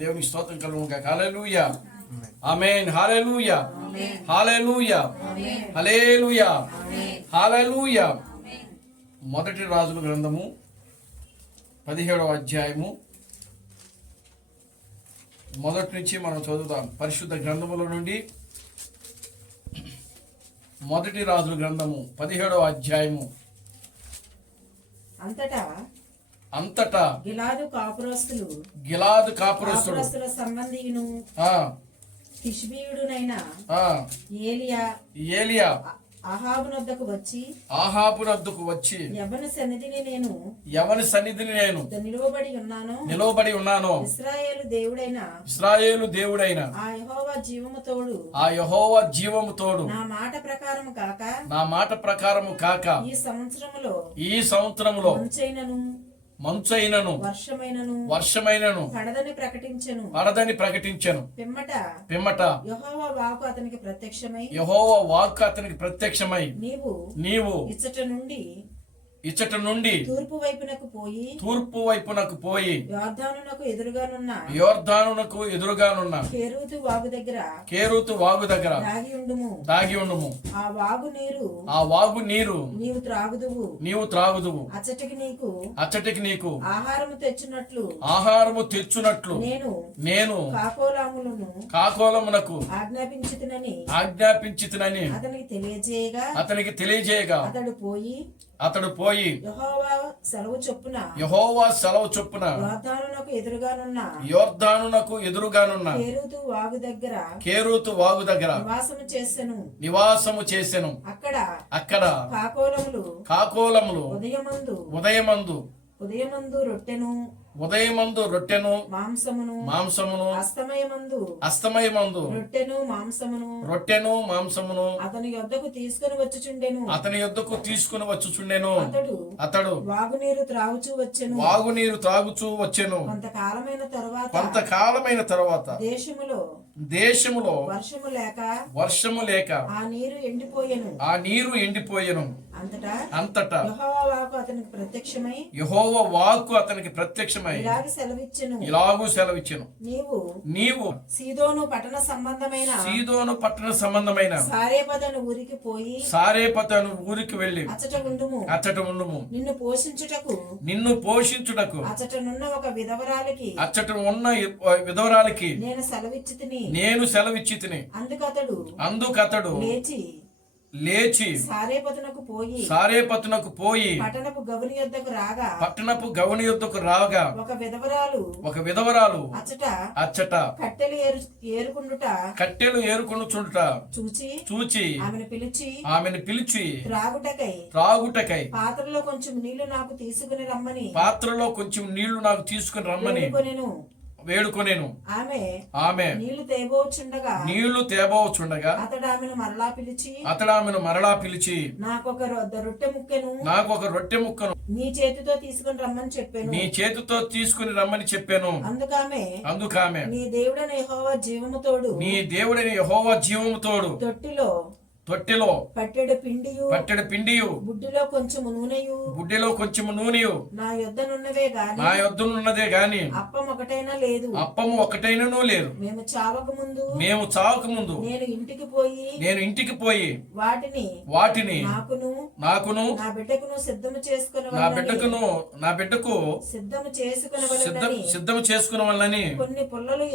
దేవునికి స్తోత్రం కలుగును గాక. హల్లెలూయా, ఆమేన్. హల్లెలూయా, హల్లెలూయా, హల్లెలూయా, హల్లెలూయా. మొదటి రాజుల గ్రంథము 17వ అధ్యాయము మొదటి నుంచి మనం చదువుతాం. పరిశుద్ధ గ్రంథముల నుండి మొదటి రాజుల గ్రంథము 17వ అధ్యాయము. అంతటా గిలాదు కాపురస్తుల సంబంధియును తిష్బీయుడునైన ఏలియా అహాబు నొద్దకు వచ్చి యెహోవా సన్నిధిని నేను నిలవబడి ఉన్నాను. ఇశ్రాయేలు దేవుడైన ఆ యెహోవా జీవము తోడు నా మాట ప్రకారము కాక ఈ సంవత్సరములో మంచైనను వర్షమైనను పడదని ప్రకటించెను. పిమ్మట యెహోవా వాక్కు అతనికి ప్రత్యక్షమై నీవు ఇచ్చట నుండి తూర్పు వైపునకు పోయి యోర్దానునకు ఎదురుగానున్న కేరూతు వాగు దగ్గర దాగి ఉండుము. ఆ వాగు నీరు నీవు త్రాగుదువు. అచ్చటికి నీకు ఆహారము తెచ్చునట్లు నేను కాకోలమునకు ఆజ్ఞాపించితినని అతనికి తెలియజేయగా అతడు పోయి యెహోవా సెలవు చొప్పున యోర్దానునకు ఎదురుగానున్న కేరూతు వాగు దగ్గర నివాసము చేసెను. అక్కడ కాకోలములు ఉదయమందు రొట్టెను మాంసమును అస్తమయమందు రొట్టెను మాంసమును అతని యొద్దకు తీసుకుని వచ్చుచుండెను. అతడు వాగునీరు త్రాగుచూ వచ్చెను. కొంతకాలమైన తరువాత దేశములో వర్షము లేక ఆ నీరు ఎండిపోయెను. అంతటా యెహోవా వాక్కు అతనికి ప్రత్యక్షమై ఇలాగు సెలవిచ్చెను. నీవు సీదోను పట్టణ సంబంధమైన సారేపతను ఊరికి వెళ్ళి అచ్చట ఉండుము. నిన్ను పోషించుటకు అచ్చట ఉన్న విధవరాలికి నేను సెలవిచ్చితిని. అందుకతడు లేచి సారేపతునకు పోయి పట్టణపు గవని యొద్దకు రాగా ఒక విధవరాలు అచ్చట కట్టెలు ఏరుకొనుచుండుట చూచి ఆమెను పిలిచి త్రాగుటకై పాత్రలో కొంచెం నీళ్లు నాకు తీసుకుని రమ్మని వేడుకొనేను. ఆమె నీళ్లు తేబోచుండగా అతడు ఆమెను మరలా పిలిచి నాకొక రొట్టె ముక్కను నీ చేతితో తీసుకుని రమ్మని చెప్పాను. అందుకామె నీ దేవుడైన యెహోవా జీవము తోడు తొట్టిలో పట్టెడు పిండియు బుడ్డిలో కొంచెము నూనెయు నా యొద్దనున్నదే గాని అప్పము ఒకటైనను లేదు. మేము చావక ముందు నేను ఇంటికి పోయి వాటిని నాకును నా బిడ్డకు సిద్ధము చేసుకున్న వాళ్ళని కొన్ని పుల్లలు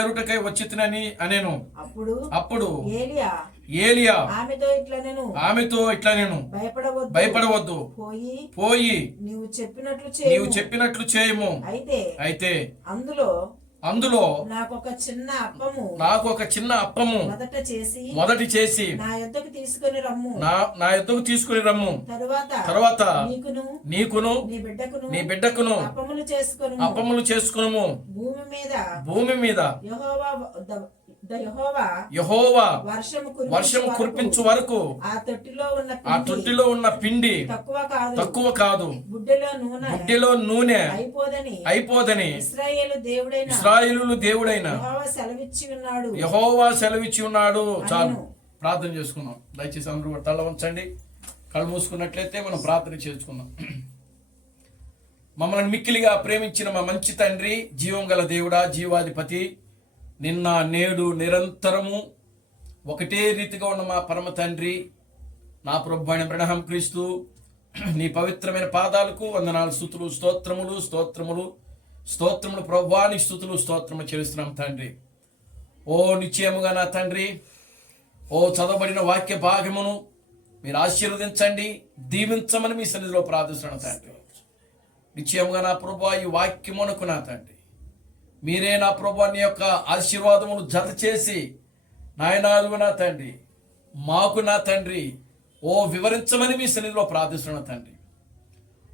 ఏరుటకై వచ్చి తినని అనేను. అప్పుడు ఏలియా ఆమెతో ఇట్లా నేను భయపడవద్దు, పోయి నీవు చెప్పినట్లు చేయము. అయితే అందులో నాకు ఒక చిన్న అప్పము మొదట చేసి నా యొద్దకు తీసుకుని రమ్ము. తరువాత నీకును నీ బిడ్డకును అప్పములు చేసుకును. భూమి మీద యెహోవా వర్షము కురిపించు వరకు ఆ తొట్టిలో ఉన్న పిండి తక్కువ కాదు, బుడ్డిలో నూనె అయిపోదని ఇశ్రాయేలు దేవుడైన యెహోవా సెలవిచ్చి ఉన్నాడు. చాలు, ప్రార్థన చేసుకుందాం. దయచేసి అందరూ తల వంచండి. కళ్ళు మూసుకున్నట్లయితే మనం ప్రార్థన చేసుకుందాం. మమ్మల్ని మిక్కిలిగా ప్రేమించిన మా మంచి తండ్రి, జీవం గల దేవుడా, జీవాధిపతి, నిన్న నేడు నిరంతరము ఒకటే రీతిగా ఉన్న మా పరమ తండ్రి, నా ప్రభు అయిన అబ్రహం క్రీస్తు నీ పవిత్రమైన పాదాలకు వందనాలు, స్తుతులు, స్తోత్రములు స్తోత్రములు స్తోత్రములు ప్రభువా, నీ స్తుతులు స్తోత్రములు చెల్లిస్తున్నాం తండ్రి. ఓ నిశ్చయముగా నా తండ్రి, ఓ చదవబడిన వాక్య భాగమును మీరు ఆశీర్వదించండి, దీవించమని మీ సన్నిధిలో ప్రార్థిస్తున్నాను తండ్రి. నిశ్చయముగా నా ప్రభువా, ఈ వాక్యమునకు నా తండ్రి మీరే నా ప్రభువా నీ యొక్క ఆశీర్వాదమును జత చేసి నాయనాలుగు నా తండ్రి మాకు నా తండ్రి ఓ వివరించమని మీ సన్నిధిలో ప్రార్థిస్తున్నాను తండ్రి.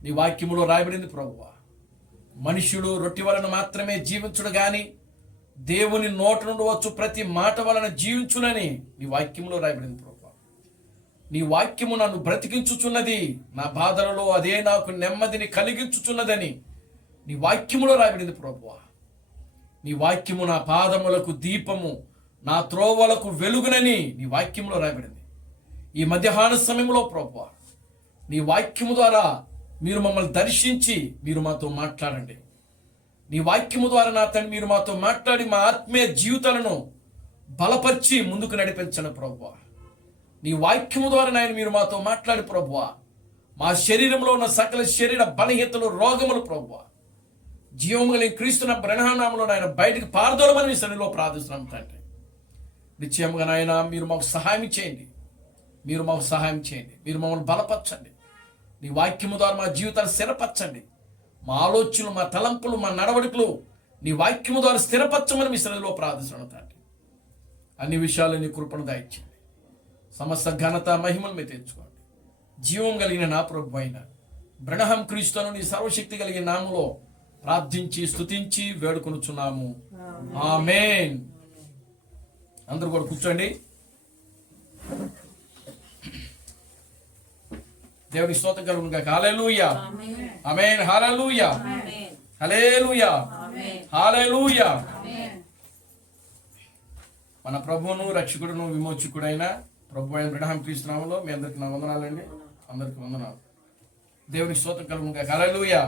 నీ వాక్యములో రాయబడింది ప్రభువా, మనుష్యుడు రొట్టె వలన మాత్రమే జీవించుడు గాని దేవుని నోట నుండి వచ్చు ప్రతి మాట వలన జీవించునని నీ వాక్యములో రాయబడింది ప్రభువా. నీ వాక్యము నన్ను బ్రతికించుచున్నది, నా బాధలలో అదే నాకు నెమ్మదిని కలిగించుచున్నదని నీ వాక్యములో రాయబడింది ప్రభువా. నీ వాక్యము నా పాదములకు దీపము, నా త్రోవలకు వెలుగునని నీ వాక్యములో రాయబడింది. ఈ మధ్యాహ్న సమయంలో ప్రభువా, నీ వాక్యము ద్వారా మీరు మమ్మల్ని దర్శించి మీరు మాతో మాట్లాడండి. నీ వాక్యము ద్వారా నా తండ్రి మీరు మాతో మాట్లాడి మా ఆత్మీయ జీవితాలను బలపరిచి ముందుకు నడిపించండి ప్రభువా. నీ వాక్యము ద్వారా నాయన మీరు మాతో మాట్లాడి ప్రభువా, మా శరీరంలో ఉన్న సకల శరీర బలహీనతలు, రోగములు ప్రభువా, జీవము కలిగిన క్రీస్తున్న బ్రహ్మనామములో నాయన బయటికి పారదోలమని మీ సన్నిధిలో ప్రార్థిస్తున్నాం తండ్రి. నిశ్చయముగా నాయన మీరు మాకు సహాయం చేయండి, మీరు మాకు సహాయం చేయండి, మీరు మమ్మల్ని బలపరచండి. నీ వాక్యము ద్వారా మా జీవితాన్ని స్థిరపరచండి. మా ఆలోచనలు, మా తలంపులు, మా నడవడికలు నీ వాక్యము ద్వారా స్థిరపరచమని మీ సన్నిధిలో ప్రార్థిస్తున్నాం తండ్రి. అన్ని విషయాలు నీ కృపను దయచేయండి. సమస్త ఘనత మహిమలు మీరు తెచ్చుకోండి. జీవం కలిగిన నా ప్రభు అయిన బ్రహ్మం క్రీస్తును నీ సర్వశక్తి కలిగిన నామములో ప్రార్థించి స్తుతించి వేడుకొనుచున్నాము. ఆమేన్. అందరూ కూడా కూర్చోండి. దేవుని స్తోత్రం కలుగును గాక. హల్లెలూయా, ఆమేన్. హల్లెలూయా, హల్లెలూయా, హల్లెలూయా. మన ప్రభువును రక్షకుడును విమోచకుడైన ప్రభు అయిన బ్రహ్మం క్రీస్తు నామములో మీ అందరికి నా వందనాలండి. అందరికి వందనాలు. దేవుని స్తోత్రం కలుగును గాక. హల్లెలూయా.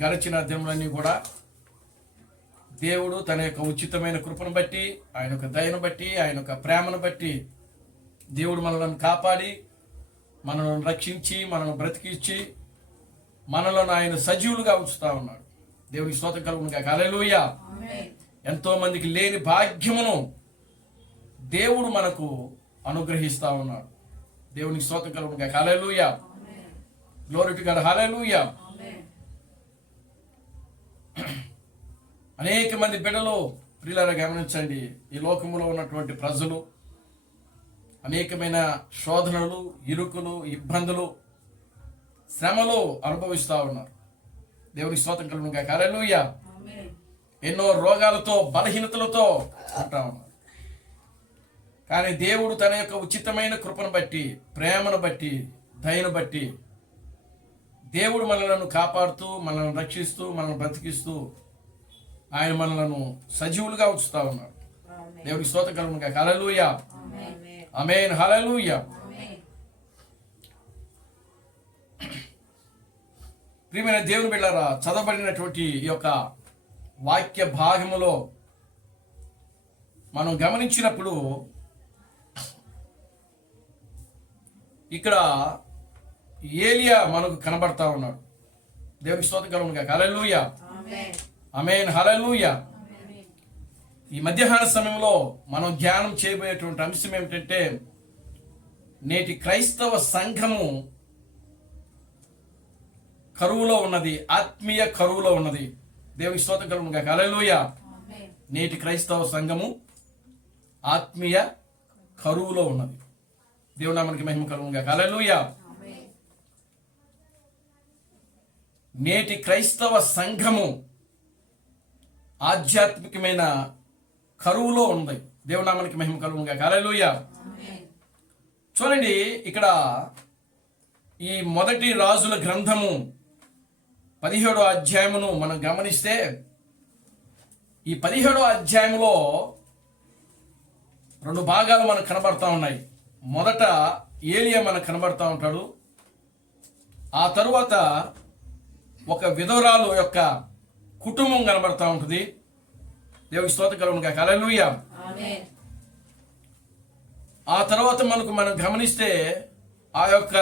గడిచిన దినములన్నీ కూడా దేవుడు తన యొక్క ఉచితమైన కృపను బట్టి, ఆయన యొక్క దయను బట్టి, ఆయన యొక్క ప్రేమను బట్టి దేవుడు మనలను కాపాడి, మనల్ని రక్షించి, మనల్ని బ్రతికించి, మనలను ఆయన సజీవులుగా ఉంచుతా ఉన్నాడు. దేవునికి స్తోత్రం కలుగును గాక. హల్లెలూయా. ఎంతో మందికి లేని భాగ్యమును దేవుడు మనకు అనుగ్రహిస్తా ఉన్నాడు. దేవునికి స్తోత్రం కలుగును గాక. హల్లెలూయా. Glory to God. హల్లెలూయా. అనేక మంది బిడ్డలు ప్రియులారా గమనించండి, ఈ లోకములో ఉన్నటువంటి ప్రజలు అనేకమైన శోధనలు, ఇరుకులు, ఇబ్బందులు, శ్రమలు అనుభవిస్తూ ఉన్నారు. దేవునికి స్తోత్రం కలుగును గాక. హల్లెలూయా. ఎన్నో రోగాలతో, బలహీనతలతో ఉంటా ఉన్నారు. కానీ దేవుడు తన యొక్క ఉచితమైన కృపను బట్టి, ప్రేమను బట్టి, దయను బట్టి దేవుడు మనలను కాపాడుతూ, మనల్ని రక్షిస్తూ, మనల్ని బ్రతికిస్తూ ఆయన మనలను సజీవులుగా ఉంచుతా ఉన్నాడు. దేవునికి స్తోత్రం కలుగును గాక. హల్లెలూయా, ఆమేన్. హల్లెలూయా. ప్రియమైన దేవుని బిడ్డలారా, చదవబడినటువంటి ఈ యొక్క వాక్య భాగములో మనం గమనించినప్పుడు ఇక్కడ ఏలియా మనకు కనబడతా ఉన్నాడు. దేవునికి స్తోత్రం కలుగును గాక. హల్లెలూయా, ఆమేన్. హల్లెలూయా. ఈ మధ్యాహ్న సమయంలో మనం ధ్యానం చేయబోయేటువంటి అంశం ఏమిటంటే, నేటి క్రైస్తవ సంఘము కరువులో ఉన్నది, ఆత్మీయ కరువులో ఉన్నది. దేవునికి స్తోత్రం కలుగును గాక. హల్లెలూయా. నేటి క్రైస్తవ సంఘము ఆత్మీయ కరువులో ఉన్నది. దేవుని నామానికి మహిమ కలుగును గాక. హల్లెలూయా. నేటి క్రైస్తవ సంఘము ఆధ్యాత్మికమైన కరువులో ఉంది. దేవుని నామానికి మహిమ కలుగును గాక. హల్లెలూయా. చూడండి, ఇక్కడ ఈ మొదటి రాజుల గ్రంథము 17వ అధ్యాయమును మనం గమనిస్తే, ఈ 17వ అధ్యాయములో 2 భాగాలు మనకు కనబడతా ఉన్నాయి. మొదట ఏలియా మనకు కనబడతా ఉంటాడు. ఆ తరువాత ఒక విధవరాలు యొక్క కుటుంబం కనబడతా ఉంటుంది. దేవునికి స్తోత్రం కలుగును గాక. హల్లెలూయా. ఆ తర్వాత మనం గమనిస్తే ఆ యొక్క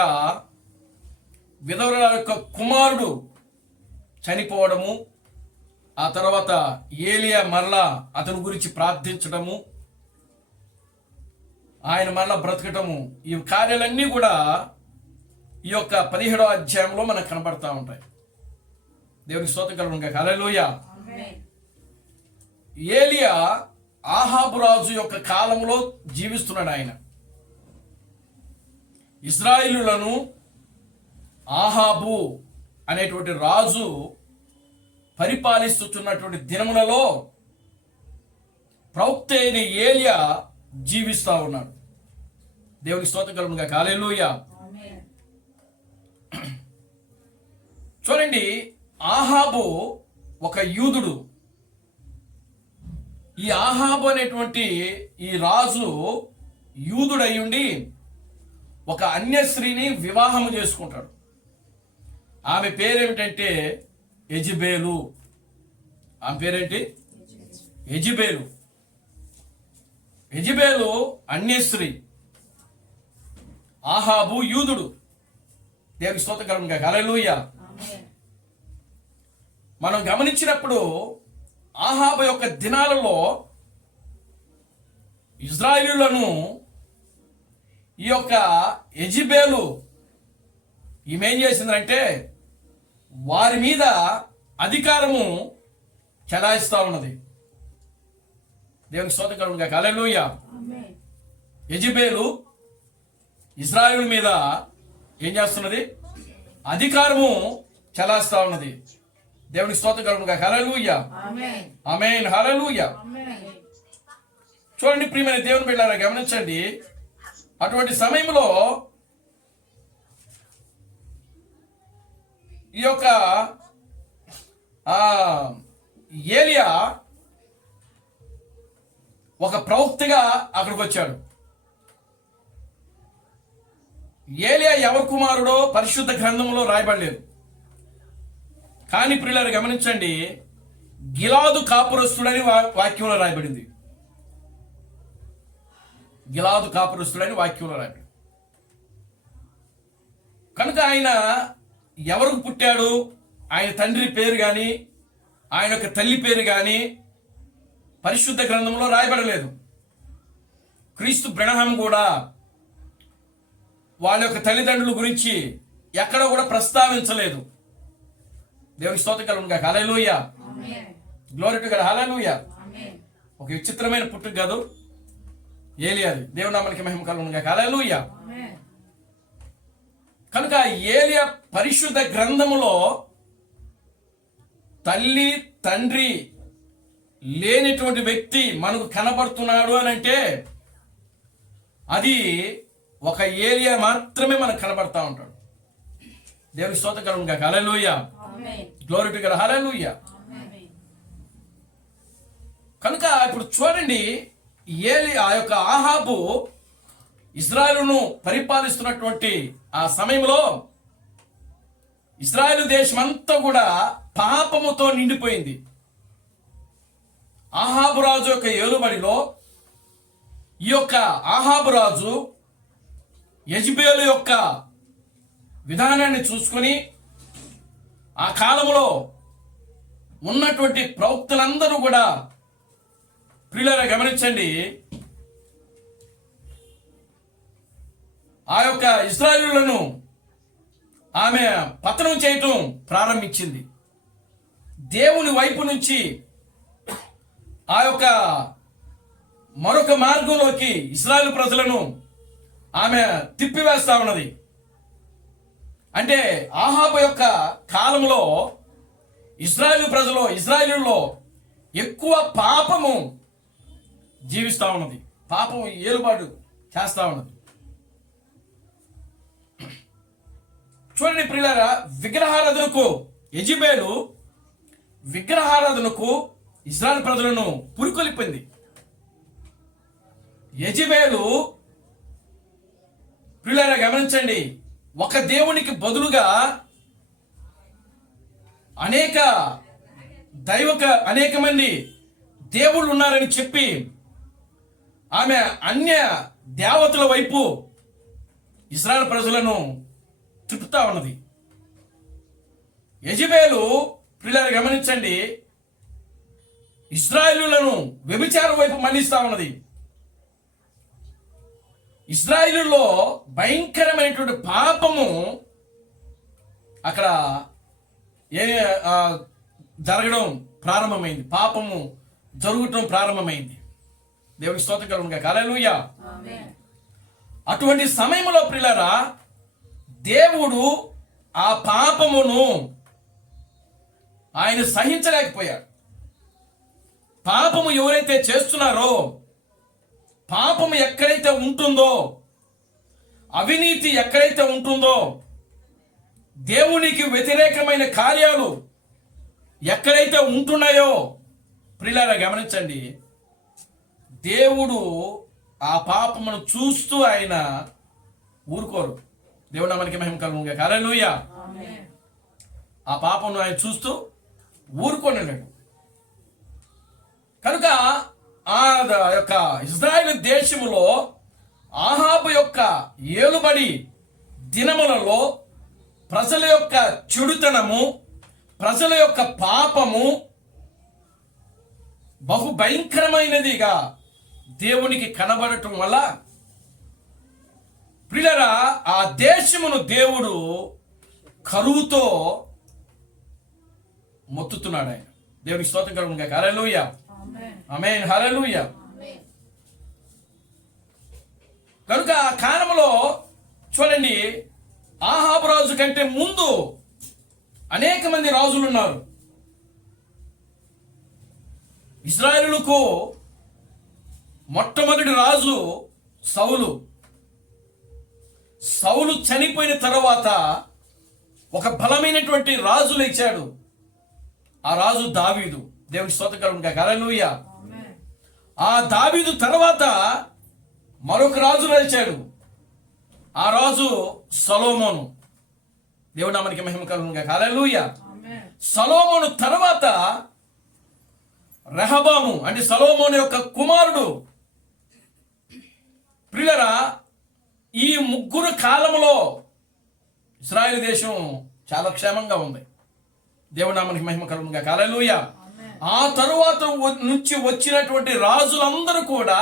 విధవరాల యొక్క కుమారుడు చనిపోవడము, ఆ తర్వాత ఏలియా మరలా అతని గురించి ప్రార్థించడము, ఆయన మరలా బ్రతకటము, ఈ కార్యాలన్నీ కూడా ఈ యొక్క 17వ అధ్యాయంలో మనకు కనబడతా ఉంటాయి. దేవునికి స్తోత్రం కలుగును గాక. హల్లెలూయా. ఏలియా ఆహాబు రాజు యొక్క కాలంలో జీవిస్తున్నాడు. ఆయన ఇశ్రాయేలులను ఆహాబు అనేటువంటి రాజు పరిపాలిస్తున్నటువంటి దినములలో ప్రవక్త అయిన ఏలియా జీవిస్తా ఉన్నాడు. దేవునికి స్తోత్రం కలుగును గాక. హల్లెలూయా. చూడండి, ఆహాబు ఒక యూదుడు. ఈ ఆహాబు అనేటువంటి ఈ రాజు యూదుడై ఉండి ఒక అన్య స్త్రీని వివాహము చేసుకుంటాడు. ఆమె పేరేమిటంటే యెజబేలు. ఆమె పేరేంటి? యెజబేలు. యెజబేలు అన్య స్త్రీ, ఆహాబు యూదుడు. దేవునికి స్తోత్రం కలుగును గాక. హల్లెలూయా. మనం గమనించినప్పుడు ఆహాబు యొక్క దినాలలో ఇశ్రాయేలులను ఈ యొక్క యెజబేలు ఈమెం చేసిందంటే వారి మీద అధికారము చెలాయిస్తా ఉన్నది. దేవునికి స్తోత్రం కలుగును గాక. హల్లెలూయా. యెజబేలు ఇశ్రాయేలు మీద ఏం చేస్తున్నది? అధికారము చెలాయిస్తా ఉన్నది. దేవునికి స్తోత్రం కలుగును గాక. హల్లెలూయా. ఆమేన్. హల్లెలూయా. చూడండి ప్రియమైన దేవుని బిడ్డలారా, గమనించండి. అటువంటి సమయంలో ఈ యొక్క ఏలియా ఒక ప్రవక్తగా అక్కడికి వచ్చాడు. ఏలియా ఎవరి కుమారుడో పరిశుద్ధ గ్రంథంలో రాయబడలేదు. కానీ ప్రియులారు గమనించండి, గిలాదు కాపురస్తుడని వాక్యంలో రాయబడింది. గిలాదు కాపురస్తుడని వాక్యంలో రాయబడింది. కనుక ఆయన ఎవరికి పుట్టాడు, ఆయన తండ్రి పేరు కానీ ఆయన యొక్క తల్లి పేరు కానీ పరిశుద్ధ గ్రంథంలో రాయబడలేదు. క్రీస్తు బ్రహ్మం కూడా వాళ్ళ యొక్క తల్లిదండ్రుల గురించి ఎక్కడ కూడా ప్రస్తావించలేదు. దేవుని స్తోత్రం కలుగును గాక. హల్లెలూయా. Glory to God. హల్లెలూయా. ఒక విచిత్రమైన పుట్టుక కాదు ఏలియాది. దేవుని నామానికి మహిమ కలుగును గాక. హల్లెలూయా. కనుక ఏలియా పరిశుద్ధ గ్రంథములో తల్లి తండ్రి లేనిటువంటి వ్యక్తి మనకు కనబడుతున్నాడు అని అంటే అది ఒక ఏలియా మాత్రమే మనకు కనబడతా ఉంటాడు. దేవుని స్తోత్రం కలుగును గాక. హల్లెలూయా. Glory to God. హల్లెలూయా. కనుక ఇప్పుడు చూడండి, ఆ యొక్క ఆహాబు ఇశ్రాయేలును పరిపాలిస్తున్నటువంటి ఆ సమయంలో ఇశ్రాయేలు దేశం అంతా కూడా పాపముతో నిండిపోయింది. ఆహాబు రాజు యొక్క ఏలుబడిలో ఈ యొక్క ఆహాబు రాజు యెజబేలు యొక్క విధానాన్ని చూసుకొని ఆ కాలంలో ఉన్నటువంటి ప్రవక్తలందరూ కూడా ప్రియులారా గమనించండి, ఆ యొక్క ఇశ్రాయేలులను ఆమె పతనం చేయటం ప్రారంభించింది. దేవుని వైపు నుంచి ఆ యొక్క మరొక మార్గంలోకి ఇశ్రాయేలు ప్రజలను ఆమె తిప్పివేస్తా ఉన్నది. అంటే ఆహాబు యొక్క కాలంలో ఇశ్రాయేలులో ఎక్కువ పాపము జీవిస్తా ఉన్నది. పాపం ఏలుబాటు చేస్తా ఉన్నది. చూడండి ప్రియులారా, విగ్రహారాధనకు యెజబేలు విగ్రహారాధనకు ఇశ్రాయేలు ప్రజలను పురికొల్పింది. యెజబేలు ప్రియులారా గమనించండి, ఒక దేవునికి బదులుగా అనేక మంది దేవుళ్ళు ఉన్నారని చెప్పి ఆమె అన్య దేవతల వైపు ఇశ్రాయేలు ప్రజలను తిప్పుతా ఉన్నది. యెజబెలు పిల్లలు గమనించండి, ఇశ్రాయేలులను వ్యభిచారం వైపు మళ్లిస్తా ఉన్నది. ఇశ్రాయేలులో భయంకరమైనటువంటి పాపము అక్కడ జరగడం ప్రారంభమైంది, పాపము జరగటం ప్రారంభమైంది. దేవునికి స్తోత్రం కలుగునుగా. హల్లెలూయా. అటువంటి సమయంలో ప్రియులారా, దేవుడు ఆ పాపమును ఆయన సహించలేకపోయాడు. పాపము ఎవరైతే చేస్తున్నారో, పాపము ఎక్కడైతే ఉంటుందో, అవినీతి ఎక్కడైతే ఉంటుందో, దేవునికి వ్యతిరేకమైన కార్యాలు ఎక్కడైతే ఉంటున్నాయో ప్రియులారా గమనించండి, దేవుడు ఆ పాపమును చూస్తూ ఆయన ఊరుకోరు. దేవుడు మనకి మహిమ కలుగునుగా. హల్లెలూయా. ఆ పాపమును ఆయన చూస్తూ ఊరుకోనలేడు. కనుక ఆ యొక్క ఇశ్రాయేలు దేశములో ఆహాబు యొక్క ఏలుబడి దినములలో ప్రజల యొక్క చెడుతనము, ప్రజల యొక్క పాపము బహు భయంకరమైనదిగా దేవునికి కనబడటం వల్ల ప్రియులారా ఆ దేశమును దేవుడు కరువుతో మొత్తుతున్నాడు. ఆయన దేవునికి స్తోత్రం కలుగునుగా. హల్లెలూయా. ఆమేన్. హల్లెలూయా. కనుక ఆ కాలంలో చూడండి, ఆహాబు రాజు కంటే ముందు అనేక మంది రాజులు ఉన్నారు. ఇశ్రాయేలుకు మొట్టమొదటి రాజు సౌలు. సౌలు చనిపోయిన తర్వాత ఒక బలమైనటువంటి రాజు లేచాడు. ఆ రాజు దావీదు. దేవునికి స్తోత్రం కలుగునుగా. హల్లెలూయా. ఆ దావీదు తర్వాత మరొక రాజు లేచాడు. ఆ రాజు సొలొమోను. దేవుడు నామమునకి మహిమ కలుగునుగా. హల్లెలూయా. సొలొమోను తర్వాత రెహబాము, అంటే సొలొమోను యొక్క కుమారుడు. ప్రియులారా, ఈ ముగ్గురు కాలంలో ఇశ్రాయేలు దేశం చాలా క్షేమంగా ఉంది. దేవుడి నామమునకి మహిమ కలుగునుగా. హల్లెలూయా. ఆ తరువాత నుంచి వచ్చినటువంటి రాజులందరూ కూడా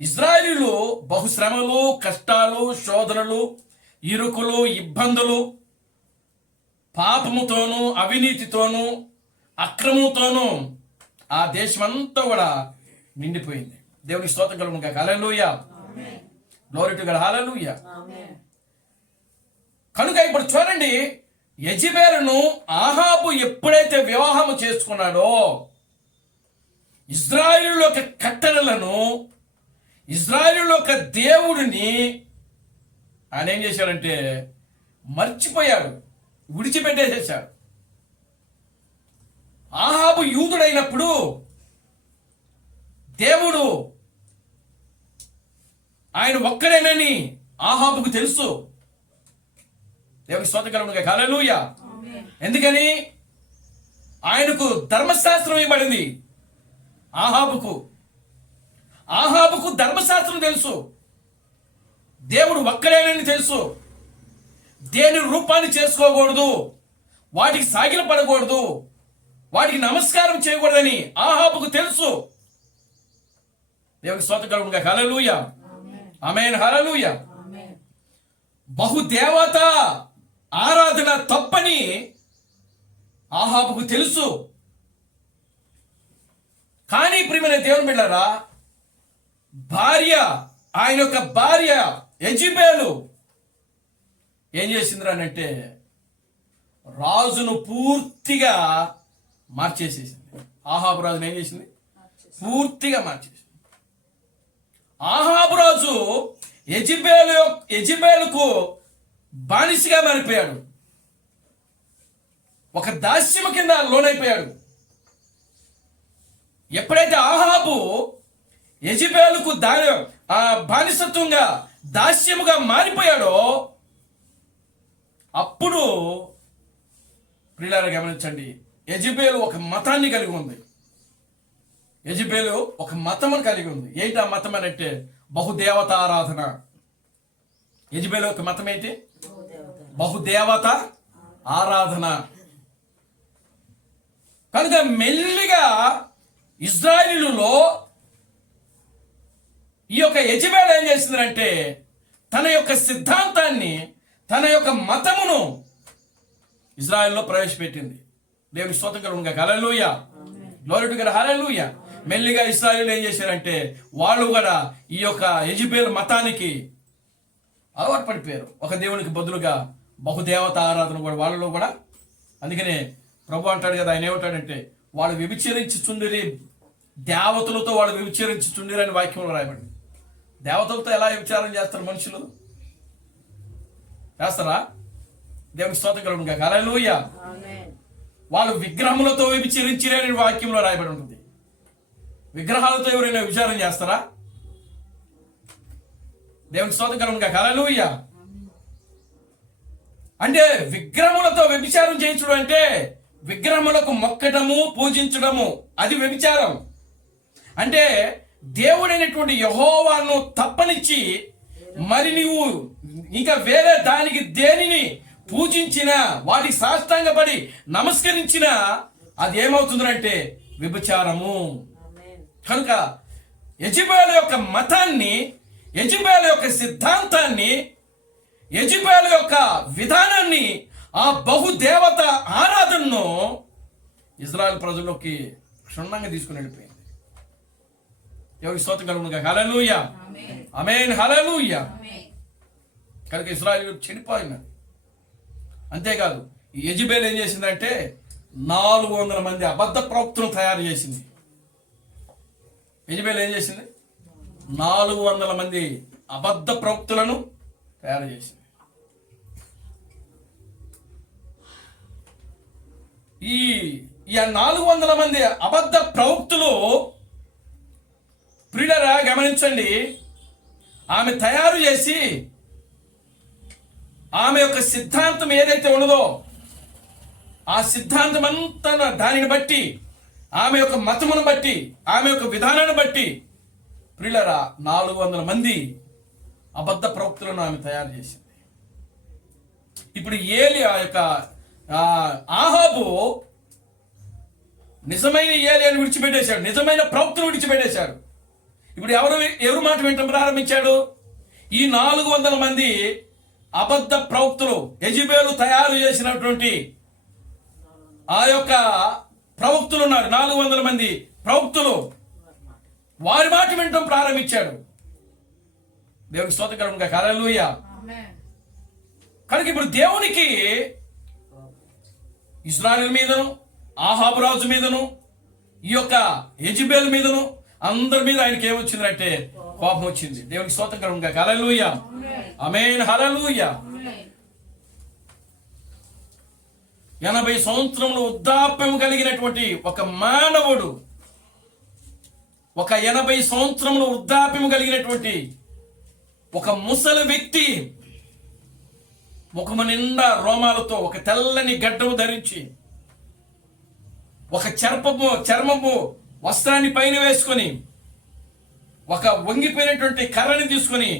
ఇశ్రాయేలీయులు బహుశ్రమలు, కష్టాలు, శోధనలు, ఇరుకులు, ఇబ్బందులు, పాపముతోనూ, అవినీతితోనూ, అక్రమంతోనూ ఆ దేశమంతా కూడా నిండిపోయింది. దేవునికి స్తోత్రం కలుగునుగా. హల్లెలూయా. Glory to God. హల్లెలూయా. కనుక ఇప్పుడు చూడండి, యెజబెలును ఆహాబు ఎప్పుడైతే వివాహము చేసుకున్నాడో, ఇశ్రాయేలు యొక్క కట్టడలను, ఇశ్రాయేలు యొక్క దేవుడిని ఆయన ఏం చేశాడంటే మర్చిపోయాడు, విడిచిపెట్టేసేసాడు. ఆహాబు యూదుడైనప్పుడు దేవుడు ఆయన ఒక్కడేనని ఆహాబుకు తెలుసు. దేవునికి స్తోత్రం కలుగునుగా. హల్లెలూయా. ఎందుకని? ఆయనకు ధర్మశాస్త్రం ఇవ్వబడింది. ఆహాబుకు ధర్మశాస్త్రం తెలుసు. దేవుడు ఒక్కడేనని తెలుసు. దేని రూపాన్ని చేసుకోకూడదు, వాటికి సాగిల పడకూడదు, వాటికి నమస్కారం చేయకూడదని ఆహాబుకు తెలుసు. దేవునికి స్తోత్రం కలుగునుగా. హల్లెలూయా. ఆమేన్. హల్లెలూయా. బహుదేవత ఆరాధన తప్పని ఆహాబుకు తెలుసు. కానీ ప్రియమైన దేవుని బిడ్డలారా, ఆయన యొక్క భార్య యెజబెలు ఏం చేసింది అంటే రాజును పూర్తిగా మార్చేసేసింది. ఆహాబు రాజును ఏం చేసింది? పూర్తిగా మార్చేసింది. ఆహాబు రాజు యెజబెలుకు బానిసగా మారిపోయాడు. ఒక దాస్యము కింద లోనైపోయాడు. ఎప్పుడైతే ఆహాబు యెజబెలుకు బానిసత్వంగా, దాస్యముగా మారిపోయాడో, అప్పుడు ప్రియులారా గమనించండి, యెజబెలు ఒక మతాన్ని కలిగి ఉంది. యెజబెలు ఒక మతమును కలిగి ఉంది. ఏంటి ఆ మతం అని అంటే బహుదేవత ఆరాధన. యెజబెలు ఒక మతం ఏంటి? బహుదేవత ఆరాధన. కనుక మెల్లిగా ఇశ్రాయేలులో ఈ యొక్క యెజబెలు ఏం చేసిందంటే తన యొక్క సిద్ధాంతాన్ని, తన యొక్క మతమును ఇజ్రాయెల్లో ప్రవేశపెట్టింది. దేవుని స్తోత్రం కలుగునుగా. హల్లెలూయా, గ్లోరీ టు గాడ్, హల్లెలూయా. మెల్లిగా ఇశ్రాయేలు ఏం చేశారంటే వాళ్ళు కూడా ఈ యొక్క యెజబెలు మతానికి అలవాటు పడిపోయారు. ఒక దేవునికి బదులుగా బహుదేవత ఆరాధన కూడా వాళ్ళలో కూడా. అందుకనే ప్రభు అంటాడు కదా, ఆయన ఏమంటాడంటే వాళ్ళు వ్యభిచరించుచుండిరి, దేవతలతో వాళ్ళు వ్యభిచరించుచుండిరి అని వాక్యంలో రాయబడింది. దేవతలతో ఎలా వ్యభిచారం చేస్తారు మనుషులు? చేస్తారా? దేవునికి స్తోత్రం కలుగునుగా. హల్లెలూయా. వాళ్ళు విగ్రహములతో వ్యభిచరించిరి అని వాక్యంలో రాయబడి ఉంటుంది. విగ్రహాలతో ఎవరైనా విచారం చేస్తారా? దేవునికి స్తోత్రం కలుగునుగా. హల్లెలూయా. అంటే విగ్రహములతో వ్యభిచారం చేయించడం అంటే విగ్రహములకు మొక్కటము, పూజించడము, అది వ్యభిచారం. అంటే దేవుడైనటువంటి యెహోవాను తప్పనిచ్చి మరి నీవు ఇంకా వేరే దానికి దేనిని పూజించినా, వాటికి సాష్టాంగపడి నమస్కరించినా అది ఏమవుతుందంటే వ్యభిచారము. కనుక యెజబెలు యొక్క మతాన్ని, యెజబెలు యొక్క సిద్ధాంతాన్ని, యెజబెలు యొక్క విధానాన్ని, ఆ బహుదేవత ఆరాధనను ఇజ్రాయెల్ ప్రజల్లోకి క్షుణ్ణంగా తీసుకుని వెళ్ళిపోయింది. ఎవరికి స్తోత్రం కలుగునుగా. హల్లెలూయా, ఆమేన్, హల్లెలూయా. కనుక ఇజ్రాయెల్ చెడిపోయినది. అంతేకాదు ఈ యెజబెలు ఏం చేసిందంటే 400 మంది అబద్ధ ప్రవక్తలను తయారు చేసింది. యెజబెలు ఏం చేసింది? 400 మంది అబద్ధ ప్రవక్తలను తయారు చేసింది. ఈ 400 మంది అబద్ధ ప్రవక్తులు ప్రియులారా గమనించండి, ఆమె తయారు చేసి ఆమె యొక్క సిద్ధాంతం ఏదైతే ఉన్నదో ఆ సిద్ధాంతం అంతా దానిని బట్టి, ఆమె యొక్క మతమును బట్టి, ఆమె యొక్క విధానాన్ని బట్టి ప్రియులారా 400 మంది అబద్ధ ప్రవక్తులను ఆమె తయారు చేసింది. ఇప్పుడు ఏలియా యొక్క ఆహాబు నిజమైన ఏలియాను విడిచిపెట్టేశాడు, నిజమైన ప్రవక్తను విడిచిపెట్టేశాడు. ఇప్పుడు ఎవరు మాట వినటం ప్రారంభించాడు? ఈ 400 మంది అబద్ధ ప్రవక్తులు, యెజబెలు తయారు చేసినటువంటి ఆ యొక్క ప్రవక్తులు ఉన్నారు, 400 మంది ప్రవక్తులు, వారి మాట వినటం ప్రారంభించాడు. దేవునికి స్తోత్రం కలుగునుగా. హల్లెలూయా. కనుక ఇప్పుడు దేవునికి ఇశ్రాయేలు మీదను, ఆహాబు రాజు మీదను, ఈ యొక్క యెజబెలు మీదను, అందరి మీద ఆయనకి ఏమొచ్చిందంటే కోపం వచ్చింది. దేవునికి స్తోత్రం కలుగునుగా. హల్లెలూయా, ఆమేన్, హల్లెలూయా. 80 సంవత్సరములు వృద్ధాప్యం కలిగినటువంటి ఒక మానవుడు, ఒక 80 సంవత్సరములు వృద్ధాప్యం కలిగినటువంటి ఒక ముసలి వ్యక్తి, ముఖము నిండా రోమాలతో, ఒక తెల్లని గడ్డము ధరించి, ఒక చర్మపు వస్త్రాన్ని పైన వేసుకొని, ఒక వంగిపోయినటువంటి కర్రని తీసుకొని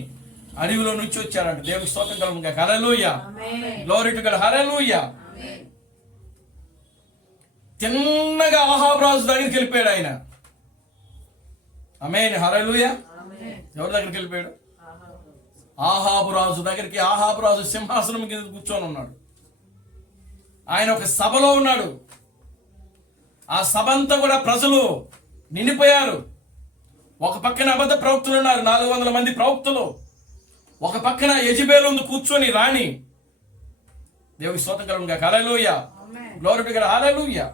అడవిలో నుంచి వచ్చారంట. దేవునికి స్తోత్రం కలుగునుగా. హల్లెలూయా, గ్లోరీ టు గాడ్, హల్లెలూయా. తిన్నగా ఆహాబు రాజు దగ్గరికి వెళ్ళిపోయాడు ఆయన. ఆమేన్, హల్లెలూయా. ఎవరి దగ్గరికి వెళ్ళిపోయాడు? ఆహాబు రాజు దగ్గరికి. ఆహాబు రాజు సింహాసనం కింద కూర్చొని ఉన్నాడు. ఆయన ఒక సభలో ఉన్నాడు. ఆ సభ అంతా కూడా ప్రజలు నిండిపోయారు. ఒక పక్కన అబద్ధ ప్రవక్తులు ఉన్నారు, 400 మంది ప్రవక్తులు. ఒక పక్కన యెజబెలు ఉంది కూర్చొని రాణి. దేవునికి స్తోత్రం కలుగునుగా. హల్లెలూయా, గ్లోరీ టు గాడ్, హల్లెలూయా.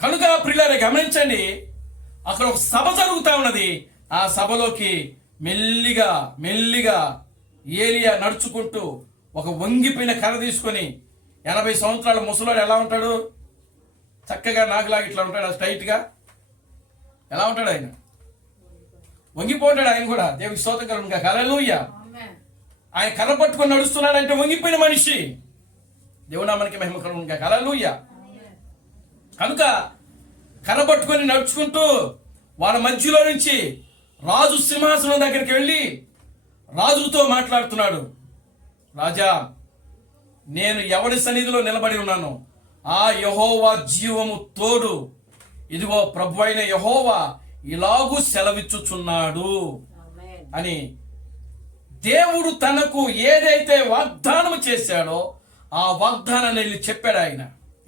కనుక ప్రియులారా గమనించండి, అక్కడ ఒక సభ జరుగుతా ఉన్నది. ఆ సభలోకి మెల్లిగా మెల్లిగా ఏలియా నడుచుకుంటూ ఒక వంగిపోయిన కర్ర తీసుకొని, 80 సంవత్సరాల ముసలాడు ఎలా ఉంటాడు? చక్కగా నాకులాగా ఇట్లా ఉంటాడు, స్ట్రైట్గా ఎలా ఉంటాడు? ఆయన వంగిపోతాడు. ఆయన కూడా దేవునికి స్తోత్రం కలుగునుగా. హల్లెలూయా. ఆయన కర్ర పట్టుకొని నడుస్తున్నాడంటే వంగిపోయిన మనిషి. దేవునామానికి మహిమ కలుగును గాక. హల్లెలూయా. కనుక కనబట్టుకొని నడుచుకుంటూ వాళ్ళ మధ్యలో నుంచి రాజు సింహాసనం దగ్గరికి వెళ్ళి రాజుతో మాట్లాడుతున్నాడు. రాజా, నేను ఎవరి సన్నిధిలో నిలబడి ఉన్నాను, ఆ యెహోవా జీవము తోడు, ఇదిగో ప్రభు అయిన యెహోవా ఇలాగూ సెలవిచ్చుచున్నాడు అని దేవుడు తనకు ఏదైతే వాగ్దానం చేశాడో ఆ వాగ్దానాన్ని వెళ్ళి చెప్పాడు ఆయన.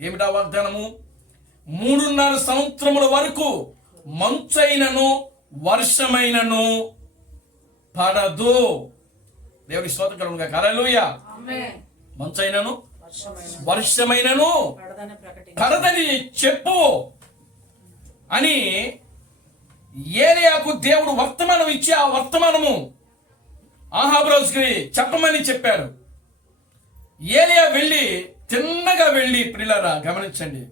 ఏమిటా వాగ్దానము? 3.5 సంవత్సరముల వరకు మంచైనను వర్షమైనను పడదు. దేవుని స్తోత్రం కలుగును గాక. హల్లెలూయా. మంచైనను వర్షమైనను పడదని చెప్పు అని ఏలియాకు దేవుడు వర్తమానం ఇచ్చి ఆ వర్తమానము ఆహాబు రాజుకి చెప్పమని చెప్పాడు. ఏలియా వెళ్ళి తిన్నగా వెళ్ళి, ప్రియులారా గమనించండి,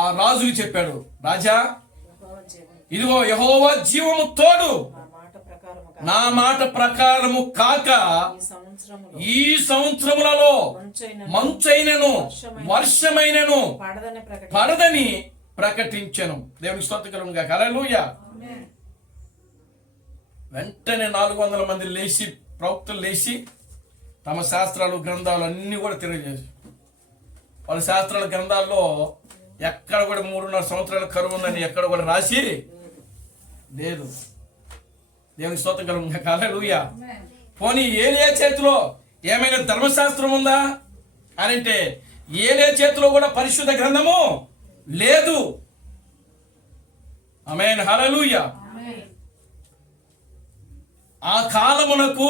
ఆ రాజుకి చెప్పాడు, రాజా ఇదిగో యెహోవా జీవము తోడు, నా మాట ప్రకారము కాక ఈ సంవత్సరములలో మంచైనను వర్షమైనను పడదని ప్రకటించెను. దేవునికి స్తోత్రం కలుగును గాక. హల్లెలూయా. వెంటనే 400 మంది లేచి, ప్రవక్తలు లేచి తమ శాస్త్రాలు గ్రంథాలు అన్ని కూడా తెలియజేసి, వాళ్ళ శాస్త్రాల గ్రంథాల్లో ఎక్కడ కూడా 3.5 సంవత్సరాల కరువు ఉందని ఎక్కడ కూడా రాసి లేదు. దేవునికి స్తోత్రం కలుగును గాక. హల్లెలూయా. పోనీ ఏలియా చేతిలో ఏమైనా ధర్మశాస్త్రం ఉందా అని అంటే ఏలియా చేతిలో కూడా పరిశుద్ధ గ్రంథము లేదు. ఆమేన్. హల్లెలూయా. ఆ కాలమునకు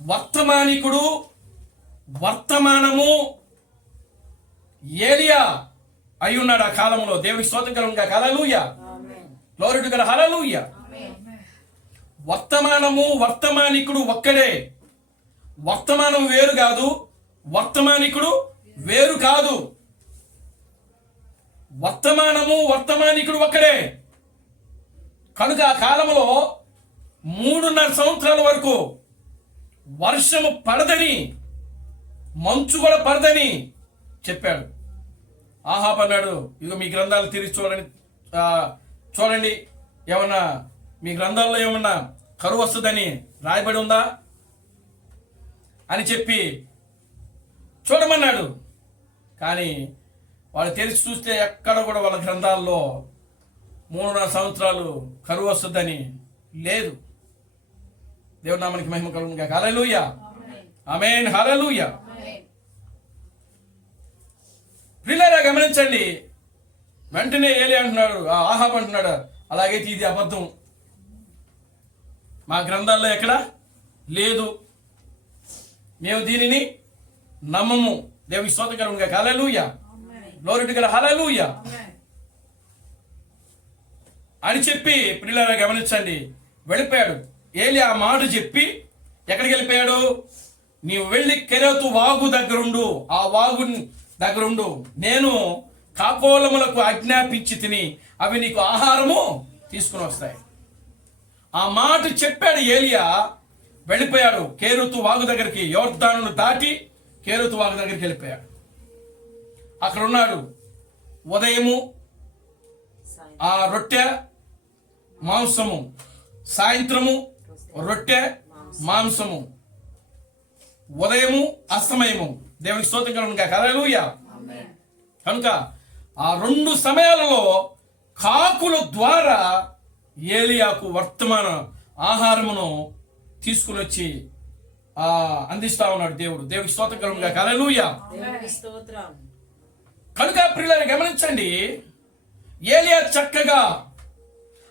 వర్తమానికుడు, వర్తమానము ఏలియా అయి ఉన్నాడు ఆ కాలంలో. దేవునికి స్తోత్రం కలుగును గాక. హల్లెలూయా. Glory to God. హల్లెలూయా. వర్తమానము, వర్తమానికుడు ఒక్కడే. వర్తమానం వేరు కాదు, వర్తమానికుడు వేరు కాదు. వర్తమానము, వర్తమానికుడు ఒక్కడే. కనుక ఆ కాలంలో 3.5 సంవత్సరాల వరకు వర్షము పడదని, మంచు కూడా పడదని చెప్పాడు. ఆహాబు అన్నాడు, ఇదిగో మీ గ్రంథాలు తిరిగి చూడండి, ఏమన్నా మీ గ్రంథాల్లో ఏమన్నా కరువు వస్తుందని రాయబడి ఉందా అని చెప్పి చూడమన్నాడు. కానీ వాళ్ళు తెరిచి చూస్తే ఎక్కడ కూడా వాళ్ళ గ్రంథాల్లో 3.5 సంవత్సరాలు కరువు వస్తుందని లేదు. దేవుని నామానికి మహిమ కలుగును గాక. హల్లెలూయా. ఆమేన్. హల్లెలూయా. ప్రియులారా గమనించండి, వెంటనే ఏలియా అంటున్నాడు, ఆహాబు అంటున్నాడు, అలాగైతే ఇది అబద్ధం, మా గ్రంథాల్లో ఎక్కడ లేదు, మేము దీనిని నమ్మము. దేవునికి స్తోత్రం కలుగును గాక. హల్లెలూయా. Glory to God. హల్లెలూయా అని చెప్పి ప్రియులారా గమనించండి, వెళ్ళిపోయాడు. ఏలియా ఆ మాట చెప్పి ఎక్కడికి వెళ్ళిపోయాడు? నీవు వెళ్ళి కెరేతు వాగు దగ్గరుండు, ఆ వాగు దగ్గరుండు, నేను కాకోలములకు ఆజ్ఞాపించి తిని అవి నీకు ఆహారము తీసుకుని వస్తాయి. ఆ మాట చెప్పాడు ఏలియా. వెళ్ళిపోయాడు కెరేతు వాగు దగ్గరికి. యోర్దానును దాటి కెరేతు వాగు దగ్గరికి వెళ్ళిపోయాడు. అక్కడ ఉన్నాడు. ఉదయము ఆ రొట్టె మాంసము, సాయంత్రము రొట్టె మాంసము, ఉదయము అస్తమయము. దేవునికి స్తోత్రం కలుగును గాక. హల్లెలూయా. కనుక ఆ 2 సమయాలలో కాకుల ద్వారా ఏలియాకు వర్తమాన ఆహారమును తీసుకుని వచ్చి అందిస్తా ఉన్నాడు దేవుడు. దేవునికి స్తోత్రం కలుగును గాక. హల్లెలూయా. కనుక ప్రియులారా గమనించండి, ఏలియా చక్కగా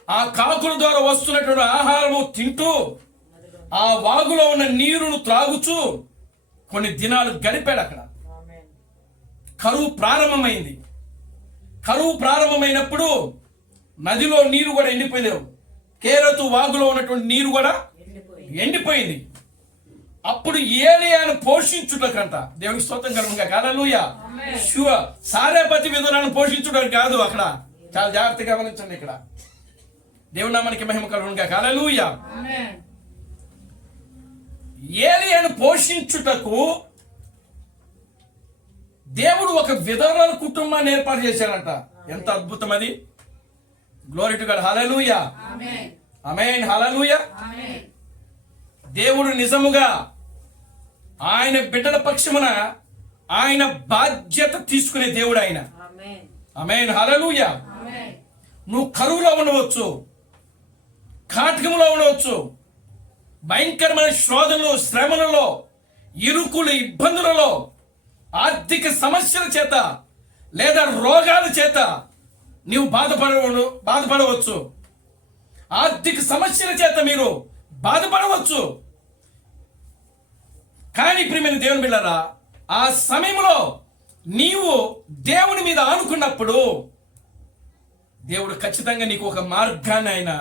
ఆ కాకుల ద్వారా వస్తున్నటువంటి ఆహారము తింటూ ఆ వాగులో ఉన్న నీరును త్రాగుచూ కొన్ని దినాలు గడిపాడు. అక్కడ కరువు ప్రారంభమైంది. కరువు ప్రారంభమైనప్పుడు నదిలో నీరు కూడా ఎండిపోయింది. కెరేతు వాగులో ఉన్నటువంటి నీరు కూడా ఎండిపోయింది. అప్పుడు ఏలియాను పోషించుటకంట. దేవునికి స్తోత్రం కలుగును గాక. హల్లెలూయా. సారేపతి విధులను పోషించుటకు కాదు. అక్కడ చాలా జాగ్రత్తగా గమనించండి. ఇక్కడ దేవుని నామానికి మహిమ కలుగును గాక. హల్లెలూయా. ఏలియాను పోషించుటకు దేవుడు ఒక విధవరాల కుటుంబాన్ని ఏర్పాటు చేశాడంట. ఎంత అద్భుతం అది. Glory to God. హల్లెలూయా. ఆమేన్. హల్లెలూయా. దేవుడు నిజముగా ఆయన బిడ్డల పక్షమున ఆయన బాధ్యత తీసుకునే దేవుడు ఆయన. ఆమేన్. హల్లెలూయా. నువ్వు కరువులో ఉండవచ్చు, కాటకములో ఉండవచ్చు, భయంకరమైన శోధనలు, శ్రమలలో, ఇరుకులు, ఇబ్బందులలో, ఆర్థిక సమస్యల చేత లేదా రోగాల చేత నీవు బాధపడవచ్చు. ఆర్థిక సమస్యల చేత మీరు బాధపడవచ్చు. కానీ ప్రియమైన దేవుని బిడ్డలారా, ఆ సమయంలో నీవు దేవుని మీద ఆనుకున్నప్పుడు దేవుడు ఖచ్చితంగా నీకు ఒక మార్గాన్ని ఆయన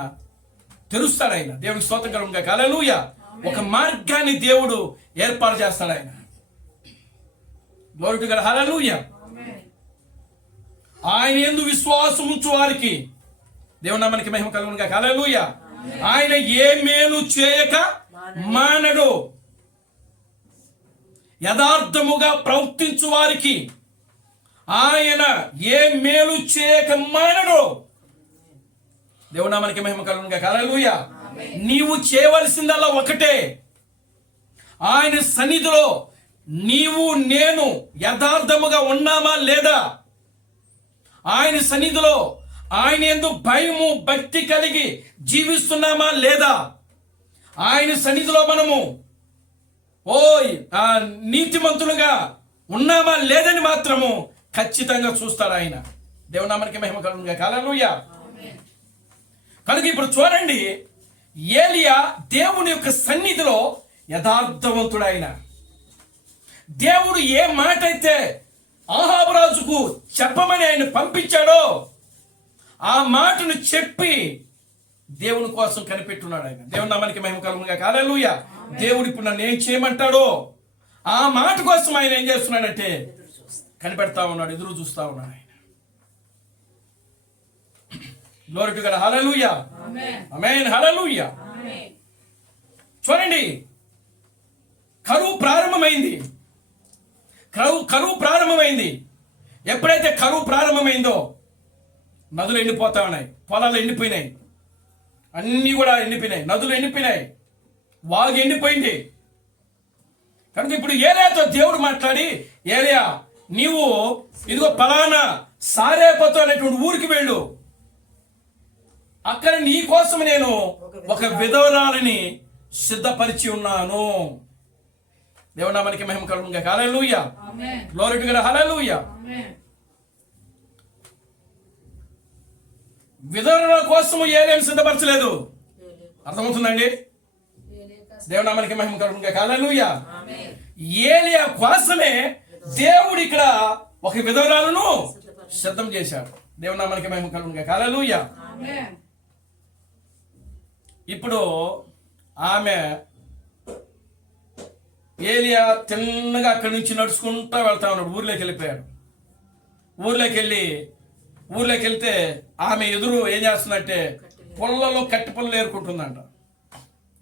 తెరుస్తాడు. ఆయన దేవుడికి స్తోత్రం కలుగును గాక. హల్లెలూయా. ఒక మార్గాన్ని దేవుడు ఏర్పాటు చేస్తాడు ఆయన. Glory to God. హల్లెలూయా. ఆయన యందు విశ్వాసం ఉంచు వారికి దేవుని నామానికి మహిమ కలుగును గాక. హల్లెలూయా. ఆయన ఏ మేలు చేయక మానడు. యథార్థముగా ప్రవర్తించు వారికి ఆయన ఏ మేలు చేయక మానడు. దేవుని నామానికి మహిమ కలుగును గాక. హల్లెలూయా. నీవు చేయవలసిందల్లా ఒకటే, ఆయన సన్నిధిలో నీవు నేను యథార్థముగా ఉన్నామా లేదా, ఆయన సన్నిధిలో ఆయన యందు భయము భక్తి కలిగి జీవిస్తున్నామా లేదా, ఆయన సన్నిధిలో మనము నీతిమంతులుగా ఉన్నామా లేదని మాత్రము ఖచ్చితంగా చూస్తాడు ఆయన. దేవుని నామానికి మహిమ కలుగును గాక. హల్లెలూయా. కనుక ఇప్పుడు చూడండి, ఏలియా దేవుని యొక్క సన్నిధిలో యథార్థవంతుడు. ఆయన దేవుడు ఏ మాట అయితే ఆహాబు రాజుకు చెప్పమని ఆయన పంపించాడో ఆ మాటను చెప్పి దేవుని కోసం కనిపెట్టున్నాడు ఆయన. దేవుని నామానికి మహిమ కలుగును గాక. హల్లెలూయా. దేవుడు ఇప్పుడు నన్ను ఏం చేయమంటాడో ఆ మాట కోసం ఆయన ఏం చేస్తున్నాడంటే కనిపెడతా ఉన్నాడు, ఎదురు చూస్తా ఉన్నాడు ఆయన. Glory to God. హల్లెలూయా. ఆమేన్. హల్లెలూయా. చూడండి, కరువు ప్రారంభమైంది. కరువు ప్రారంభమైంది. ఎప్పుడైతే కరువు ప్రారంభమైందో నదులు ఎండిపోతా ఉన్నాయి, పొలాలు ఎండిపోయినాయి, అన్నీ కూడా ఎండిపోయినాయి, నదులు ఎండిపోయినాయి, వాగు ఎండిపోయింది. కనుక ఇప్పుడు ఏలియాతో దేవుడు మాట్లాడి, ఏలియా నీవు ఇదిగో పలానా సారేపతో అనేటువంటి ఊరికి వెళ్ళు, అక్కడ నీ కోసం నేను ఒక విధవరాలిని సిద్ధపరిచి ఉన్నాను. దేవుని నామానికి మహిమ కలుగును గాక. హల్లెలూయా. Glory to God. హల్లెలూయా. విధవరాల కోసం ఏలియాను సిద్ధపరచలేదు. అర్థమవుతుందండి? దేవుని నామానికి మహిమ కలుగును గాక. హల్లెలూయా. ఏలియా కోసమే దేవుడు ఇక్కడ ఒక విధవరాలను సిద్ధం చేశాడు. దేవుని నామానికి మహిమ కలుగును గాక. హల్లెలూయా. ఇప్పుడు ఆమె ఏలియా తిన్నగా అక్కడి నుంచి నడుచుకుంటూ వెళ్తా ఉన్నాడు. ఊర్లోకి వెళ్ళిపోయాడు. ఊర్లోకి వెళ్తే ఆమె ఎదురు ఏం చేస్తుందంటే పొల్లలో కట్టి పొల్లు ఏరుకుంటుందంట.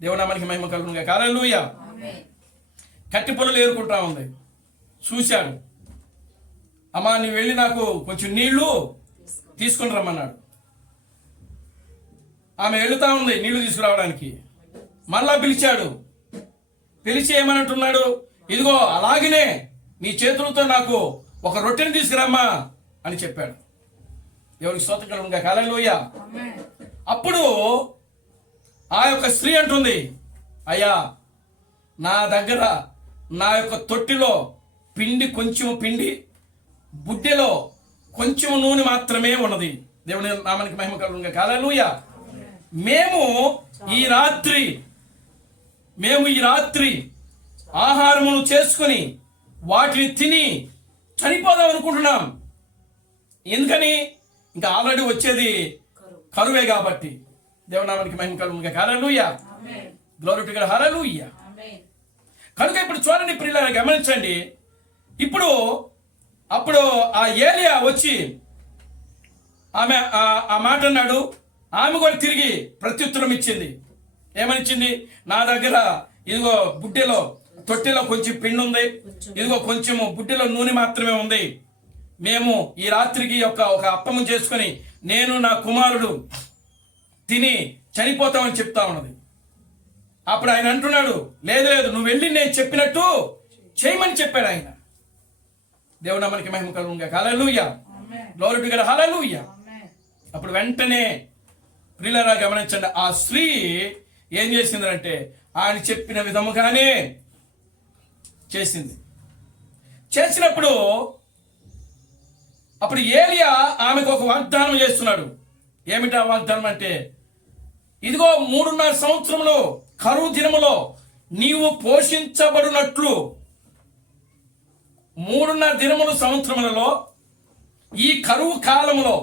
దేవుని నామానికి మహిమ కలుగును గాక. హల్లెలూయా. కట్టి పొల్లు ఏరుకుంటా ఉంది. చూశాడు. అమ్మా నువ్వు వెళ్ళి నాకు కొంచెం నీళ్లు తీసుకుని రమ్మన్నాడు. ఆమె వెళుతా ఉంది నీళ్లు తీసుకురావడానికి. మళ్ళా పిలిచాడు. పిలిచి ఏమనంటున్నాడు, ఇదిగో అలాగనే నీ చేతులతో నాకు ఒక రొట్టెని తీసుకురమ్మా అని చెప్పాడు. దేవునికి స్తోత్రం కలుగును గాక. హల్లెలూయా. అప్పుడు ఆ యొక్క స్త్రీ అంటుంది, అయ్యా నా దగ్గర నా యొక్క తొట్టిలో కొంచెం పిండి బుడ్డెలో కొంచెం నూనె మాత్రమే ఉన్నది. దేవుని నామానికి మహిమ కలుగును గాక. హల్లెలూయా. మేము ఈ రాత్రి ఆహారమును చేసుకుని వాటిని తిని చనిపోదాం అనుకుంటున్నాం. ఎందుకని? ఇంకా ఆల్రెడీ వచ్చేది కరువే కాబట్టి. దేవుని నామానికి మహిమ కలుగును గాక. హల్లెలూయా. Glory to God. హల్లెలూయా. కనుక ఇప్పుడు చూడండి ప్రియులారా, గమనించండి. అప్పుడు ఆ ఏలియా వచ్చి ఆమె ఆ మాట అన్నాడు. ఆమె కూడా తిరిగి ప్రత్యుత్తరం ఇచ్చింది. ఏమనిచ్చింది? నా దగ్గర ఇదిగో బుడ్డెలో తొట్టిలో కొంచెం పిండి ఉంది, ఇదిగో కొంచెము బుడ్డిలో నూనె మాత్రమే ఉంది. మేము ఈ రాత్రికి ఒక అప్పము చేసుకొని నేను నా కుమారుడు తిని చనిపోతామని చెప్తా ఉన్నది. అప్పుడు ఆయన అంటున్నాడు, లేదు లేదు, నువ్వు వెళ్ళి నేను చెప్పినట్టు చేయమని చెప్పాడు ఆయన. దేవుడు మనకి మహిమ కలుగుగా. హల్లెలూయా, గ్లోరీ టు గాడ్, హల్లెలూయా. అప్పుడు వెంటనే ప్రియులారా గమనించండి, ఆ స్త్రీ ఏం చేసిందంటే ఆయన చెప్పిన విధముగానే చేసింది. చేసినప్పుడు అప్పుడు ఏలియా ఆమెకు ఒక వాగ్దానం చేస్తున్నాడు. ఏమిటా వాగ్దానం అంటే, ఇదిగో 3.5 సంవత్సరములో కరువు దినములో నీవు పోషించబడినట్లు, 3.5 దినములు సంవత్సరములలో ఈ కరువు కాలములో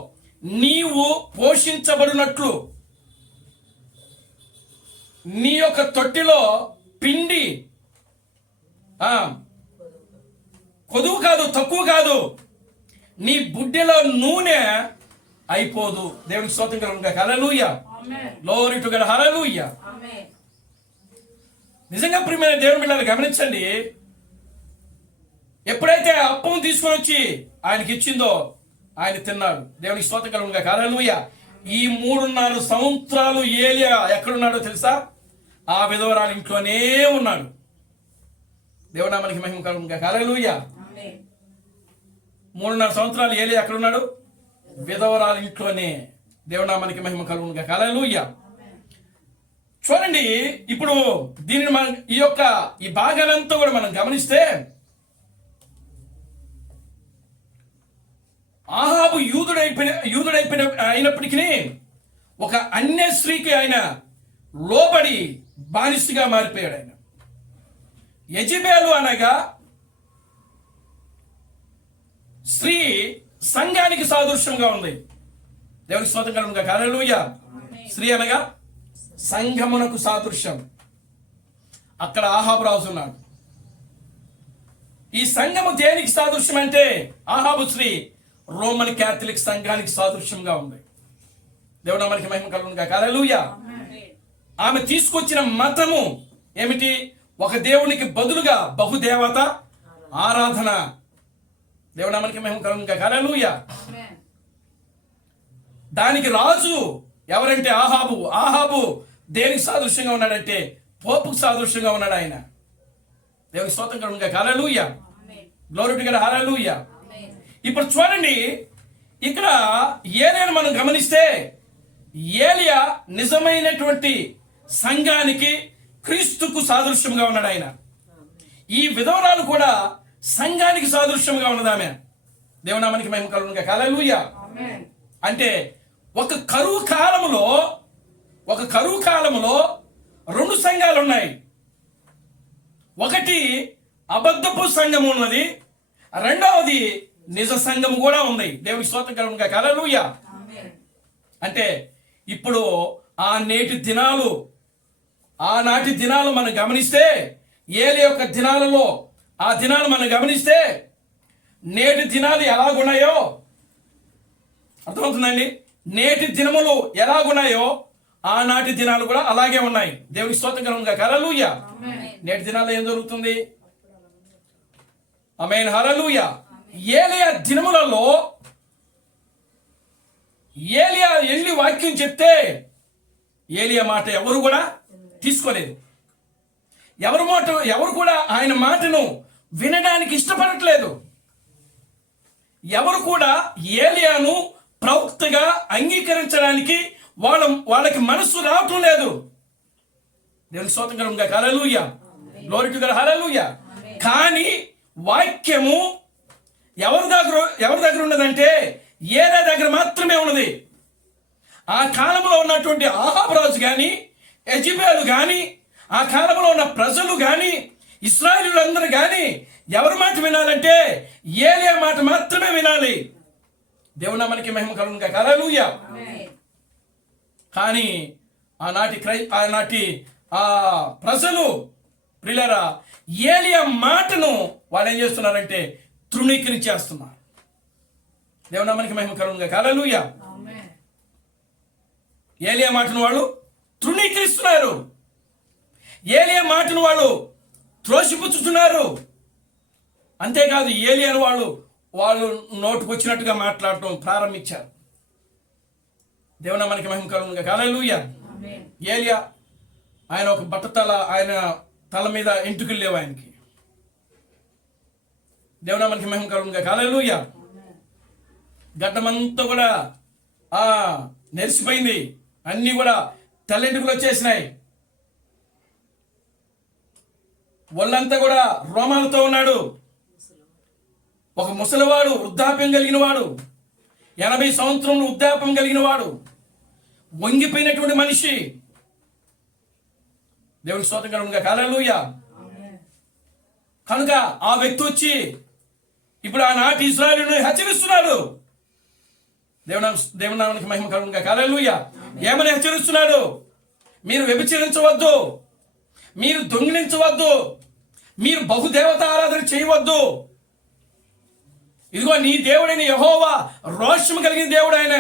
నీవు పోషించబడినట్లు నీ యొక్క తొట్టిలో పిండి కొదువు కాదు, తక్కువ కాదు, నీ బుడ్డిలో నూనె అయిపోదు. దేవునికి స్తోత్రం కలుగుగా. హల్లెలూయా, గ్లోరీ టు గాడ్, హల్లెలూయా. నిజంగా ప్రియమైన దేవుని బిడ్డలు గమనించండి, ఎప్పుడైతే అప్పం తీసుకొని వచ్చి ఆయనకి ఇచ్చిందో ఆయన తిన్నాడు. దేవునికి స్తోత్రం కలుగుగా. హల్లెలూయా. ఈ 3.5 సంవత్సరాలు ఏలియా ఎక్కడున్నాడో తెలుసా? ఆ విధవరాలు ఇంట్లోనే ఉన్నాడు. దేవుడా మనకి మహిమ కలుగుగా. హల్లెలూయా. 3.5 సంవత్సరాలు ఏలియా ఎక్కడున్నాడు? విధవరాలు ఇంట్లోనే. దేవుడా మనకి మహిమ కలుగుగా. హల్లెలూయా. చూడండి, ఇప్పుడు దీనిని మనం ఈ భాగాలంతా కూడా మనం గమనిస్తే, ఆహాబు అయినప్పటికీ ఒక అన్య స్త్రీకి ఆయన లోబడి బానిసగా మారిపోయాడు. ఆయన యెజెబెలు అనగా స్త్రీ సంఘానికి సాదృశ్యంగా ఉంది. దేవునికి స్తోత్రం కలుగుగా. హల్లెలూయా. స్త్రీ అనగా సంఘమునకు సాదృశ్యం. అక్కడ ఆహాబు రాజు ఉన్నాడు. ఈ సంఘము దేనికి సాదృశ్యం అంటే, ఆహాబు స్త్రీ రోమన్ క్యాథలిక్ సంఘానికి సాదృశ్యంగా ఉంది. దేవుడు మనకి మహిమ కలుగుగా. హల్లెలూయా. ఆమె తీసుకొచ్చిన మతము ఏమిటి? ఒక దేవునికి బదులుగా బహుదేవత ఆరాధన. దేవుడు మనకి మహిమ కలుగుగా. హల్లెలూయా. దానికి రాజు ఎవరంటే ఆహాబు. ఆహాబు దేనికి సాదృశ్యంగా ఉన్నాడంటే పోపుకు సాదృశ్యంగా ఉన్నాడు ఆయన. దేవునికి స్తోత్రం కలుగుగా. హల్లెలూయా, గ్లోరీ టు గాడ్, హల్లెలూయా. ఇప్పుడు చూడండి, ఇక్కడ ఏలియాను మనం గమనిస్తే, ఏలియా నిజమైనటువంటి సంఘానికి క్రీస్తుకు సాదృశ్యంగా ఉన్నాడు ఆయన. ఈ విధవరాలు కూడా సంఘానికి సాదృశ్యంగా ఉన్నది ఆమె. దేవునామానికి మహిమ కలుగుగా. హల్లెలూయా. అంటే ఒక కరువు కాలములో 2 సంఘాలు ఉన్నాయి. ఒకటి అబద్ధపు సంఘం ఉన్నది, రెండవది నిజ సంఘం కూడా ఉంది. దేవునికి స్తోత్రం కలుగుగా. హల్లెలూయా. అంటే ఇప్పుడు ఆనాటి దినాలు మనం గమనిస్తే, ఏలియా యొక్క దినాలలో ఆ దినాలు మనం గమనిస్తే, నేటి దినాలు ఎలాగున్నాయో అర్థమవుతుందండి. నేటి దినములు ఎలాగున్నాయో ఆనాటి దినాలు కూడా అలాగే ఉన్నాయి. దేవునికి స్తోత్రం కలుగుగా. హల్లెలూయా. నేటి దినాల్లో ఏం జరుగుతుంది? ఆమేన్, హల్లెలూయా. ఏలియా దినములలో ఏలియా వెళ్ళి వాక్యం చెప్తే ఏలియా మాట ఎవరు కూడా తీసుకోలేదు. ఎవరు కూడా ఆయన మాటను వినడానికి ఇష్టపడట్లేదు. ఎవరు కూడా ఏలియాను ప్రవక్తగా అంగీకరించడానికి వాళ్ళకి మనస్సు రావటం లేదు. దేవునికి స్తోత్రం కలుగుగా. హల్లెలూయా, గ్లోరీ టు గాడ్, హల్లెలూయా. కానీ వాక్యము ఎవరి దగ్గర ఉన్నదంటే ఏలియా దగ్గర మాత్రమే ఉన్నది. ఆ కాలంలో ఉన్నటువంటి ఆహాబు రాజు కానీ, యెజెబెలు కానీ, ఆ కాలంలో ఉన్న ప్రజలు కానీ, ఇశ్రాయేలీయులందరూ కానీ ఎవరి మాట వినాలంటే ఏలియా మాట మాత్రమే వినాలి. దేవుని నామానికి మహిమ కలుగుగా. హల్లెలూయా. కానీ ఆనాటి ప్రజలు ప్రియులారా ఏలియా మాటను వాళ్ళు ఏం చేస్తున్నారంటే తృణీకరించేస్తున్నారు. దేవుని నామానికి మహిమ కలుగుగా. హల్లెలూయా. ఏలియా మాటను వాళ్ళు తృణీకరిస్తున్నారు. ఏలియా మాటను వాళ్ళు త్రోసిపుచ్చుతున్నారు. అంతేకాదు ఏలియాను వాళ్ళు నోటుకు వచ్చినట్టుగా మాట్లాడటం ప్రారంభించారు. దేవుని మనకి మహిమ కలుగునుగా. హల్లెలూయా. ఏలియా ఆయన ఒక బట్టతల, ఆయన తల మీద ఎంటుకలు లేవు ఆయనకి. దేవుని మనకి మహిమ కలుగునుగా. హల్లెలూయా. గడ్డమంతా కూడా నెరిసిపోయింది, అన్నీ కూడా తెల్లెంటుకలు వచ్చేసినాయి, ఒళ్ళంతా కూడా రోమాలతో ఉన్నాడు. ఒక ముసలివాడు, వృద్ధాప్యం కలిగిన వాడు, 80 సంవత్సరములు వృద్ధాప్యం కలిగిన వాడు, వంగిపోయినటువంటి మనిషి. దేవునికి స్తోత్రం కలుగునుగా. హల్లెలూయా. కనుక ఆ వ్యక్తి వచ్చి ఇప్పుడు ఆనాటి ఇశ్రాయేలును హెచ్చరిస్తున్నాడు. దేవునామానికి మహిమ కలుగునుగా. హల్లెలూయా. ఏమని హెచ్చరిస్తున్నాడు? మీరు వ్యభిచరించవద్దు, మీరు దొంగిలించవద్దు, మీరు బహుదేవత ఆరాధన చేయవద్దు. ఇదిగో నీ దేవుడైన యెహోవా రోషము కలిగిన దేవుడు ఆయన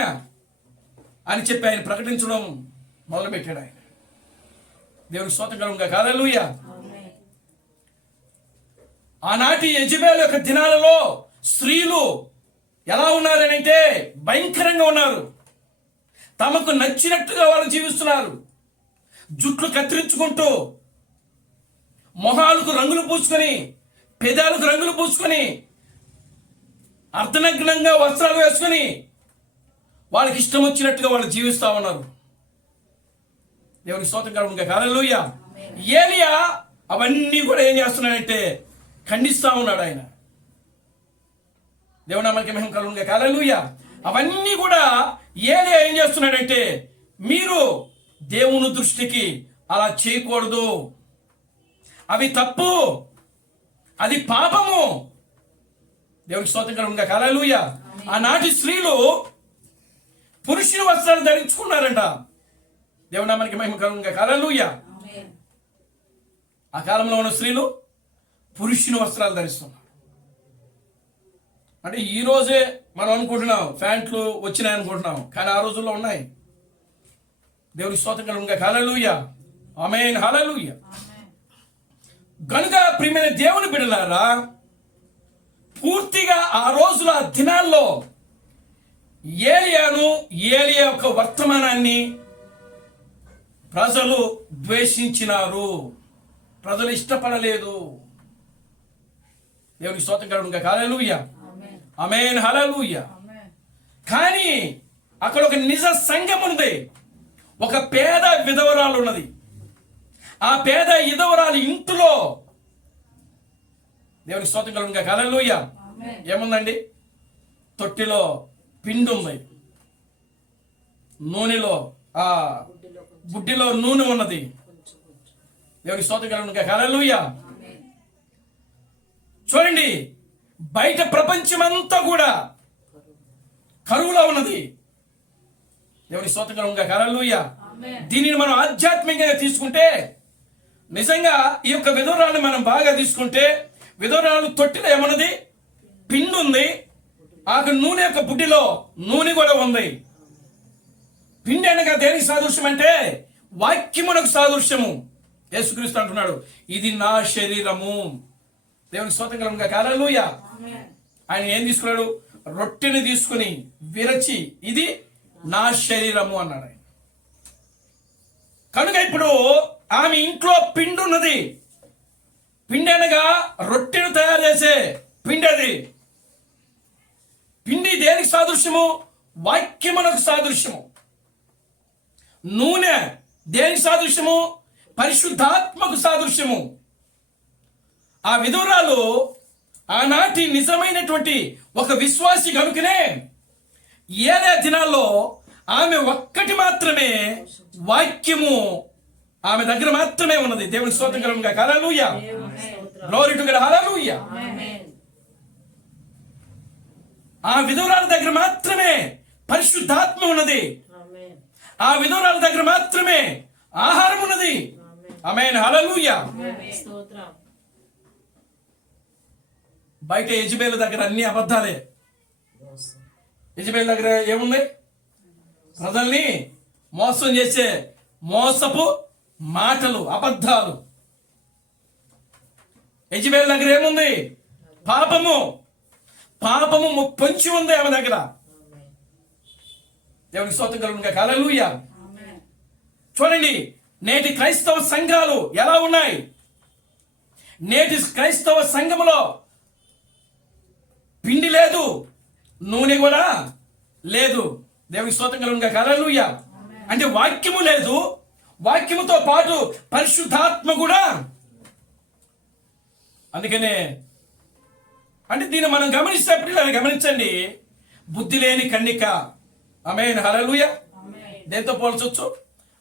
అని చెప్పి ఆయన ప్రకటించడం మొదలుపెట్టాడు. ఆయన దేవునికి స్తోత్రం కలుగునుగా. హల్లెలూయా. ఆనాటి యెజబెలు యొక్క దినాలలో స్త్రీలు ఎలా ఉన్నారని అంటే భయంకరంగా ఉన్నారు. తమకు నచ్చినట్టుగా వాళ్ళు జీవిస్తున్నారు. జుట్లు కత్తిరించుకుంటూ, మొహాలకు రంగులు పూసుకొని, పెదాలకు రంగులు పూసుకొని, అర్ధనగ్నంగా వస్త్రాలు వేసుకొని వాళ్ళకి ఇష్టం వచ్చినట్టుగా వాళ్ళు జీవిస్తూ ఉన్నారు. దేవునికి స్తోత్రం కలుగునుగా. హల్లెలూయా. ఏలియా అవన్నీ కూడా ఏం చేస్తున్నాడంటే ఖండిస్తూ ఉన్నాడు ఆయన. దేవుని నామానికి మహిమ కలుగునుగా. హల్లెలూయా. అవన్నీ కూడా ఏలియా ఏం చేస్తున్నాడంటే, మీరు దేవుని దృష్టికి అలా చేయకూడదు, అవి తప్పు, అది పాపము. దేవునికి స్తోత్రం కలుగునుగా. హల్లెలూయా. ఆనాటి స్త్రీలు పురుషుని వస్త్రాలు ధరించుకున్నారంట. దేవుని నామానికి మహిమ కలుగునుగా. హల్లెలూయా. ఆ కాలంలో ఉన్న స్త్రీలు పురుషుని వస్త్రాలు ధరిస్తున్నారు. అంటే ఈ రోజే మనం అనుకుంటున్నాం ప్యాంట్లు వచ్చినాయి అనుకుంటున్నాం, కానీ ఆ రోజుల్లో ఉన్నాయి. దేవునికి స్తోత్రం కలుగునుగా. హల్లెలూయా. ఆమేన్. హల్లెలూయా. గనుక ప్రియమైన దేవుని బిడ్డలారా, పూర్తిగా ఆ రోజుల దినాల్లో ఏలియా యొక్క వర్తమానాన్ని ప్రజలు ద్వేషించినారు, ప్రజలు ఇష్టపడలేదు. దేవునికి స్తోత్రం కలుగునుగా. హల్లెలూయా. ఆమేన్. హల్లెలూయా. కానీ అక్కడ ఒక నిజ సంఘం ఉంది, ఒక పేద విధవరాలు ఉన్నది. ఆ పేద విధవరాలు ఇంటిలో దేవునికి స్తోత్రం కలుగునుగా. హల్లెలూయా. ఏముందండి? తొట్టిలో పిండి ఉంది, నూనెలో బుడ్డిలో నూనె ఉన్నది. దేవునికి స్తోత్రం కలుగునుగా. హల్లెలూయా. చూడండి, బయట ప్రపంచమంతా కూడా కరువులో ఉన్నది. దేవునికి స్తోత్రం కలుగునుగా. హల్లెలూయా. దీనిని మనం ఆధ్యాత్మికంగా తీసుకుంటే, నిజంగా ఈ యొక్క విధవరాలను మనం బాగా తీసుకుంటే, విధవరాలు తొట్టిలో ఏమన్నది? పిండి ఉంది. ఆ నూనె యొక్క బుడ్డిలో నూనె కూడా ఉంది. పిండి అనగా దేనికి సాదృశ్యం అంటే వాక్యమునకు సాదృశ్యము. యేసుక్రీస్తు అంటున్నాడు, ఇది నా శరీరము. దేవునికి స్తోత్రం కలుగునుగా. హల్లెలూయా. ఆయన ఏం తీసుకున్నాడు? రొట్టెని తీసుకుని విరచి, ఇది నా శరీరము అన్నాడు ఆయన. కనుక ఇప్పుడు ఆమె ఇంట్లో పిండి ఉన్నది. పిండి అనగా రొట్టెను తయారు చేసే పిండి. అది పిండి దేనికి సాదృశ్యము? వాక్యమునకు సాదృశ్యము. నూనె దేనికి సాదృశ్యము? పరిశుద్ధాత్మకు సాదృశ్యము. ఆ విధవరాలు ఆనాటి నిజమైనటువంటి ఒక విశ్వాసి కనుకనే ఏదే దినాల్లో ఆమె ఒక్కటి మాత్రమే వాక్యము ఆమె దగ్గర మాత్రమే ఉన్నది. దేవుని స్తోత్రం కలుగునుగా. హల్లెలూయా. Glory to God. హల్లెలూయా. ఆ విధవరాల దగ్గర మాత్రమే పరిశుద్ధాత్మ ఉన్నది. ఆ విధవరాల దగ్గర మాత్రమే ఆహారం ఉన్నది. ఆమేన్. హల్లెలూయా. బయట యెజబెలు దగ్గర అన్ని అబద్ధాలే. యెజబెలు దగ్గర ఏముంది? ప్రజల్ని మోసం చేసే మోసపు మాటలు, అబద్ధాలు. యెజబెల్ దగ్గర ఏముంది? పాపము. పాపము పొంచి ఉంది ఆమె దగ్గర. దేవునికి స్తోత్రం కలుగును గాక. హల్లెలూయా. చూడండి, నేటి క్రైస్తవ సంఘాలు ఎలా ఉన్నాయి? నేటి క్రైస్తవ సంఘములో పిండి లేదు, నూనె కూడా లేదు. దేవునికి స్తోత్రం కలుగును గాక. హల్లెలూయా. అంటే వాక్యము లేదు, వాక్యముతో పాటు పరిశుద్ధాత్మ కూడా. అందుకనే అంటే దీన్ని మనం గమనిస్తే గమనించండి, బుద్ధి లేని కన్నిక. ఆమేన్. హల్లెలూయా. దేంతో పోల్చొచ్చు?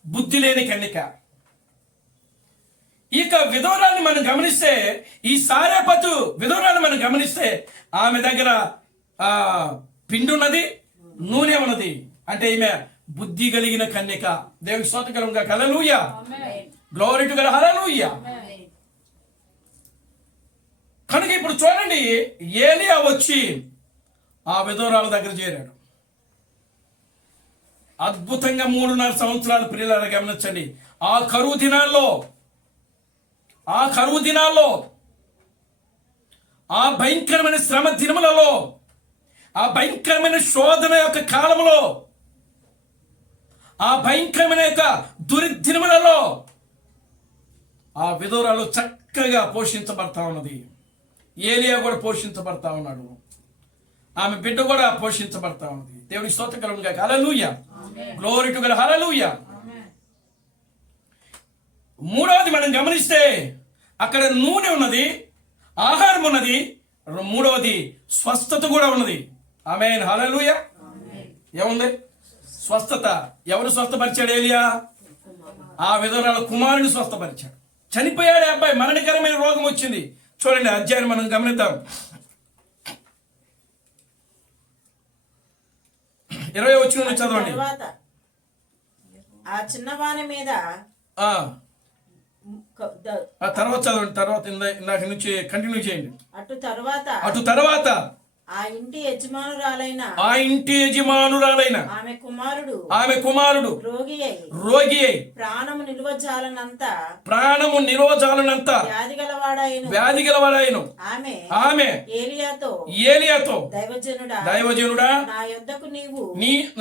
బుద్ధి లేని కన్నిక. ఇక విధవరాన్ని మనం గమనిస్తే, ఈ సారేపతు విధవరాన్ని మనం గమనిస్తే ఆమె దగ్గర పిండి ఉన్నది, నూనె ఉన్నది. అంటే ఈమె బుద్ధి కలిగిన కన్యక. దేవునికి స్తోత్రం కలుగును గాక. హల్లెలూయా. Glory to God. హల్లెలూయా. కనుక ఇప్పుడు చూడండి, ఏలియా వచ్చి ఆ విధవరాల దగ్గర చేరాడు. అద్భుతంగా 3.5 సంవత్సరాలు ప్రియులారా గమనించండి. ఆ కరువు దినాల్లో ఆ భయంకరమైన శ్రమ దినములలో, ఆ భయంకరమైన శోధన యొక్క కాలంలో, ఆ భయంకరమైన యొక్క దుర్దినములలో ఆ విధవరాలు చక్కగా పోషించబడతా ఉన్నది. ఏలియా కూడా పోషించబడతా ఉన్నాడు. ఆమె బిడ్డ కూడా పోషించబడతా ఉన్నది. దేవునికి స్తోత్రం కలుగును గాక. హల్లెలూయా. Glory to God. హల్లెలూయా. మూడవది మనం గమనిస్తే అక్కడ నూనె ఉన్నది, ఆహారం ఉన్నది. మూడవది స్వస్థత కూడా ఉన్నది. ఆమేన్. హల్లెలూయా. ఏముంది? స్వస్థత. ఎవరు స్వస్థపరిచాడు? ఏలియా ఆ విధవరాల కుమారుని స్వస్థపరిచాడు. చనిపోయాడు అబ్బాయి, మరణకరమైన రోగం వచ్చింది. చూడండి, అధ్యాయం మనం గమనిద్దాం. 20 వచనం చదవండి. ఆ చిన్నవాని మీద తర్వాత చదవండి. తర్వాత ఇందాక నుంచి కంటిన్యూ చేయండి. అటు తర్వాత ఆ ఇంటి యజమానురాలైన ఆమె కుమారుడు రోగి అయి ప్రాణము నిలువజాలనంత వ్యాధి గలవాడాయను. ఆమె ఏలియాతో దైవజనుడా,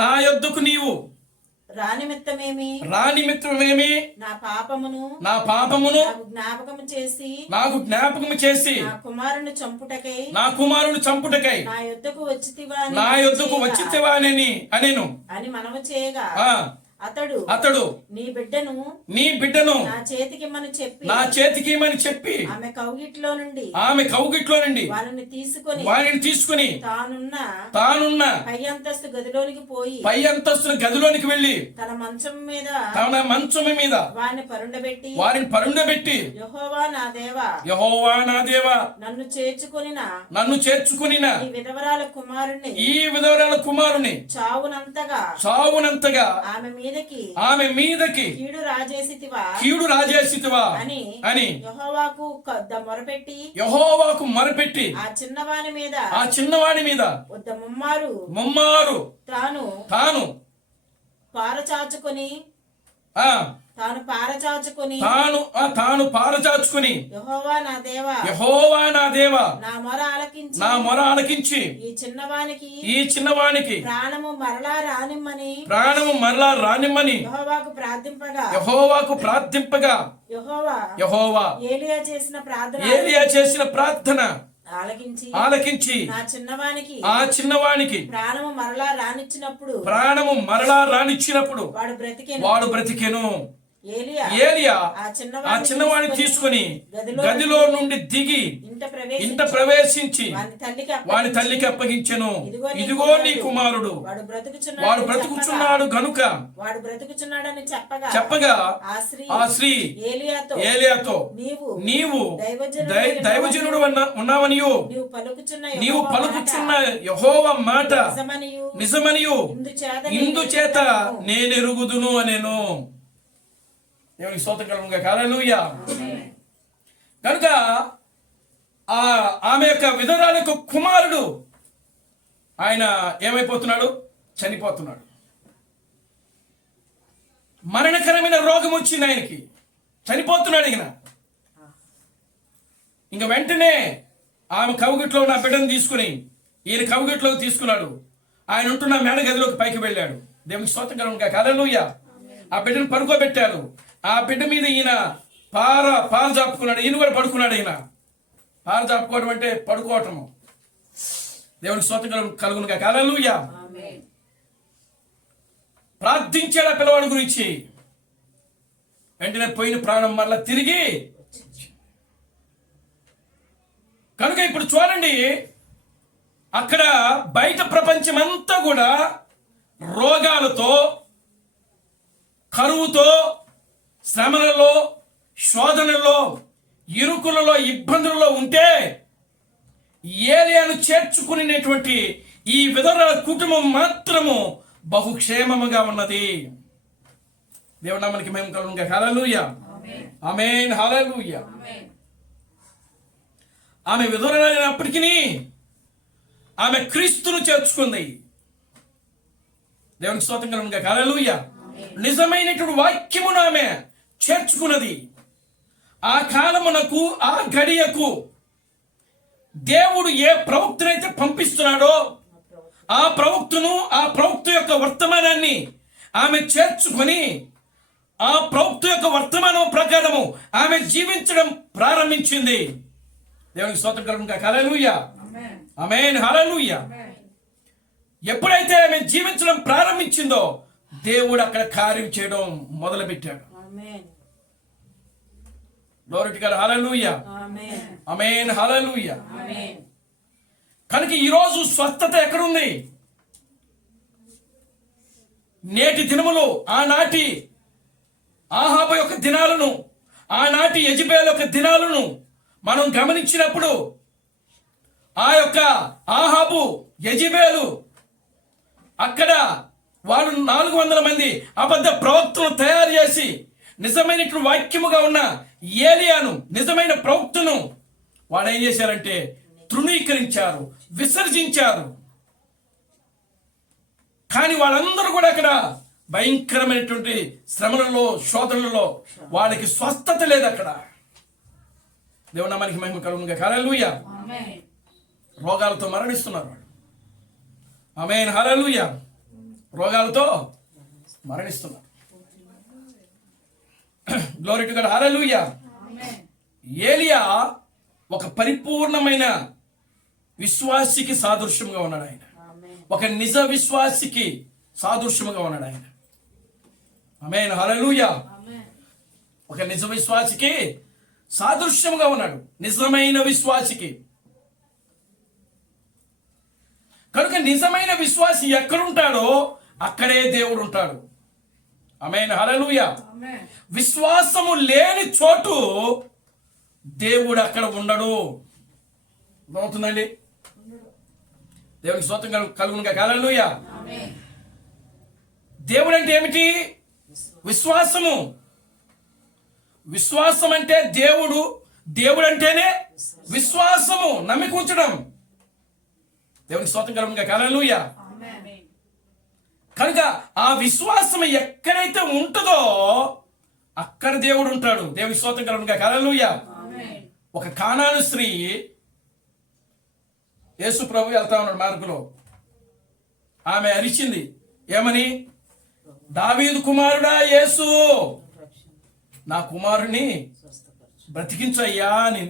నా యొద్దకు నీవు రానిమిత్తమేమి నా పాపమును నాకు జ్ఞాపకము చేసి నా కుమారుని చంపుటకై నా యొద్దకు వచ్చితివానని అనేను అని మనము చేయగా అతడు నీ బిడ్డను నా చేతికిమ్మని చెప్పి ఆమె కౌగిట్లో నుండి వారిని తీసుకొని తానున్న పై అంతస్తు గదిలోనికి పోయి తన మంచం మీద వారిని పరుండబెట్టి యెహోవా నా దేవా నన్ను చేర్చుకొనిన ఈ విధవరాల కుమారుని చావునంతగా ఆమె మీదకి కీడు రాజేసితివా అని యెహోవాకు మొరపెట్టి ఆ చిన్నవాని మీద ముమ్మారు తాను పారచాచుకొని యెహోవా నా దేవా నా మొర ఆలకించి ఈ చిన్నవానికి ప్రాణము మరలా రానిమ్మని యెహోవాకు ప్రార్థింపగా యెహోవా ఏలియా చేసిన ప్రార్థన ఆలకించి ఆ చిన్నవానికి ప్రాణము మరలా రానిచ్చినప్పుడు వాడు బ్రతికెను. ఏలియా ఆ చిన్నవాడిని తీసుకుని గదిలో నుండి దిగి ఇంట ప్రవేశించి వాని తల్లికి అప్పగించెను. ఇదిగో నీ కుమారుడు, వాడు బ్రతుకుచున్నాడు గనుక చెప్పగా ఆ స్త్రీ ఏలియాతో నీవు దైవజనుడు ఉన్నావనియు నీవు పలుకుచున్న యెహోవా మాట నిజమనియు ఇందుచేత నేనెరుగుదును అనేను. దేవునికి స్తోత్రం కలుగును గాక. హల్లెలూయా. కనుక ఆమె యొక్క విధవరాలి యొక్క కుమారుడు ఆయన ఏమైపోతున్నాడు? చనిపోతున్నాడు. మరణకరమైన రోగం వచ్చింది ఆయనకి, చనిపోతున్నాడు. ఇంక వెంటనే ఆమె కవుగిట్లో ఉన్న బిడ్డను తీసుకుని ఈయన కవుగిట్లోకి తీసుకున్నాడు. ఆయన ఉంటున్న మేడ గదిలోకి పైకి వెళ్ళాడు. దేవునికి స్తోత్రం కలుగును గాక. హల్లెలూయా. ఆ బిడ్డను పడుకోబెట్టారు. ఆ బిడ్డ మీద ఈయన పార జాపుకున్నాడు. ఈయన కూడా పడుకున్నాడు. ఈయన పార జాపుకోవడం అంటే పడుకోవటము. దేవునికి స్తోత్రం కలుగును గాక. హల్లెలూయా. ప్రార్థించాడు ఆ పిల్లవాడి గురించి. వెంటనే పోయిన ప్రాణం మరలా తిరిగి. కనుక ఇప్పుడు చూడండి, అక్కడ బయట ప్రపంచం అంతా కూడా రోగాలతో, కరువుతో, శ్రమలలో, శోధనలో, ఇరుకులలో, ఇబ్బందులలో ఉంటే ఏలియాను చేర్చుకునేటువంటి ఈ విధవరాల కుటుంబం మాత్రము బహుక్షేమముగా ఉన్నది. దేవుని నామానికి మహిమ కలుగును గాక. హల్లెలూయా. ఆమేన్. హల్లెలూయా. ఆమె విధవరాలైనప్పటికీ ఆమె క్రీస్తును చేర్చుకుంది. దేవునికి స్తోత్రం కలుగును గాక. హల్లెలూయా. నిజమైనటువంటి వాక్యమును ఆమె చేర్చుకున్నది. ఆ కాలమునకు, ఆ గడియకు దేవుడు ఏ ప్రవక్తనైతే పంపిస్తున్నాడో ఆ ప్రవక్త యొక్క వర్తమానాన్ని ఆమె చేర్చుకొని ఆ ప్రవక్త యొక్క వర్తమానం ప్రకారము ఆమె జీవించడం ప్రారంభించింది. దేవునికి స్తోత్రం కలుగును గాక. హల్లెలూయా. ఆమేన్. హల్లెలూయా. ఎప్పుడైతే ఆమె జీవించడం ప్రారంభించిందో దేవుడు అక్కడ కార్యం చేయడం మొదలుపెట్టాడు. Glory to God. హల్లెలూయా. ఆమేన్. హల్లెలూయా. కనుక ఈరోజు స్వస్థత ఎక్కడుంది? నేటి దినములు, ఆనాటి ఆహాబు యొక్క దినాలను, ఆనాటి యెజబెల్ యొక్క దినాలను మనం గమనించినప్పుడు ఆ యొక్క ఆహాబు, యెజబెలు అక్కడ వాడు 400 మంది అబద్ధ ప్రవక్తలను తయారు చేసి నిజమైనటువంటి వాక్యముగా ఉన్న ఏలియాను, నిజమైన ప్రవక్తను వాడు ఏం చేశారంటే తృణీకరించారు, విసర్జించారు. కానీ వాళ్ళందరూ కూడా అక్కడ భయంకరమైనటువంటి శ్రమలలో, శోధనలలో వాళ్ళకి స్వస్థత లేదు. అక్కడ దేవుని నామానికి మహిమ కలుగును గాక. హల్లెలూయా. రోగాలతో మరణిస్తున్నారు వాళ్ళు. ఆమేన్. హల్లెలూయా. రోగాలతో మరణిస్తున్నారు. Glory to God. హల్లెలూయా. ఏలియా ఒక పరిపూర్ణమైన విశ్వాసికి సాదృశ్యంగా ఉన్నాడు. ఆయన ఒక నిజ విశ్వాసికి సాదృశ్యముగా ఉన్నాడు ఆయన. ఆమేన్. హల్లెలూయా. ఒక నిజ విశ్వాసికి సాదృశ్యముగా ఉన్నాడు, నిజమైన విశ్వాసికి. కనుక నిజమైన విశ్వాసి ఎక్కడుంటాడో అక్కడే దేవుడు ఉంటాడు. ఆమేన్. హల్లెలూయా. విశ్వాసము లేని చోటు దేవుడు అక్కడ ఉండడు. అవుతుందండి. దేవునికి స్తోత్రం కలుగును గాక. హల్లెలూయా. దేవుడు అంటే ఏమిటి? విశ్వాసము. విశ్వాసం అంటే దేవుడు, దేవుడు అంటేనే విశ్వాసము, నమ్మిక ఉంచడం. దేవునికి స్తోత్రం కలుగును గాక. హల్లెలూయా. కనుక ఆ విశ్వాసం ఎక్కడైతే ఉంటుందో అక్కడ దేవుడు ఉంటాడు. దేవునికి స్తోత్రం కలుగును గాక. హల్లెలూయా. ఒక కానాను స్త్రీ యేసు ప్రభు వెళ్తా ఉన్నాడు మార్గంలో. ఆమె అరిచింది, ఏమని? దావీదు కుమారుడా యేసు, నా కుమారుని బ్రతికించయ్యా అని.